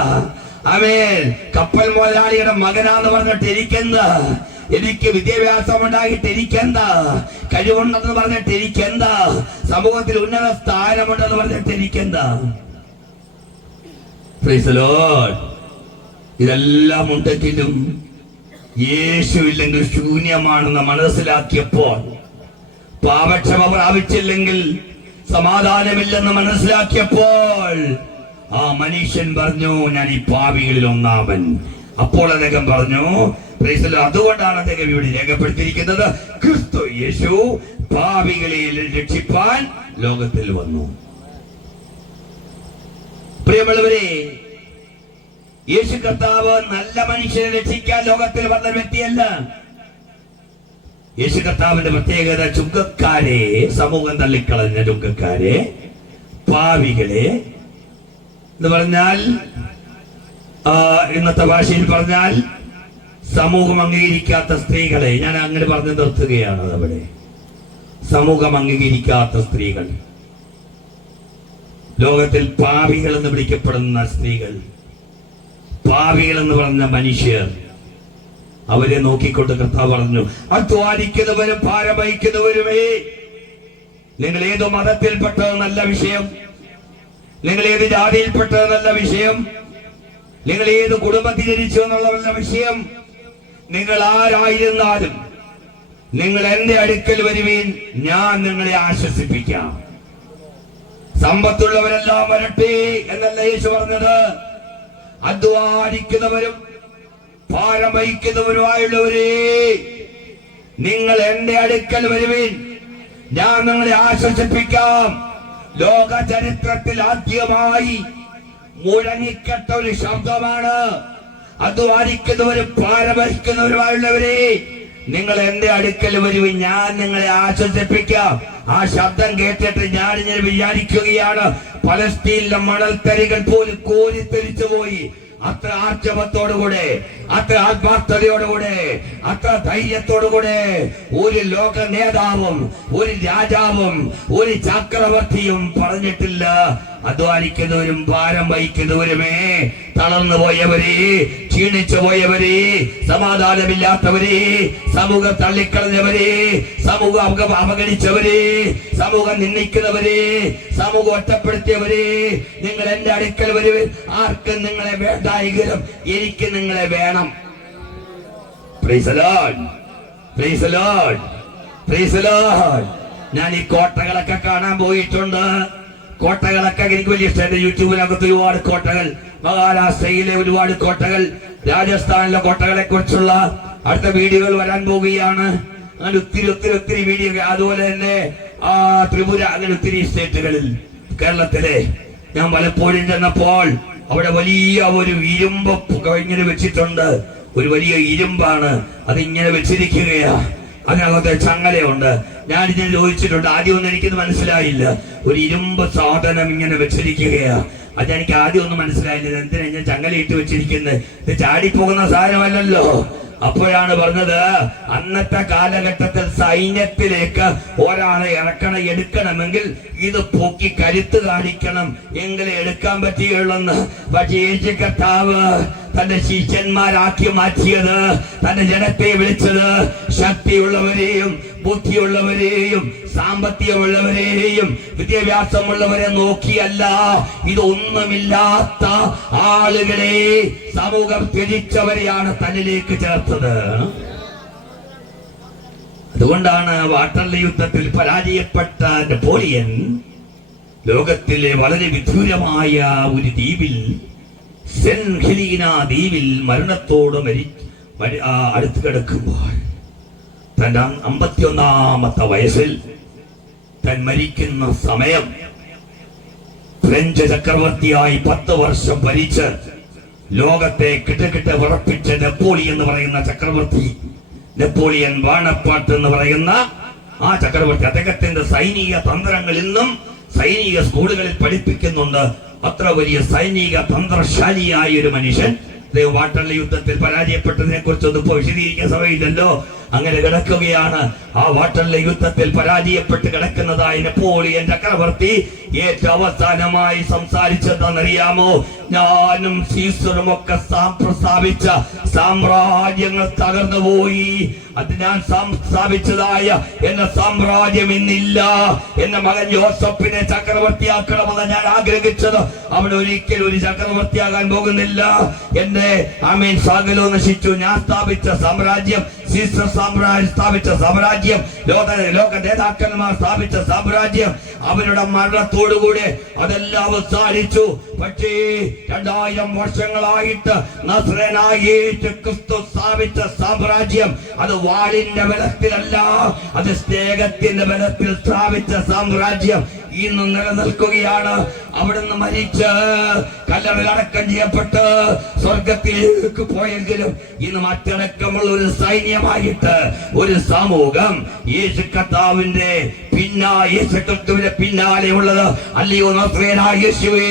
ആമേൻ. കപ്പൽ മുതലാളിയുടെ മകനാന്ന് പറഞ്ഞിട്ട് എനിക്കെന്താ? എനിക്ക് വിദ്യാഭ്യാസം ഉണ്ടായിട്ട് എനിക്കെന്താ? കഴിവുണ്ടെന്ന് പറഞ്ഞിട്ട് എനിക്കെന്താ? സമൂഹത്തിൽ ഉന്നത സ്ഥാനമുണ്ടെന്ന് പറഞ്ഞിട്ട് എനിക്കെന്താ? Price the Lord. ഇതെല്ലാം ഉണ്ടെങ്കിലും യേശു ഇല്ലെങ്കിൽ ശൂന്യമാണെന്ന് മനസ്സിലാക്കിയപ്പോൾ, പാപക്ഷമ പ്രാപിച്ചില്ലെങ്കിൽ സമാധാനമില്ലെന്ന് മനസ്സിലാക്കിയപ്പോൾ, ആ മനുഷ്യൻ പറഞ്ഞു, ഞാൻ ഈ പാപികളിൽ ഒന്നാമൻ. അപ്പോൾ അദ്ദേഹം പറഞ്ഞു, അതുകൊണ്ടാണ് അദ്ദേഹം ഇവിടെ രേഖപ്പെടുത്തിയിരിക്കുന്നത്, ക്രിസ്തു യേശു പാപികളെ രക്ഷിപ്പാൻ ലോകത്തിൽ വന്നു. പ്രിയമുള്ളവരെ, യേശു കർത്താവ് നല്ല മനുഷ്യനെ രക്ഷിക്കാൻ ലോകത്തിൽ വന്ന വ്യക്തിയല്ല. യേശു കർത്താവിന്റെ പ്രത്യേകത ചുങ്കക്കാരെ, സമൂഹം തള്ളിക്കളഞ്ഞ ചുങ്കക്കാരെ, പാപികളെ എന്ന് പറഞ്ഞാൽ, ഇന്നത്തെ ഭാഷയിൽ പറഞ്ഞാൽ സമൂഹം അംഗീകരിക്കാത്ത സ്ത്രീകളെ, ഞാൻ അങ്ങനെ പറഞ്ഞു നിർത്തുകയാണ്. അവിടെ സമൂഹം അംഗീകരിക്കാത്ത സ്ത്രീകൾ, ലോകത്തിൽ പാപികൾ എന്ന് വിളിക്കപ്പെടുന്ന സ്ത്രീകൾ, പാപികൾ എന്ന് പറഞ്ഞ മനുഷ്യർ, അവരെ നോക്കിക്കൊണ്ട് കർത്താവ് പറഞ്ഞു, അധ്വാനിക്കുന്നവരും ഭാരം വഹിക്കുന്നവരുമേ, നിങ്ങൾ ഏതോ മതത്തിൽപ്പെട്ടതെന്നല്ല വിഷയം, നിങ്ങൾ ഏത് ജാതിയിൽപ്പെട്ടതെന്നല്ല വിഷയം, നിങ്ങൾ ഏത് കുടുംബത്തിൽ ജനിച്ചു എന്നുള്ളതല്ല വിഷയം. നിങ്ങൾ ആരായിരുന്നാലും നിങ്ങൾ എന്റെ അടുക്കൽ വരുവീൻ, ഞാൻ നിങ്ങളെ ആശ്വസിപ്പിക്കാം. സമ്പത്തുള്ളവരെല്ലാം വരട്ടെ എന്നല്ല യേശു പറഞ്ഞത്. അധ്വാനിക്കുന്നവരും ഭാരം വഹിക്കുന്നവരുമായുള്ളവരെ, നിങ്ങൾ എന്റെ അടുക്കൽ വരുവിൻ, ഞാൻ നിങ്ങളെ ആശ്വസിപ്പിക്കാം. ലോക ചരിത്രത്തിൽ ആദ്യമായി മുഴങ്ങിക്കെട്ട ഒരു ശബ്ദമാണ്. അധ്വാനിക്കുന്നവരും പാരവഹിക്കുന്നവരുമായുള്ളവരെ, നിങ്ങൾ എന്റെ അടുക്കൽ വരുവിൻ, ഞാൻ നിങ്ങളെ ആശ്വസിപ്പിക്കാം. ആ ശബ്ദം കേട്ടിട്ട് ഞാൻ ഇങ്ങനെ വിചാരിക്കുകയാണ്, പലസ്തീനിലെ മണൽത്തരികൾ പോലും കോരിത്തെരിച്ചു പോയി. അത്ര ആർജവത്തോടുകൂടെ, അത്ര ആത്മാർത്ഥതയോടുകൂടെ, അത്ര ധൈര്യത്തോടുകൂടെ ഒരു ലോക നേതാവും ഒരു രാജാവും ഒരു ചക്രവർത്തിയും പറഞ്ഞിട്ടില്ല, അധ്വാനിക്കുന്നവരും ഭാരം വഹിക്കുന്നവരുമേ, തളർന്നു പോയവരെ, ക്ഷീണിച്ചു പോയവരെ, സമാധാനമില്ലാത്തവരെ, സമൂഹം തള്ളിക്കളഞ്ഞവരെ, സമൂഹം അവഗണിച്ചവരെ, സമൂഹം നിന്ദിക്കുന്നവരെ, സമൂഹം ഒറ്റപ്പെടുത്തിയവരെ, നിങ്ങൾ എന്റെ അടുക്കൽ വരുവിൻ. ആർക്കും നിങ്ങളെ വേണ്ടായെങ്കിലും എനിക്ക് നിങ്ങളെ വേണം. Price the lord, praise the lord, praise the Lord. ഞാൻ ഈ കോട്ടകളൊക്കെ കാണാൻ പോയിട്ടുണ്ട്. കോട്ടകളൊക്കെ എനിക്ക് വലിയ ഇഷ്ടം. യൂട്യൂബിനകത്ത് ഒരുപാട് കോട്ടകൾ, മഹാരാഷ്ട്രയിലെ ഒരുപാട് കോട്ടകൾ, രാജസ്ഥാനിലെ കോട്ടകളെ കുറിച്ചുള്ള അടുത്ത വീഡിയോകൾ വരാൻ പോവുകയാണ്. അങ്ങനെ ഒത്തിരി ഒത്തിരി ഒത്തിരി വീഡിയോ. അതുപോലെ തന്നെ ത്രിപുര, അങ്ങനെ ഒത്തിരി സ്റ്റേറ്റുകളിൽ കേരളത്തിലെ ഞാൻ പലപ്പോഴും ചെന്നപ്പോൾ അവിടെ വലിയ ഒരു ഇരുമ്പ് ഇങ്ങനെ വെച്ചിട്ടുണ്ട്. ഒരു വലിയ ഇരുമ്പാണ്, അതിങ്ങനെ വെച്ചിരിക്കുകയാ. അതിനകത്ത് ചങ്ങലയുണ്ട്. ഞാൻ ഇതിന് ചോദിച്ചിട്ടുണ്ട്, ആദ്യമൊന്നും എനിക്കിത് മനസ്സിലായില്ല. ഒരു ഇരുമ്പ് സാധനം ഇങ്ങനെ വെച്ചിരിക്കുകയാ. അതെനിക്ക് ആദ്യം ഒന്നും മനസ്സിലായില്ല, എന്തിനാ ഞാൻ ചങ്ങലയിട്ട് വെച്ചിരിക്കുന്നത്, ഇത് ചാടിപ്പോകുന്ന സാധനമല്ലല്ലോ. അപ്പോഴാണ് പറഞ്ഞത്, അന്നത്തെ കാലഘട്ടത്തിൽ സൈന്യത്തിലേക്ക് ഒരാളെ എടുക്കണമെങ്കിൽ ഇത് പൊക്കി കരുത്ത് കാണിക്കണം, എങ്കിലേ എടുക്കാൻ പറ്റുകയുള്ളെന്ന്. പക്ഷേ യേശു കർത്താവ് തന്റെ ശിഷ്യന്മാരാക്കി മാറ്റിയത്, തന്റെ ജനത്തെ വിളിച്ചത് ശക്തിയുള്ളവരെയും ബുദ്ധിയുള്ളവരെയും സാമ്പത്തികമുള്ളവരെയും വിദ്യാഭ്യാസമുള്ളവരെ നോക്കിയല്ല, ഇതൊന്നുമില്ലാത്ത ആളുകളെ, സമൂഹം തിരിച്ചവരെയാണ് തന്നിലേക്ക് ചേർത്തത്. അതുകൊണ്ടാണ് വാട്ടർലി യുദ്ധത്തിൽ പരാജയപ്പെട്ട നെപ്പോളിയൻ ലോകത്തിലെ വളരെ വിദൂരമായ ഒരു ദ്വീപിൽ, സെന്റ് ഹെലീന ദ്വീപിൽ മരണത്തോട് അടുത്ത് കിടക്കുമ്പോൾ തന്റെ 51-ാമത്തെ വയസ്സിൽ താൻ മരിക്കുന്ന സമയം, ഫ്രഞ്ച് ചക്രവർത്തിയായി 10 വർഷം ഭരിച്ച് ലോകത്തെ കിട്ടകിട്ട വിറപ്പിച്ച നെപ്പോളിയൻ എന്ന് പറയുന്ന ചക്രവർത്തി, നെപ്പോളിയൻ ബോണപ്പാർട്ട് എന്ന് പറയുന്ന ആ ചക്രവർത്തി, അദ്ദേഹത്തിന്റെ സൈനിക തന്ത്രങ്ങൾ ഇന്നും സൈനിക സ്കൂളുകളിൽ പഠിപ്പിക്കുന്നുണ്ട്. അത്ര വലിയ സൈനിക തന്ത്രശാലിയായ ഒരു മനുഷ്യൻ വാട്ടർലി യുദ്ധത്തിൽ പരാജയപ്പെട്ടതിനെ കുറിച്ചൊന്നും ഇപ്പോൾ വിശദീകരിക്കാൻ സമയമില്ലല്ലോ. അങ്ങനെ കിടക്കുകയാണ്. ആ വാട്ടർലി യുദ്ധത്തിൽ പരാജയപ്പെട്ട് കിടക്കുന്നതായ നെപ്പോളിയൻ ചക്രവർത്തി ഏറ്റവും അവസാനമായി സംസാരിച്ചതെന്നറിയാമോ? ഞാനും സീസറും ഒക്കെ സ്ഥാപിച്ച സാമ്രാജ്യങ്ങൾ തകർന്നുപോയി. അത് ഞാൻ സ്ഥാപിച്ചതായ എന്റെ സാമ്രാജ്യം ഇന്നില്ല. എന്റെ മകൻ ജോസഫിനെ ചക്രവർത്തിയാക്കണമെന്ന് ഞാൻ ആഗ്രഹിച്ചത്, അവൻ ഒരിക്കലും ഒരു ചക്രവർത്തിയാകാൻ പോകുന്നില്ല. എന്റെ സകലവും നശിച്ചു. ഞാൻ സ്ഥാപിച്ച സാമ്രാജ്യം, സീസർ സ്ഥാപിച്ച സാമ്രാജ്യം, ലോക നേതാക്കന്മാർ സ്ഥാപിച്ച സാമ്രാജ്യം, അവരുടെ മരണത്തോടുകൂടെ അതെല്ലാം അവസാനിച്ചു. പക്ഷേ 2000 വർഷങ്ങളായിട്ട് നസ്രേനായ ക്രിസ്തു സ്ഥാപിച്ച സാമ്രാജ്യം, അത് വാളിന്റെ ബലത്തിലല്ല, അത് സ്നേഹത്തിന്റെ ബലത്തിൽ സ്ഥാപിച്ച സാമ്രാജ്യം ഇന്ന് നിലനിൽക്കുകയാണ്. അവിടുന്ന് മരിച്ച് കല്ലറയിൽ അടക്കം ചെയ്യപ്പെട്ട് സ്വർഗത്തിലേക്ക് പോയെങ്കിലും ഇന്ന് മറ്റടക്കമുള്ള ഒരു സൈന്യമായിട്ട് ഒരു സമൂഹം യേശു കർത്താവിന്റെ യേശുക്രിസ്തുവിന്റെ പിന്നാലെ ഉള്ളത്. അല്ലയോ നസ്രേനായ യേശുവേ,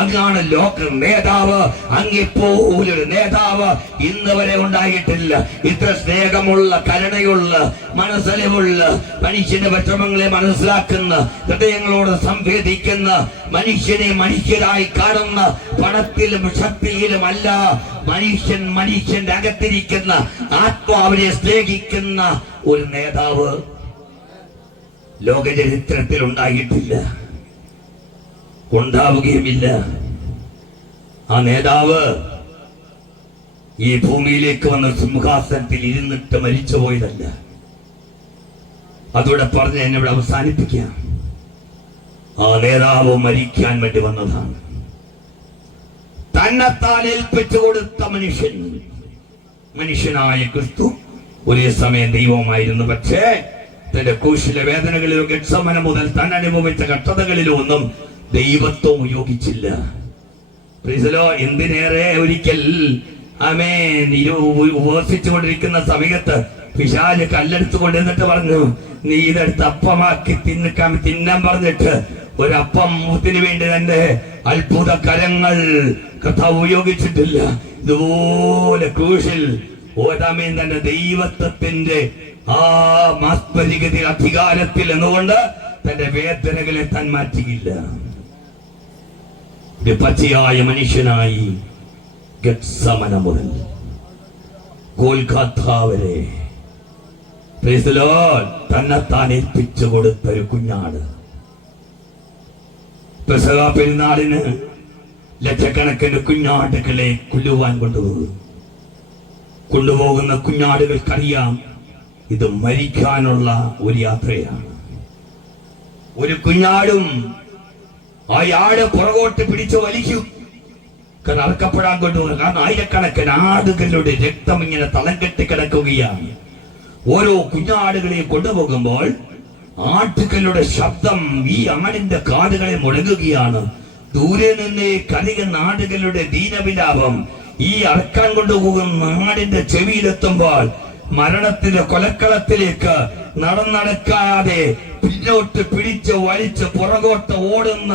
അങ്ങാണ് ലോക നേതാവ്. അങ്ങിപ്പോലൊരു നേതാവ് ഇന്ന് വരെ ഉണ്ടായിട്ടില്ല. ഇത്ര സ്നേഹമുള്ള, കരുണയുള്ള, മനസ്സലിവുള്ള, മനുഷ്യന്റെ വിഷമങ്ങളെ മനസ്സിലാക്കുന്ന, ഹൃദയങ്ങളോട് സംവേദിക്കുന്ന, മനുഷ്യനെ മനുഷ്യരായി കാണുന്ന, പണത്തിലും ശക്തിയിലും അല്ല, മനുഷ്യന്റെ അകത്തിരിക്കുന്ന ആത്മാവിനെ സ്നേഹിക്കുന്ന ഒരു നേതാവ് ലോക ചരിത്രത്തിൽ ഉണ്ടായിട്ടില്ല, ഉണ്ടാവുകയുമില്ല. ആ നേതാവ് ഈ ഭൂമിയിലേക്ക് വന്ന സിംഹാസനത്തിൽ ഇരുന്നിട്ട് മരിച്ചുപോയതല്ല. അതോടെ പറഞ്ഞ് എന്നെ ഇവിടെ അവസാനിപ്പിക്കാം. ആ നേതാവ് മരിക്കാൻ വേണ്ടി വന്നതാണ്. തന്നെത്താൻ ഏൽപ്പിച്ചു കൊടുത്ത മനുഷ്യനായ ക്രിസ്തു ഒരേ സമയം ദൈവമായിരുന്നു. പക്ഷേ തന്റെ ക്രൂശിലെ വേദനകളിലോ ഗത്സമനം മുതൽ താൻ അനുഭവിച്ച കഷ്ടതകളിലോ ഒന്നും ദൈവത്വം ഉപയോഗിച്ചില്ല. എന്തിനേറെ ഒരിക്കൽ ഉപവസിച്ചുകൊണ്ടിരിക്കുന്ന സമയത്ത് പിശാച് കല്ലെടുത്ത് കൊണ്ടുവന്നിട്ട് പറഞ്ഞു, നീ ഇതെടുത്ത് അപ്പമാക്കി തിന്നാൻ പറഞ്ഞിട്ട് ഒരപ്പത്തിന് വേണ്ടി തന്റെ അത്ഭുത കരങ്ങൾ കർത്താവ് ഉപയോഗിച്ചിട്ടില്ല. ഇതുപോലെ ക്രൂശിൽ തന്റെ ദൈവത്വത്തിന്റെ ആ മാസ്മരികത അധികാരത്തിൽ എന്നുകൊണ്ട് തന്റെ വേദനകളെ താൻ മാറ്റിയില്ല. ഒരു പച്ചയായ മനുഷ്യനായി ഗത്സമന മുതൽ ഗോൽഗോഥ വരെ തന്നെത്താൻ ഏൽപ്പിച്ചു കൊടുത്ത ഒരു കുഞ്ഞാട്. പെസഹ പെരുന്നാളിന് ലക്ഷക്കണക്കിന് കുഞ്ഞാടുകളെ കൊല്ലുവാൻ കൊണ്ടുപോകുന്ന കുഞ്ഞാടുകൾക്കറിയാം ഇത് മരിക്കാനുള്ള ഒരു യാത്രയാണ്. ഒരു കുഞ്ഞാടും ആ ആട് പുറകോട്ട് പിടിച്ചു വലിക്കും, കാരണം അറക്കപ്പെടാൻ കൊണ്ടുപോകും. കാരണം ആയിരക്കണക്കിന് ആടുകളുടെ രക്തം ഇങ്ങനെ തളം കെട്ടി കിടക്കുകയാണ്. ഓരോ കുഞ്ഞാടുകളെയും കൊണ്ടുപോകുമ്പോൾ ആട്ടുകളുടെ ശബ്ദം ഈ ആടിന്റെ കാതുകളെ മുഴങ്ങുകയാണ്. ദൂരെ നിന്ന് കനിക ആടുകളുടെ ദീനവിലാപം ഈ അറക്കാൻ കൊണ്ടുപോകുന്ന ആടിന്റെ ചെവിയിലെത്തുമ്പോൾ മരണത്തിന്റെ കൊലക്കളത്തിലേക്ക് നടക്കാതെ പിന്നോട്ട് പിടിച്ച് വലിച്ച് പുറകോട്ട് ഓടുന്ന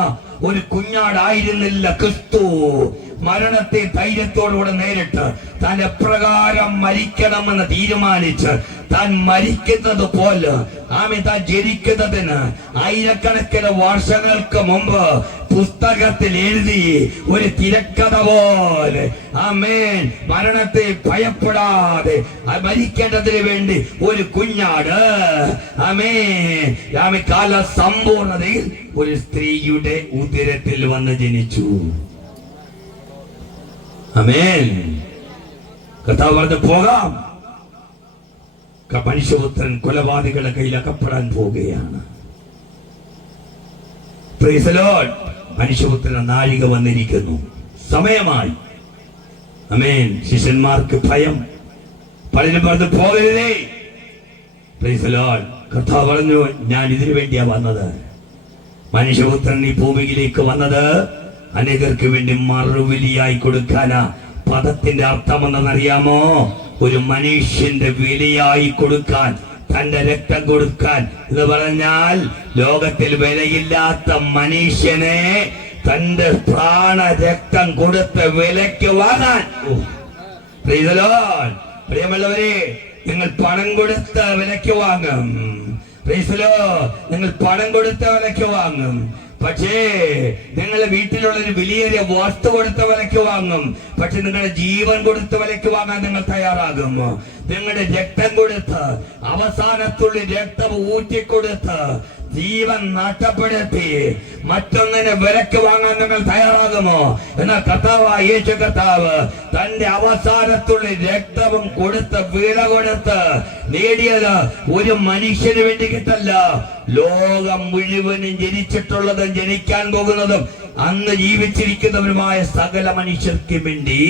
ഒരു കുഞ്ഞാടായിരുന്നില്ല ക്രിസ്തു. മരണത്തെ ധൈര്യത്തോടുകൂടെ നേരിട്ട് താൻ എപ്രകാരം മരിക്കണമെന്ന് തീരുമാനിച്ച് താൻ മരിക്കുന്നത് പോലെ താൻ ജനിക്കുന്നതിന് ആയിരക്കണക്കിന് വർഷങ്ങൾക്ക് മുമ്പ് പുസ്തകത്തിൽ എഴുതി ഒരു തിരക്കഥ പോലെ മരണത്തെ ഭയപ്പെടാതെ മരിക്കേണ്ടതിന് വേണ്ടി ഒരു കുഞ്ഞാട് കാല സമ്പൂർണതയിൽ ഒരു സ്ത്രീയുടെ ഉദരത്തിൽ വന്ന് ജനിച്ചു. ആമേൻ. കർത്താവ് പറഞ്ഞു, പോകാം. മനുഷ്യപുത്രൻ കൊലപാതകളുടെ കയ്യിൽ അകപ്പെടാൻ പോവുകയാണ്. Price the Lord. മനുഷ്യപുത്രൻ നാഴിക വന്നിരിക്കുന്നു, സമയമായി. ആമേൻ. ശിഷ്യന്മാർക്ക് ഭയം, പലരും പറഞ്ഞു പോകരുതേ. Praise the lord. കർത്താവ് പറഞ്ഞു, ഞാൻ ഇതിനു വേണ്ടിയാ വന്നത്. മനുഷ്യപുത്രൻ ഈ ഭൂമിയിലേക്ക് വന്നത് അനേകർക്ക് വേണ്ടി മറുവിലിയായി കൊടുക്കാനാ. പദത്തിന്റെ അർത്ഥം എന്തെന്നറിയാമോ? ഒരു മനുഷ്യന്റെ വിലയായി കൊടുക്കാൻ, തന്റെ രക്തം കൊടുക്കാൻ എന്ന് പറഞ്ഞാൽ ലോകത്തിൽ വിലയില്ലാത്ത മനുഷ്യനെ തന്റെ പ്രാണ രക്തം കൊടുത്ത് വിലയ്ക്ക് വാങ്ങാൻ. പ്രിയമുള്ളവരെ, നിങ്ങൾ പണം കൊടുത്ത് വിലയ്ക്ക് വാങ്ങും. നിങ്ങൾ പണം കൊടുത്ത വിലയ്ക്ക് വാങ്ങും. പക്ഷേ നിങ്ങളുടെ വീട്ടിലുള്ള ഒരു വലിയൊരു വസ്തു കൊടുത്ത വിലയ്ക്ക് വാങ്ങും. പക്ഷെ നിങ്ങളുടെ ജീവൻ കൊടുത്ത വിലയ്ക്ക് വാങ്ങാൻ നിങ്ങൾ തയ്യാറാകും. നിങ്ങളുടെ രക്തം കൊടുത്ത്, അവസാനത്തുള്ള രക്തം ഊറ്റിക്കൊടുത്ത് ജീവൻ നഷ്ടപ്പെടുത്തി മറ്റൊന്നിനെ വിലക്ക് വാങ്ങാൻ നിങ്ങൾ തയ്യാറാകുമോ? എന്നാൽ കർത്താവായ യേശു കർത്താവ് തന്റെ അവസാനത്തുള്ള രക്തവും കൊടുത്ത് വില കൊടുത്ത് നേടിയത് ഒരു മനുഷ്യന് വേണ്ടി കിട്ടല്ല, ലോകം മുഴുവനും ജനിച്ചിട്ടുള്ളതും ജനിക്കാൻ പോകുന്നതും അന്ന് ജീവിച്ചിരിക്കുന്നവരുമായ സകല മനുഷ്യർക്ക് വേണ്ടി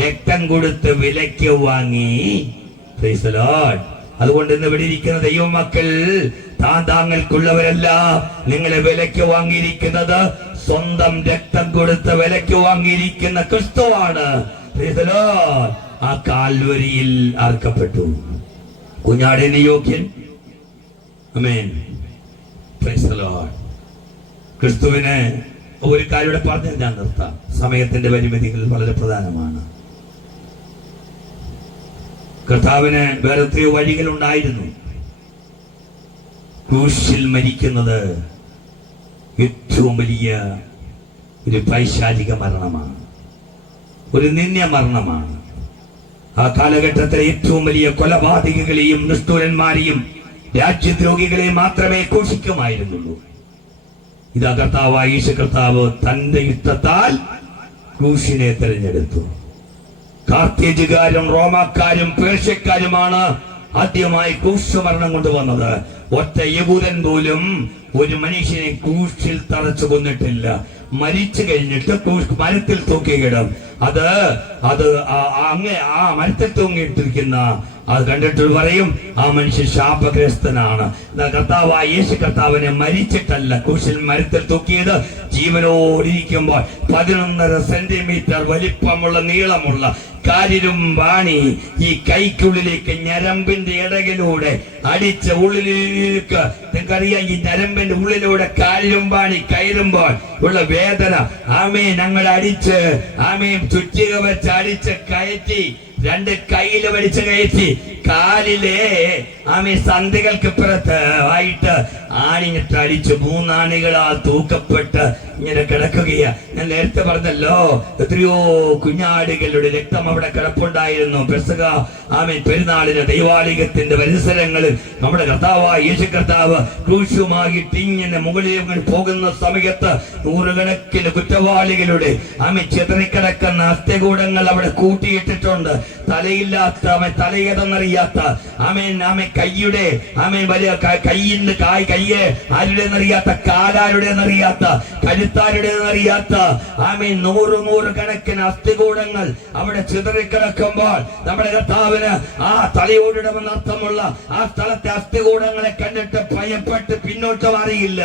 രക്തം കൊടുത്ത് വിലയ്ക്ക് വാങ്ങി. Price the Lord. അതുകൊണ്ട് ഇന്ന് ഇവിടെ ഇരിക്കുന്ന ദൈവമക്കൾ താങ്കൾക്കുള്ളവരല്ല, നിങ്ങളെ വിലയ്ക്ക് വാങ്ങിയിരിക്കുന്നത് സ്വന്തം രക്തം കൊടുത്ത് വിലയ്ക്ക് വാങ്ങിയിരിക്കുന്ന ക്രിസ്തുവാണ്. ആ കാൽവരിയിൽ അർക്കപ്പെട്ടു. കുഞ്ഞാടിന് യോഗ്യൻ. ആമേൻ. Praise the lord. ക്രിസ്തുവിന് ഒരു കാര്യം പറഞ്ഞ് ഞാൻ നിർത്താം. സമയത്തിന്റെ പരിമിതികൾ വളരെ പ്രധാനമാണ്. കർത്താവിന് വേറെ എത്രയോ വഴികളുണ്ടായിരുന്നു. ക്രൂശിൽ മരിക്കുന്നത് ഏറ്റവും വലിയ ഒരു പൈശാചിക മരണമാണ്, ഒരു നിന്ദ്യ മരണമാണ്. ആ കാലഘട്ടത്തിലെ ഏറ്റവും വലിയ കൊലപാതകികളെയും നിഷ്ഠൂരന്മാരെയും രാജ്യദ്രോഹികളെയും മാത്രമേ ക്രൂശിക്കുമായിരുന്നുള്ളൂ. ഇതാ കർത്താവായ യേശു കർത്താവ് തന്റെ യുദ്ധത്താൽ ക്രൂശിനെ തിരഞ്ഞെടുത്തു. കാർത്തേജുകാരും റോമാക്കാരും പേർഷ്യക്കാരുമാണ് ആദ്യമായി ക്രൂശ് മരണം കൊണ്ടുവന്നത്. ഒറ്റ യഹൂദൻ പോലും ഒരു മനുഷ്യനെ ക്രൂശിൽ തറച്ചു കൊന്നിട്ടില്ല. മരിച്ചു കഴിഞ്ഞിട്ട് മരത്തിൽ തൂക്കിയിടും. അത് ആ മരത്തിൽ തൂങ്ങിയിട്ടിരിക്കുന്ന അത് കണ്ടിട്ട് പറയും ആ മനുഷ്യൻ ശാപഗ്രസ്തനാണ്. കർത്താവായ യേശു കർത്താവിനെ മരിച്ചിട്ടല്ല ക്രൂശിൽ മരത്തിൽ തൂക്കിയത്, ജീവനോടിരിക്കുമ്പോൾ 11.5 സെന്റിമീറ്റർ വലിപ്പമുള്ള നീളമുള്ള കാരിരുമ്പാണി ഈ കൈക്കുള്ളിലേക്ക് ഞരമ്പിന്റെ ഇടകിലൂടെ അടിച്ച് ഉള്ളിലേക്ക്, നിങ്ങൾക്കറിയാം ഈ ഞരമ്പിന്റെ ഉള്ളിലൂടെ കാരിരുമ്പാണി കയറുമ്പോൾ ഉള്ള വേദന. ആമേൻ, ഞങ്ങൾ അടിച്ച് ആമേൻ ചുറ്റിക വെച്ച് അടിച്ച് കയറ്റി, 2 കൈയില് വലിച്ചു കയറ്റി, കാലിലെ ആമേ സന്ധികൾക്ക് പുറത്ത് ആയിട്ട് ആണിഞ്ഞിട്ട് അടിച്ച് 3 ആണികളാൽ തൂക്കപ്പെട്ട് ഇങ്ങനെ കിടക്കുകയാ. ഞാൻ നേരത്തെ പറഞ്ഞല്ലോ, എത്രയോ കുഞ്ഞാടുകളുടെ രക്തം അവിടെ കിടപ്പുണ്ടായിരുന്നു. പെസഹ ആമേൻ പെരുന്നാളിന് ദൈവാലയത്തിന്റെ പരിസരങ്ങളിൽ നമ്മുടെ കർത്താവായ യേശു കർത്താവ് ക്രൂശുമായിട്ട് ഇങ്ങനെ മുകളിൽ പോകുന്ന സമയത്ത് നൂറുകണക്കിന് കുറ്റവാളികളുടെ ആമേൻ ചിതറിക്കിടക്കുന്ന അസ്ഥികൂടങ്ങൾ അവിടെ കൂട്ടിയിട്ടിട്ടുണ്ട്. തലയില്ലാത്ത തലയേതെന്നറിയാത്ത ആമേൻ കയ്യുടെ ആമേൻ വലിയ കയ്യിന്റെ കയ്യ് ആരുടേന്നറിയാത്ത, കാലാരുടേന്നറിയാത്ത, കരുത്താരുടേന്നറിയാത്ത ആമേൻ 100 കണക്കിന് അസ്ഥികൂടങ്ങൾ അവിടെ ചിതറിക്കിടക്കുമ്പോൾ നമ്മുടെ കർത്താവിന് ആ തലയോടിടമെന്ന് അർത്ഥമുള്ള ആ സ്ഥലത്തെ അസ്ഥികൂടങ്ങളെ കണ്ടിട്ട് ഭയപ്പെട്ട് പിന്നോട്ട് മാറിയില്ല.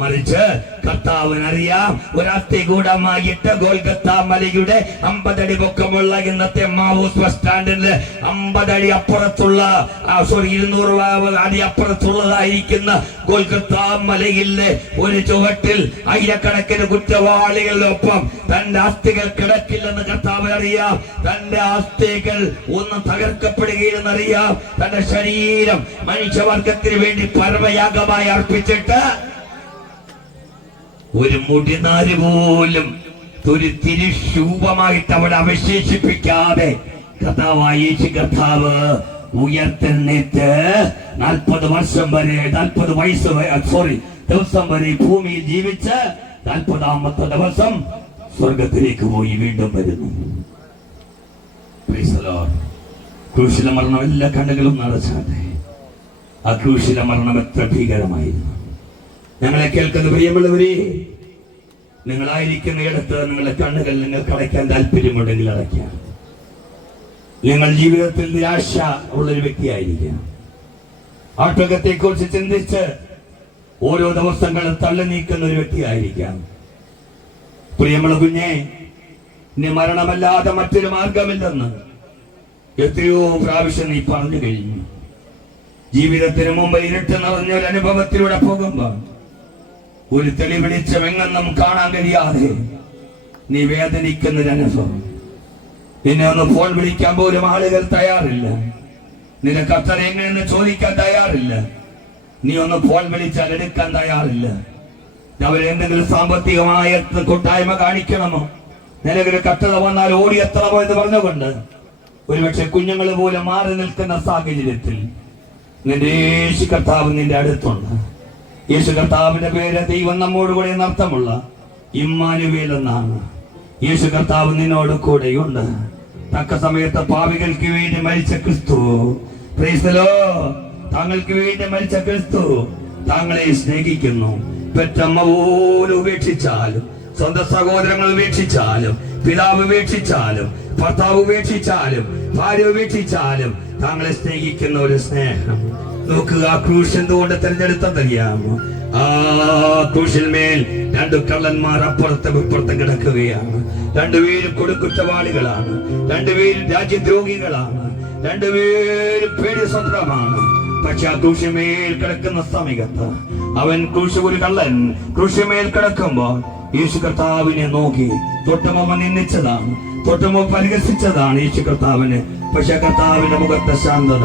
മറിച്ച് കർത്താവിനറിയാം, ഒരു അസ്ഥികൂടമായിട്ട് ഗോൽഗത്താ മലയുടെ 50 അടി പൊക്കമുള്ള ഇന്നത്തെ മാവൂസ് ബസ് സ്റ്റാൻഡിന്റെ 50 അടി അപ്പുറത്തുള്ള 200 അടി അപ്പുറത്തുള്ളതായിരിക്കുന്ന ഗോൽഗത്താ മലയിലെ ഒരു ചുവട്ടിൽ ആയിരക്കണക്കിന് കുറ്റവാളികളിലൊപ്പം തന്റെ അസ്ഥികൾ കിടക്കില്ലെന്ന് കർത്താവിനറിയാം. തന്റെ അസ്ഥികൾ ഒന്ന് തകർക്കപ്പെടുകയെന്നറിയാം. തന്റെ ശരീരം മനുഷ്യവർഗത്തിന് വേണ്ടി പരമയാഗമായി അർപ്പിച്ചിട്ട് ഒരു മുടിനാര് പോലും ഒരു തിരുശൂപമായിട്ട് അവിടെ അവശേഷിപ്പിക്കാതെ കർത്താവായ യേശു കർത്താവ് ഉയർത്തെഴുന്നേറ്റ് 40 വർഷം വരെ 40 വയസ്സ് ദിവസം വരെ ഭൂമിയിൽ ജീവിച്ച് 40ാമത്തെ ദിവസം സ്വർഗത്തിലേക്ക് പോയി വീണ്ടും വരുന്നു. ക്രൂശിലെ മരണം എല്ലാ കണ്ണുകളും നടച്ചാട്ടെ. ആ ക്രൂശിലെ മരണം എത്ര ഭീകരമായിരുന്നു. ഞങ്ങളെ കേൾക്കുന്ന പ്രിയമുള്ളവരെ, നിങ്ങളായിരിക്കുന്ന ഇടത്ത് നിങ്ങളുടെ കണ്ണുകൾ നിങ്ങൾക്ക് അടയ്ക്കാൻ താല്പര്യമുണ്ടെങ്കിൽ അടയ്ക്കാം. നിങ്ങൾ ജീവിതത്തിൽ നിരാശ ഉള്ളൊരു വ്യക്തിയായിരിക്കാം. ആട്ടകത്തെ കുറിച്ച് ചിന്തിച്ച് ഓരോ ദിവസങ്ങളും തള്ളി നീക്കുന്ന ഒരു വ്യക്തിയായിരിക്കാം. പ്രിയമുള്ള കുഞ്ഞെ, ഇനി മരണമല്ലാതെ മറ്റൊരു മാർഗമില്ലെന്ന് എത്രയോ പ്രാവശ്യം നീ പറഞ്ഞു കഴിഞ്ഞു. ജീവിതത്തിന് മുമ്പ് ഇരുട്ട് നിറഞ്ഞൊരു അനുഭവത്തിലൂടെ പോകുമ്പോൾ ഒരു തെളിവെളിച്ചം എങ്ങെന്നും കാണാൻ കഴിയാതെ നീ വേദനിക്കുന്നൊരനുഭവം. നിന്നെ ഒന്ന് ഫോൺ വിളിക്കാൻ പോലും ആളുകൾ തയ്യാറില്ല. നിനക്ക് അത്ര എങ്ങനെയെന്ന് ചോദിക്കാൻ തയ്യാറില്ല. നീ ഒന്ന് ഫോൺ വിളിച്ചാൽ എടുക്കാൻ തയ്യാറില്ല. അവരെന്തെങ്കിലും സാമ്പത്തികമായ കൂട്ടായ്മ കാണിക്കണമോ, നിനക്കൊരു കട്ടത വന്നാൽ ഓടി എത്തണമോ എന്ന് പറഞ്ഞുകൊണ്ട് ഒരുപക്ഷെ കുഞ്ഞുങ്ങൾ പോലും മാറി നിൽക്കുന്ന സാഹചര്യത്തിൽ നിന്റെ യേശു കർത്താവ് നിന്റെ അടുത്തുണ്ട്. യേശു കർത്താവിന്റെ പേര് ദൈവം നമ്മോട് കൂടെ എന്നർത്ഥമുള്ള ഇമ്മാനുവേൽ എന്നാണ്. യേശു കർത്താവ് നിന്നോട് കൂടെയുണ്ട്. തക്ക സമയത്ത് പാപികൾക്ക് വേണ്ടി മരിച്ച ക്രിസ്തു, പ്രൈസ് ദി ലോർഡ്, താങ്കൾക്ക് വേണ്ടി മരിച്ച ക്രിസ്തു താങ്കളെ സ്നേഹിക്കുന്നു. പെറ്റമ്മ പോലും ഉപേക്ഷിച്ചാലും, സ്വന്തം സഹോദരങ്ങൾ ഉപേക്ഷിച്ചാലും, പിതാവ് ഉപേക്ഷിച്ചാലും, ഭർത്താവ് ഉപേക്ഷിച്ചാലും, ഭാര്യ ഉപേക്ഷിച്ചാലും താങ്കളെ സ്നേഹിക്കുന്ന ഒരു സ്നേഹം. നോക്കുക, ആ ക്രൂശ് എന്തുകൊണ്ട് തിരഞ്ഞെടുത്തതറിയാമോ? ആ ക്രൂശിന്മേൽ 2 കള്ളന്മാർ അപ്പുറത്തും ഇപ്പുറത്തും കിടക്കുകയാണ്. 2 പേരും കൊടുക്കുറ്റവാളികളാണ്, 2 പേരും രാജ്യദ്രോഹികളാണ്, 2 പേരും പേടിസ്വത്രമാണ്. പക്ഷെ ആ ക്രൂശിന്മേൽ കിടക്കുന്ന സമയത്ത് അവൻ ഒരു കള്ളൻ ക്രൂശിന്മേൽ കിടക്കുമ്പോൾ യേശു കർത്താവിനെ നോക്കി തൊട്ടമ്മ നിന്ദിച്ചതാണ്, തൊട്ടമ്മ പരിഹസിച്ചതാണ് യേശു കർത്താവിന്. പക്ഷെ കർത്താവിന്റെ മുഖത്തെ ശാന്തത,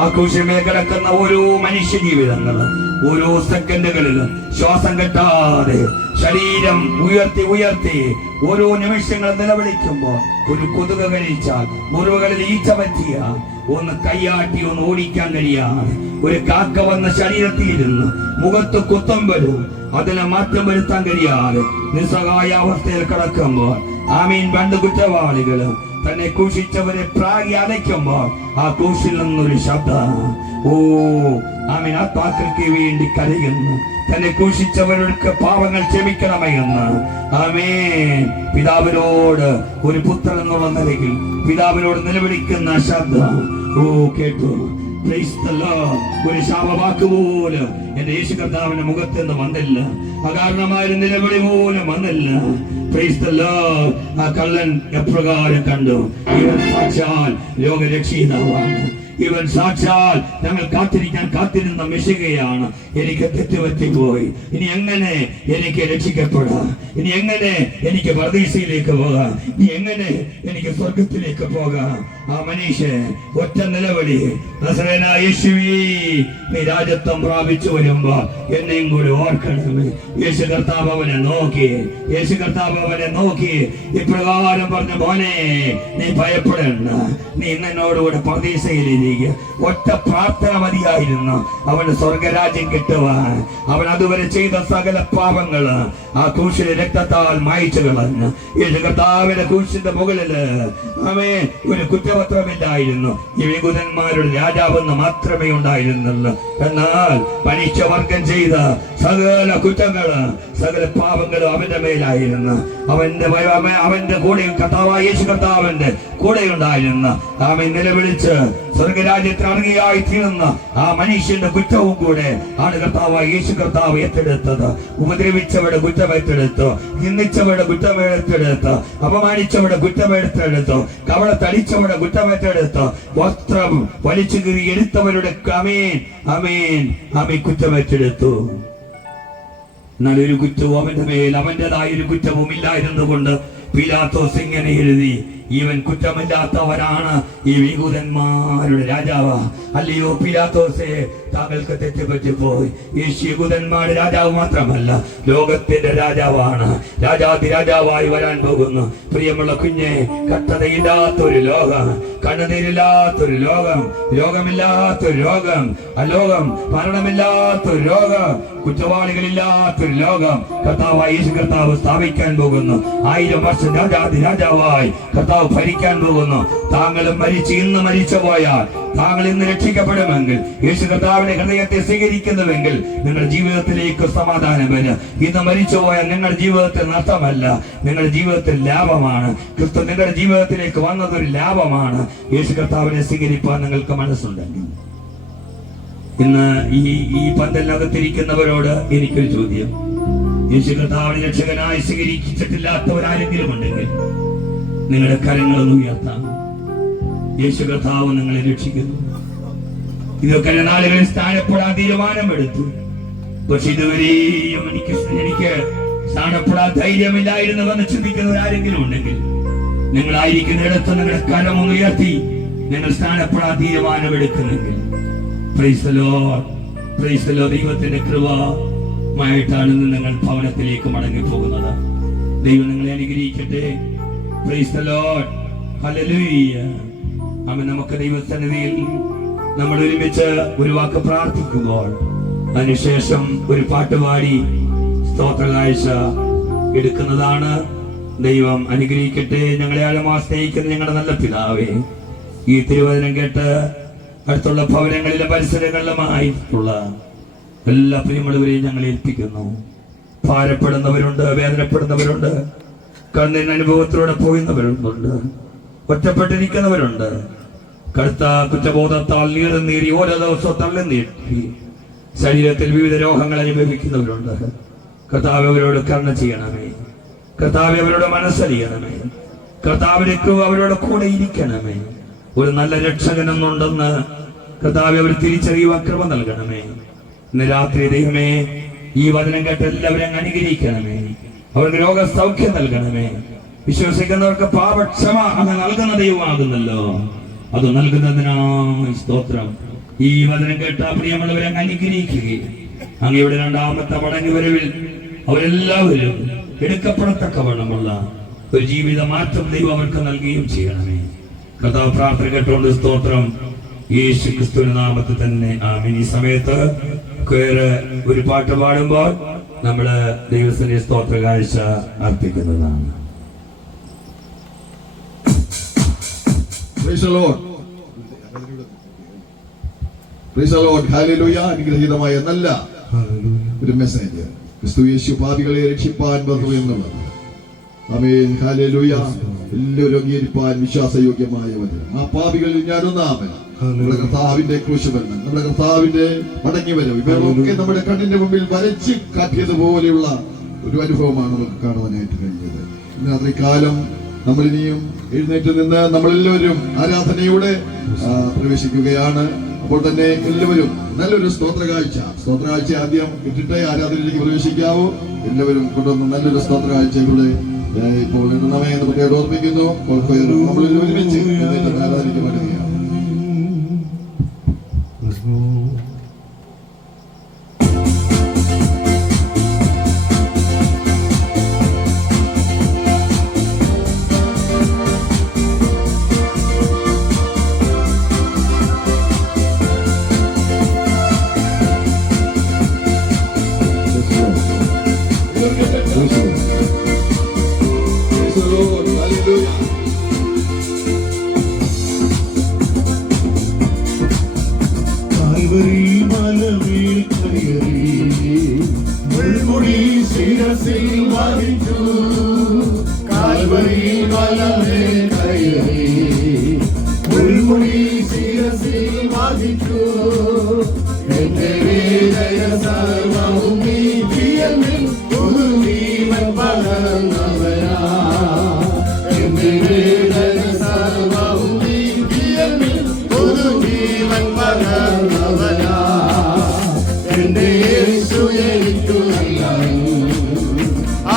ആ ക്രൂശിന്മേൽ കിടക്കുന്ന ഓരോ മനുഷ്യ ജീവിതങ്ങള് ഓരോ സെക്കൻഡുകളിൽ ശ്വാസം കെട്ടാതെ ശരീരം ഉയർത്തി ഉയർത്തി ഓരോ നിമിഷങ്ങൾ നിലവിളിക്കുമ്പോൾ ഒരു കൊതുക് കഴിച്ചാൽ, മുറിവുകളിൽ ഈച്ച പറ്റിയാൽ ഒന്ന് കൈയാട്ടി ഒന്ന് ഓടിക്കാൻ കഴിയാതെ, ഒരു കാക്ക വന്ന ശരീരത്തിലിരുന്ന് മുഖത്ത് കുത്തുമ്പോഴും അതിനെ മാറ്റം വരുത്താൻ കഴിയാതെ നിസ്സഹായ അവസ്ഥയിൽ കിടക്കുമ്പോൾ ആമീൻ 2 കുറ്റവാളികള് തന്നെ ക്രൂശിച്ചവരെ പ്രാഗി അലയ്ക്കുമ്പോൾ ആ ക്രൂശിൽ നിന്നൊരു ശബ്ദം, ഓ ആമേൻ, ആത്മാക്കൾക്ക് വേണ്ടി കരയുന്നു, തന്നെ ക്രൂശിച്ചവർക്ക് പാപങ്ങൾ ക്ഷമിക്കണമേ എന്ന് ആമേൻ പിതാവിനോട് ഒരു പുത്രൻ എന്നുള്ള നിലയിൽ പിതാവിനോട് നിലവിളിക്കുന്ന ശബ്ദം ഓ കേട്ടു. Praise the Lord. ഒരു ശാപവാക്ക് പോലും എന്റെ യേശു കർത്താവിന്റെ മുഖത്ത് നിന്ന് വന്നില്ല, അകാരണമായ നിലവിളി പോലും വന്നില്ല. Praise the Lord. ആ കള്ളൻ എപ്രകാരം കണ്ടു, ഇവൻ സാക്ഷാൽ ലോകരക്ഷിതാവാണ്, ഇവൻ സാക്ഷാൽ ഞങ്ങൾ കാത്തിരുന്ന മെഷികയാണ്. എനിക്ക് തെറ്റുപറ്റിപ്പോയി, ഇനി എങ്ങനെ എനിക്ക് രക്ഷിക്കപ്പെടാം, ഇനി എങ്ങനെ എനിക്ക് പർദീസയിലേക്ക് പോകാം, ഇനി എങ്ങനെ എനിക്ക് സ്വർഗത്തിലേക്ക് പോകാം? ആ മനുഷ്യൻ ഒറ്റ നിലവിളി, നസറേയനായ യേശുവേ, നീ രാജത്വം പ്രാപിച്ചു വരുമ്പോ എന്നെയും കൂടി ഓർക്കണമേ. യേശു കർത്താവ് അവനെ നോക്കി ഇപ്രകാരം പറഞ്ഞ, മോനെ നീ ഭയപ്പെടണ്ട, നീ എന്നോടുകൂടെ പർദീസയിലേക്ക്. ഒറ്റ പ്രാർത്ഥന മതിയായിരുന്നു അവന് സ്വർഗരാജ്യം കിട്ടുവാൻ. അവൻ അതുവരെ ചെയ്ത സകല പാപങ്ങള് ആ ക്രൂശിലെ രക്തത്താൽ മായ്ച്ചു കളഞ്ഞു. യേശു കർത്താവിന്റെ ക്രൂശിന്റെ മുകളില് ആമേൻ ഒരു കുറ്റപത്രമില്ലായിരുന്നു. ഈ യഹൂദന്മാരുടെ രാജാവെന്ന് മാത്രമേ ഉണ്ടായിരുന്നുള്ളൂ. എന്നാൽ മനുഷ്യവർഗം ചെയ്ത സകല കുറ്റങ്ങള് സകല പാപങ്ങളും അവന്റെ മേലായിരുന്നു. അവന്റെ കൂടെ കർത്താവായ യേശു കർത്താവിന്റെ കൂടെ ഉണ്ടായിരുന്ന ആമേൻ നിലവിളിച്ച് സ്വർഗരാജ്യത്തിൽ അർഹയായി തീർന്ന ആ മനുഷ്യന്റെ കുറ്റവും കൂടെ ആണ് കർത്താവായ യേശു കർത്താവ് ഏറ്റെടുത്തത്. ഉപദ്രവിച്ചവരുടെ കുറ്റം ഏറ്റെടുത്തു, നിന്ദിച്ചവരുടെ കുറ്റം ഏറ്റെടുത്തു, അപമാനിച്ചവരുടെ കുറ്റം ഏറ്റെടുത്തു, കവളത്തടിച്ചവരുടെ കുറ്റം ഏറ്റെടുത്തു, വസ്ത്രം വലിച്ചു കീറി എടുത്തവരുടെ കുറ്റം ഏറ്റെടുത്തു. എന്നാൽ ഒരു കുറ്റവും അവന്റെ മേൽ അവന്റേതായ ഒരു കുറ്റവും ഇല്ലായിരുന്നുകൊണ്ട് പീലാത്തോസ് ഇങ്ങനെ എഴുതി, ഇവൻ കുറ്റമില്ലാത്തവരാണ് ഈ യഹൂദന്മാരുടെ രാജാവ്. അല്ലയോ പീലാത്തോസേ, താങ്കൾക്ക് തെറ്റുപറ്റിപ്പോയി. ഈ യഹൂദന്മാരുടെ രാജാവ് മാത്രമല്ല, ലോകത്തിന്റെ രാജാവാണ്, രാജാതിരാജാവായി വരാൻ പോകുന്നു. പ്രിയമുള്ള കുഞ്ഞെ, കഷ്ടതയില്ലാത്തൊരു ലോകം, കണ്ണുനീരില്ലാത്തൊരു ലോകം, രോഗമില്ലാത്തൊരു ലോകം, അലോകം മരണമില്ലാത്തൊരു ലോകം, കുറ്റവാളികളില്ലാത്തൊരു ലോകം കർത്താവായ യേശു കർത്താവ് സ്ഥാപിക്കാൻ പോകുന്നു. 1000 വർഷം രാജാതിരാജാവായി കർത്താവ് ഭരിക്കാൻ പോകുന്നു. താങ്കളും മരിച്ച് ഇന്ന് മരിച്ചു പോയാൽ, താങ്കൾ ഇന്ന് രക്ഷിക്കപ്പെടുമെങ്കിൽ, യേശു കർത്താവിന്റെ ഹൃദയത്തെ സ്വീകരിക്കുന്നുവെങ്കിൽ നിങ്ങളുടെ ജീവിതത്തിലേക്ക് സമാധാനം വരും. ഇന്ന് മരിച്ചു പോയാൽ നിങ്ങളുടെ ജീവിതത്തിൽ നഷ്ടമല്ല, നിങ്ങളുടെ ജീവിതത്തിൽ ലാഭമാണ്. ക്രിസ്തു നിങ്ങളുടെ ജീവിതത്തിലേക്ക് വന്നതൊരു ലാഭമാണ്. യേശു കർത്താവിനെ സ്വീകരിപ്പാൻ നിങ്ങൾക്ക് മനസ്സുണ്ടെങ്കിൽ ഇന്ന് ഈ പന്തലിനകത്തിരിക്കുന്നവരോട് എനിക്കൊരു ചോദ്യം. യേശു കർത്താവിനെ രക്ഷകനായി സ്വീകരിച്ചിട്ടില്ലാത്തവരാരെങ്കിലും ഉണ്ടെങ്കിൽ നിങ്ങളുടെ കരങ്ങളൊന്ന് ഉയർത്താം. യേശു കർത്താവ് നിങ്ങളെ രക്ഷിക്കുന്നു. ഇതൊക്കെ നാളുകളിൽ സ്ഥാനപ്പെടാൻ തീരുമാനമെടുത്തു, പക്ഷെ ഇതുവരെയും എനിക്ക് സ്ഥാനപ്പെടാൻ ധൈര്യമില്ലായിരുന്നുവെന്ന് ചിന്തിക്കുന്നവരാരെങ്കിലും ഉണ്ടെങ്കിൽ നിങ്ങളായിരിക്കുന്നിടത്ത് നിങ്ങളുടെ കരമൊന്ന് ഉയർത്തി നിങ്ങൾ സ്ഥാനപ്പെടാൻ തീരുമാനമെടുക്കുന്നെങ്കിൽ praise the lord, praise the lord. ദൈവത്തിന്റെ കൃപമായിട്ടാണ് നിങ്ങൾ ഭവനത്തിലേക്ക് മടങ്ങി പോകുന്നത്. ദൈവം നിങ്ങളെ അനുഗ്രഹിക്കട്ടെ. പ്രൈസ് ദി ലോർഡ്, ഹല്ലേലൂയ. ആമേൻ. നമുക്ക് ദൈവസന്നിധിയിൽ നമ്മൾ ഒരുമിച്ച് ഒരു വാക്ക് പ്രാർത്ഥിക്കുമ്പോൾ അതിനുശേഷം ഒരു പാട്ടുപാടി സ്തോത്രകാഴ്ച എടുക്കുന്നതാണ്. ദൈവം അനുഗ്രഹിക്കട്ടെ. ഞങ്ങളെ ആഴമായി സ്നേഹിക്കുന്ന ഞങ്ങളുടെ നല്ല പിതാവേ, ഈ തിരുവചനം കേട്ട് അടുത്തുള്ള ഭവനങ്ങളിലെ പരിസരങ്ങളിലുമായിട്ടുള്ള എല്ലാ പ്രിയമുള്ളവരെയും ഞങ്ങൾ ഏൽപ്പിക്കുന്നു. ഭാരപ്പെടുന്നവരുണ്ട്, വേദനപ്പെടുന്നവരുണ്ട്, കണ്ണിന് അനുഭവത്തിലൂടെ പോകുന്നവരുണ്ട്, ഒറ്റപ്പെട്ടിരിക്കുന്നവരുണ്ട്, കടുത്ത കുറ്റബോധത്താൽ നീറി ഓരോ ദിവസവും തള്ളി നീട്ടി ശരീരത്തിൽ വിവിധ രോഗങ്ങൾ അനുഭവിക്കുന്നവരുണ്ട്. കർത്താവ് അവരോട് കരുണ ചെയ്യണമേ, കർത്താവ് അവരോട് മനസ്സറിയണമേ, കർത്താവിലേക്ക് അവരോട് കൂടെ ഇരിക്കണമേ. ഒരു നല്ല രക്ഷകനെന്നുണ്ടെന്ന് കർത്താവ് അവർ തിരിച്ചറിയുവാൻ കൃപ നൽകണമേ. ഇന്ന് രാത്രി ദൈവമേ, ഈ വചനം കേട്ട് എല്ലാവരും അനുഗ്രഹിക്കണമേ. അവർക്ക് രോഗസൗഖ്യം നൽകണമേ. വിശ്വസിക്കുന്നവർക്ക് പാപക്ഷമ അങ്ങ് നൽകുന്ന ദൈവമാകുന്നല്ലോ, അത് നൽകുന്നതിനായി സ്തോത്രം. ഈ വചനം കേട്ട പ്രിയമുള്ളവരെ അങ്ങ് അനുഗ്രഹിക്കുകയും അങ്ങയുടെ രണ്ടാമത്തെ മടങ്ങി വരവിൽ അവരെല്ലാവരും എടുക്കപ്പെടത്തക്കവണ്ണമുള്ള ഒരു ജീവിത മാറ്റം ദൈവം അവർക്ക് നൽകുകയും ചെയ്യണമേ. കർത്താവ് പ്രാർത്ഥന കേട്ടുകൊണ്ട് സ്തോത്രം, യേശു ക്രിസ്തുവിന്റെ നാമത്തിൽ തന്നെ ആമേൻ. ഈ സമയത്ത് ഒരു പാട്ട് പാടുമ്പോൾ നമ്മള് ദൈവത്തിന്റെ സ്തോത്ര കാഴ്ച അർപ്പിക്കുന്നതാണ്. Praise the Lord. Praise the Lord. Hallelujah. അനുഗ്രഹീതമായ നല്ല ഒരു മെസ്സേജ്. ക്രിസ്തു യേശു പാപികളെ രക്ഷിപ്പാൻ വന്നു എന്നുള്ളത്. ആമേൻ. ഹല്ലേലൂയ. എല്ലാവരും അംഗീകരിപ്പാൻ വിശ്വാസയോഗ്യമായ വചനം. ആ പാപികളിൽ ഞാനൊന്നാമൻ. നമ്മുടെ കർത്താവിന്റെ ക്രൂശുമരണം, നമ്മുടെ കർത്താവിന്റെ മടങ്ങിവരവ്, ഇവരൊക്കെ നമ്മുടെ കണ്ണിന്റെ മുമ്പിൽ വരച്ച് കാട്ടിയതുപോലെയുള്ള ഒരു അനുഭവമാണ് നമുക്ക് കാണുവാനായിട്ട് കഴിഞ്ഞത്. ഇന്ന് അത്രക്കാലം നമ്മൾ ഇനിയും എഴുന്നേറ്റ് നിന്ന് നമ്മളെല്ലാവരും ആരാധനയോടെ പ്രവേശിക്കുകയാണ്. അപ്പോൾ തന്നെ എല്ലാവരും നല്ലൊരു സ്തോത്ര കാഴ്ച ആദ്യം ഇട്ടിട്ടേ ആരാധനയിലേക്ക് പ്രവേശിക്കാവൂ. എല്ലാവരും കൊണ്ടുവന്ന് നല്ലൊരു സ്തോത്ര കാഴ്ചയുടെ ഇപ്പോൾ ഇടണമേ എന്ന് പ്രത്യേകം ഓർമ്മിക്കുന്നു. നമ്മളിൽ ഒരുമിച്ച് ആരാധനയ്ക്ക് വേണ്ടിയാണ്.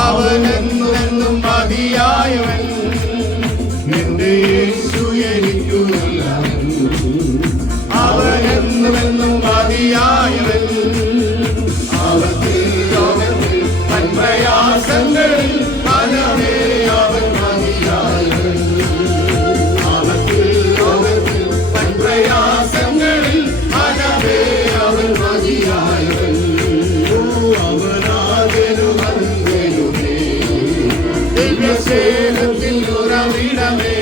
അവനെന്നും മതിയായവൻ, എന്റെ യേശു എനിക്കു നല്ലവൻ. അവനെന്നും മതിയായവൻ, അവത്തിൽ പ്രയാസങ്ങളിൽ മനമേ അവൻ മതിയായവൻ. അവത്തിൽ പ്രയാസങ്ങളിൽ മനമേ അവൻ മതിയായവൻ. ദിവ്യസ്നേഹത്തിൽ ഉറവിടമേ,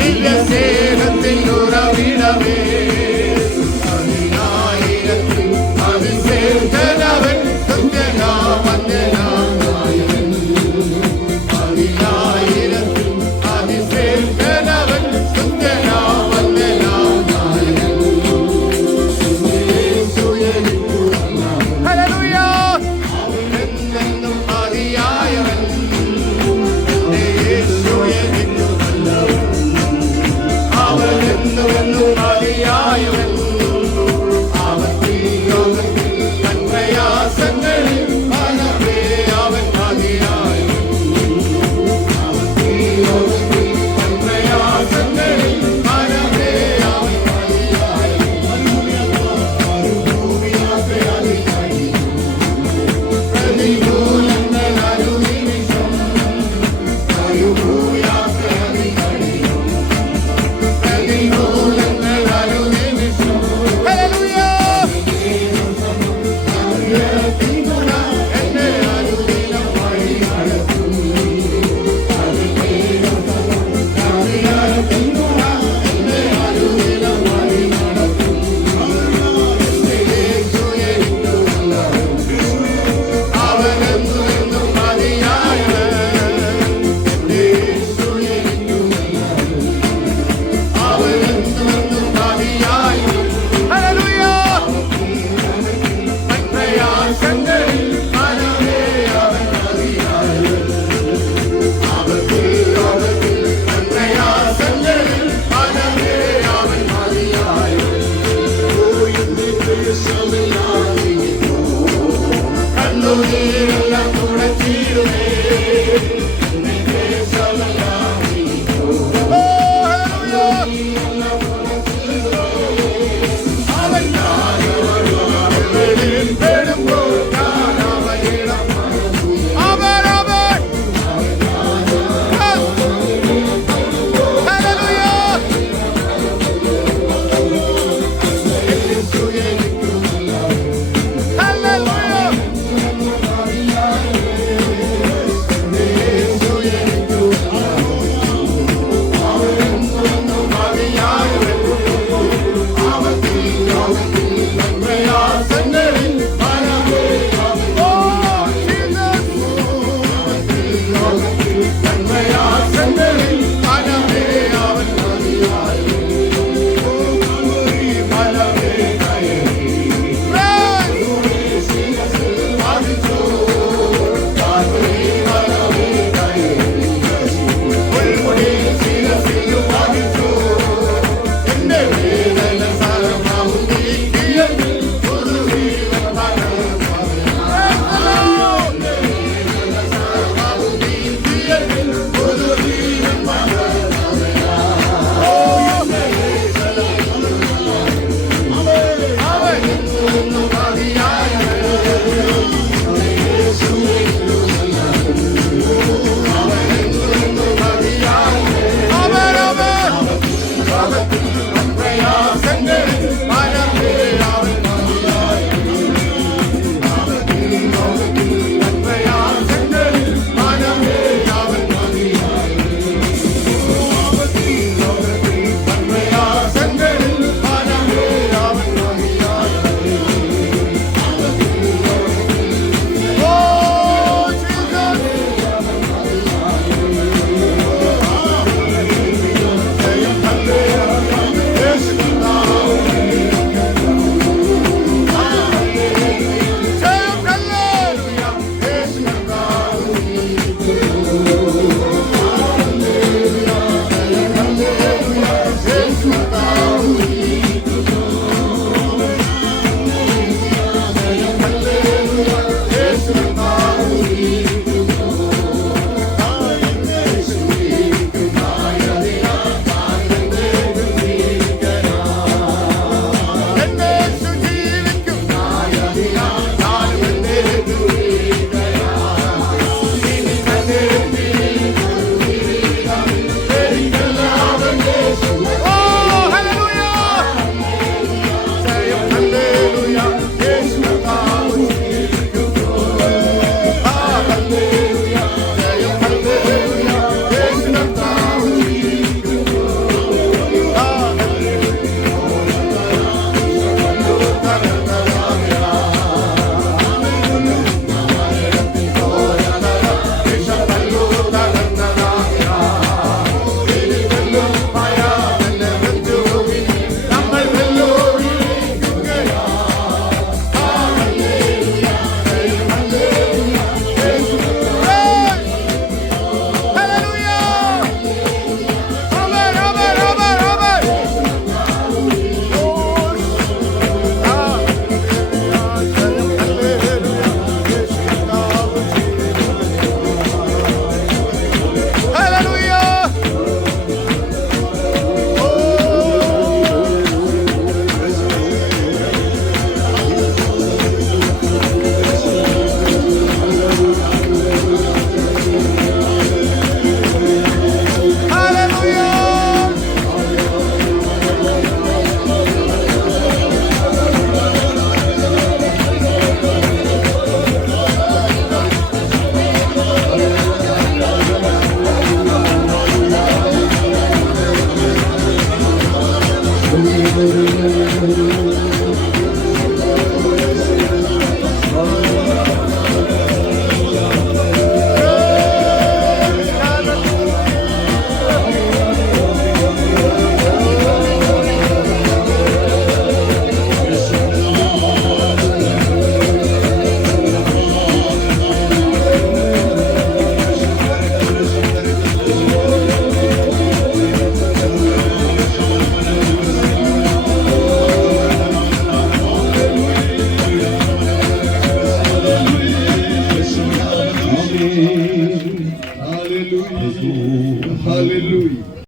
ദിവ്യസ്നേഹത്തിൽ ഉറവിടമേ. അതിനായിരത്തിൽ അതിശേഷനവൻ തുല്യനാമന്യനായവൻ. അതിനായിരത്തിൽ അതിശേഷനവൻ തുല്യനാമന്യനായവൻ. Hallelujah.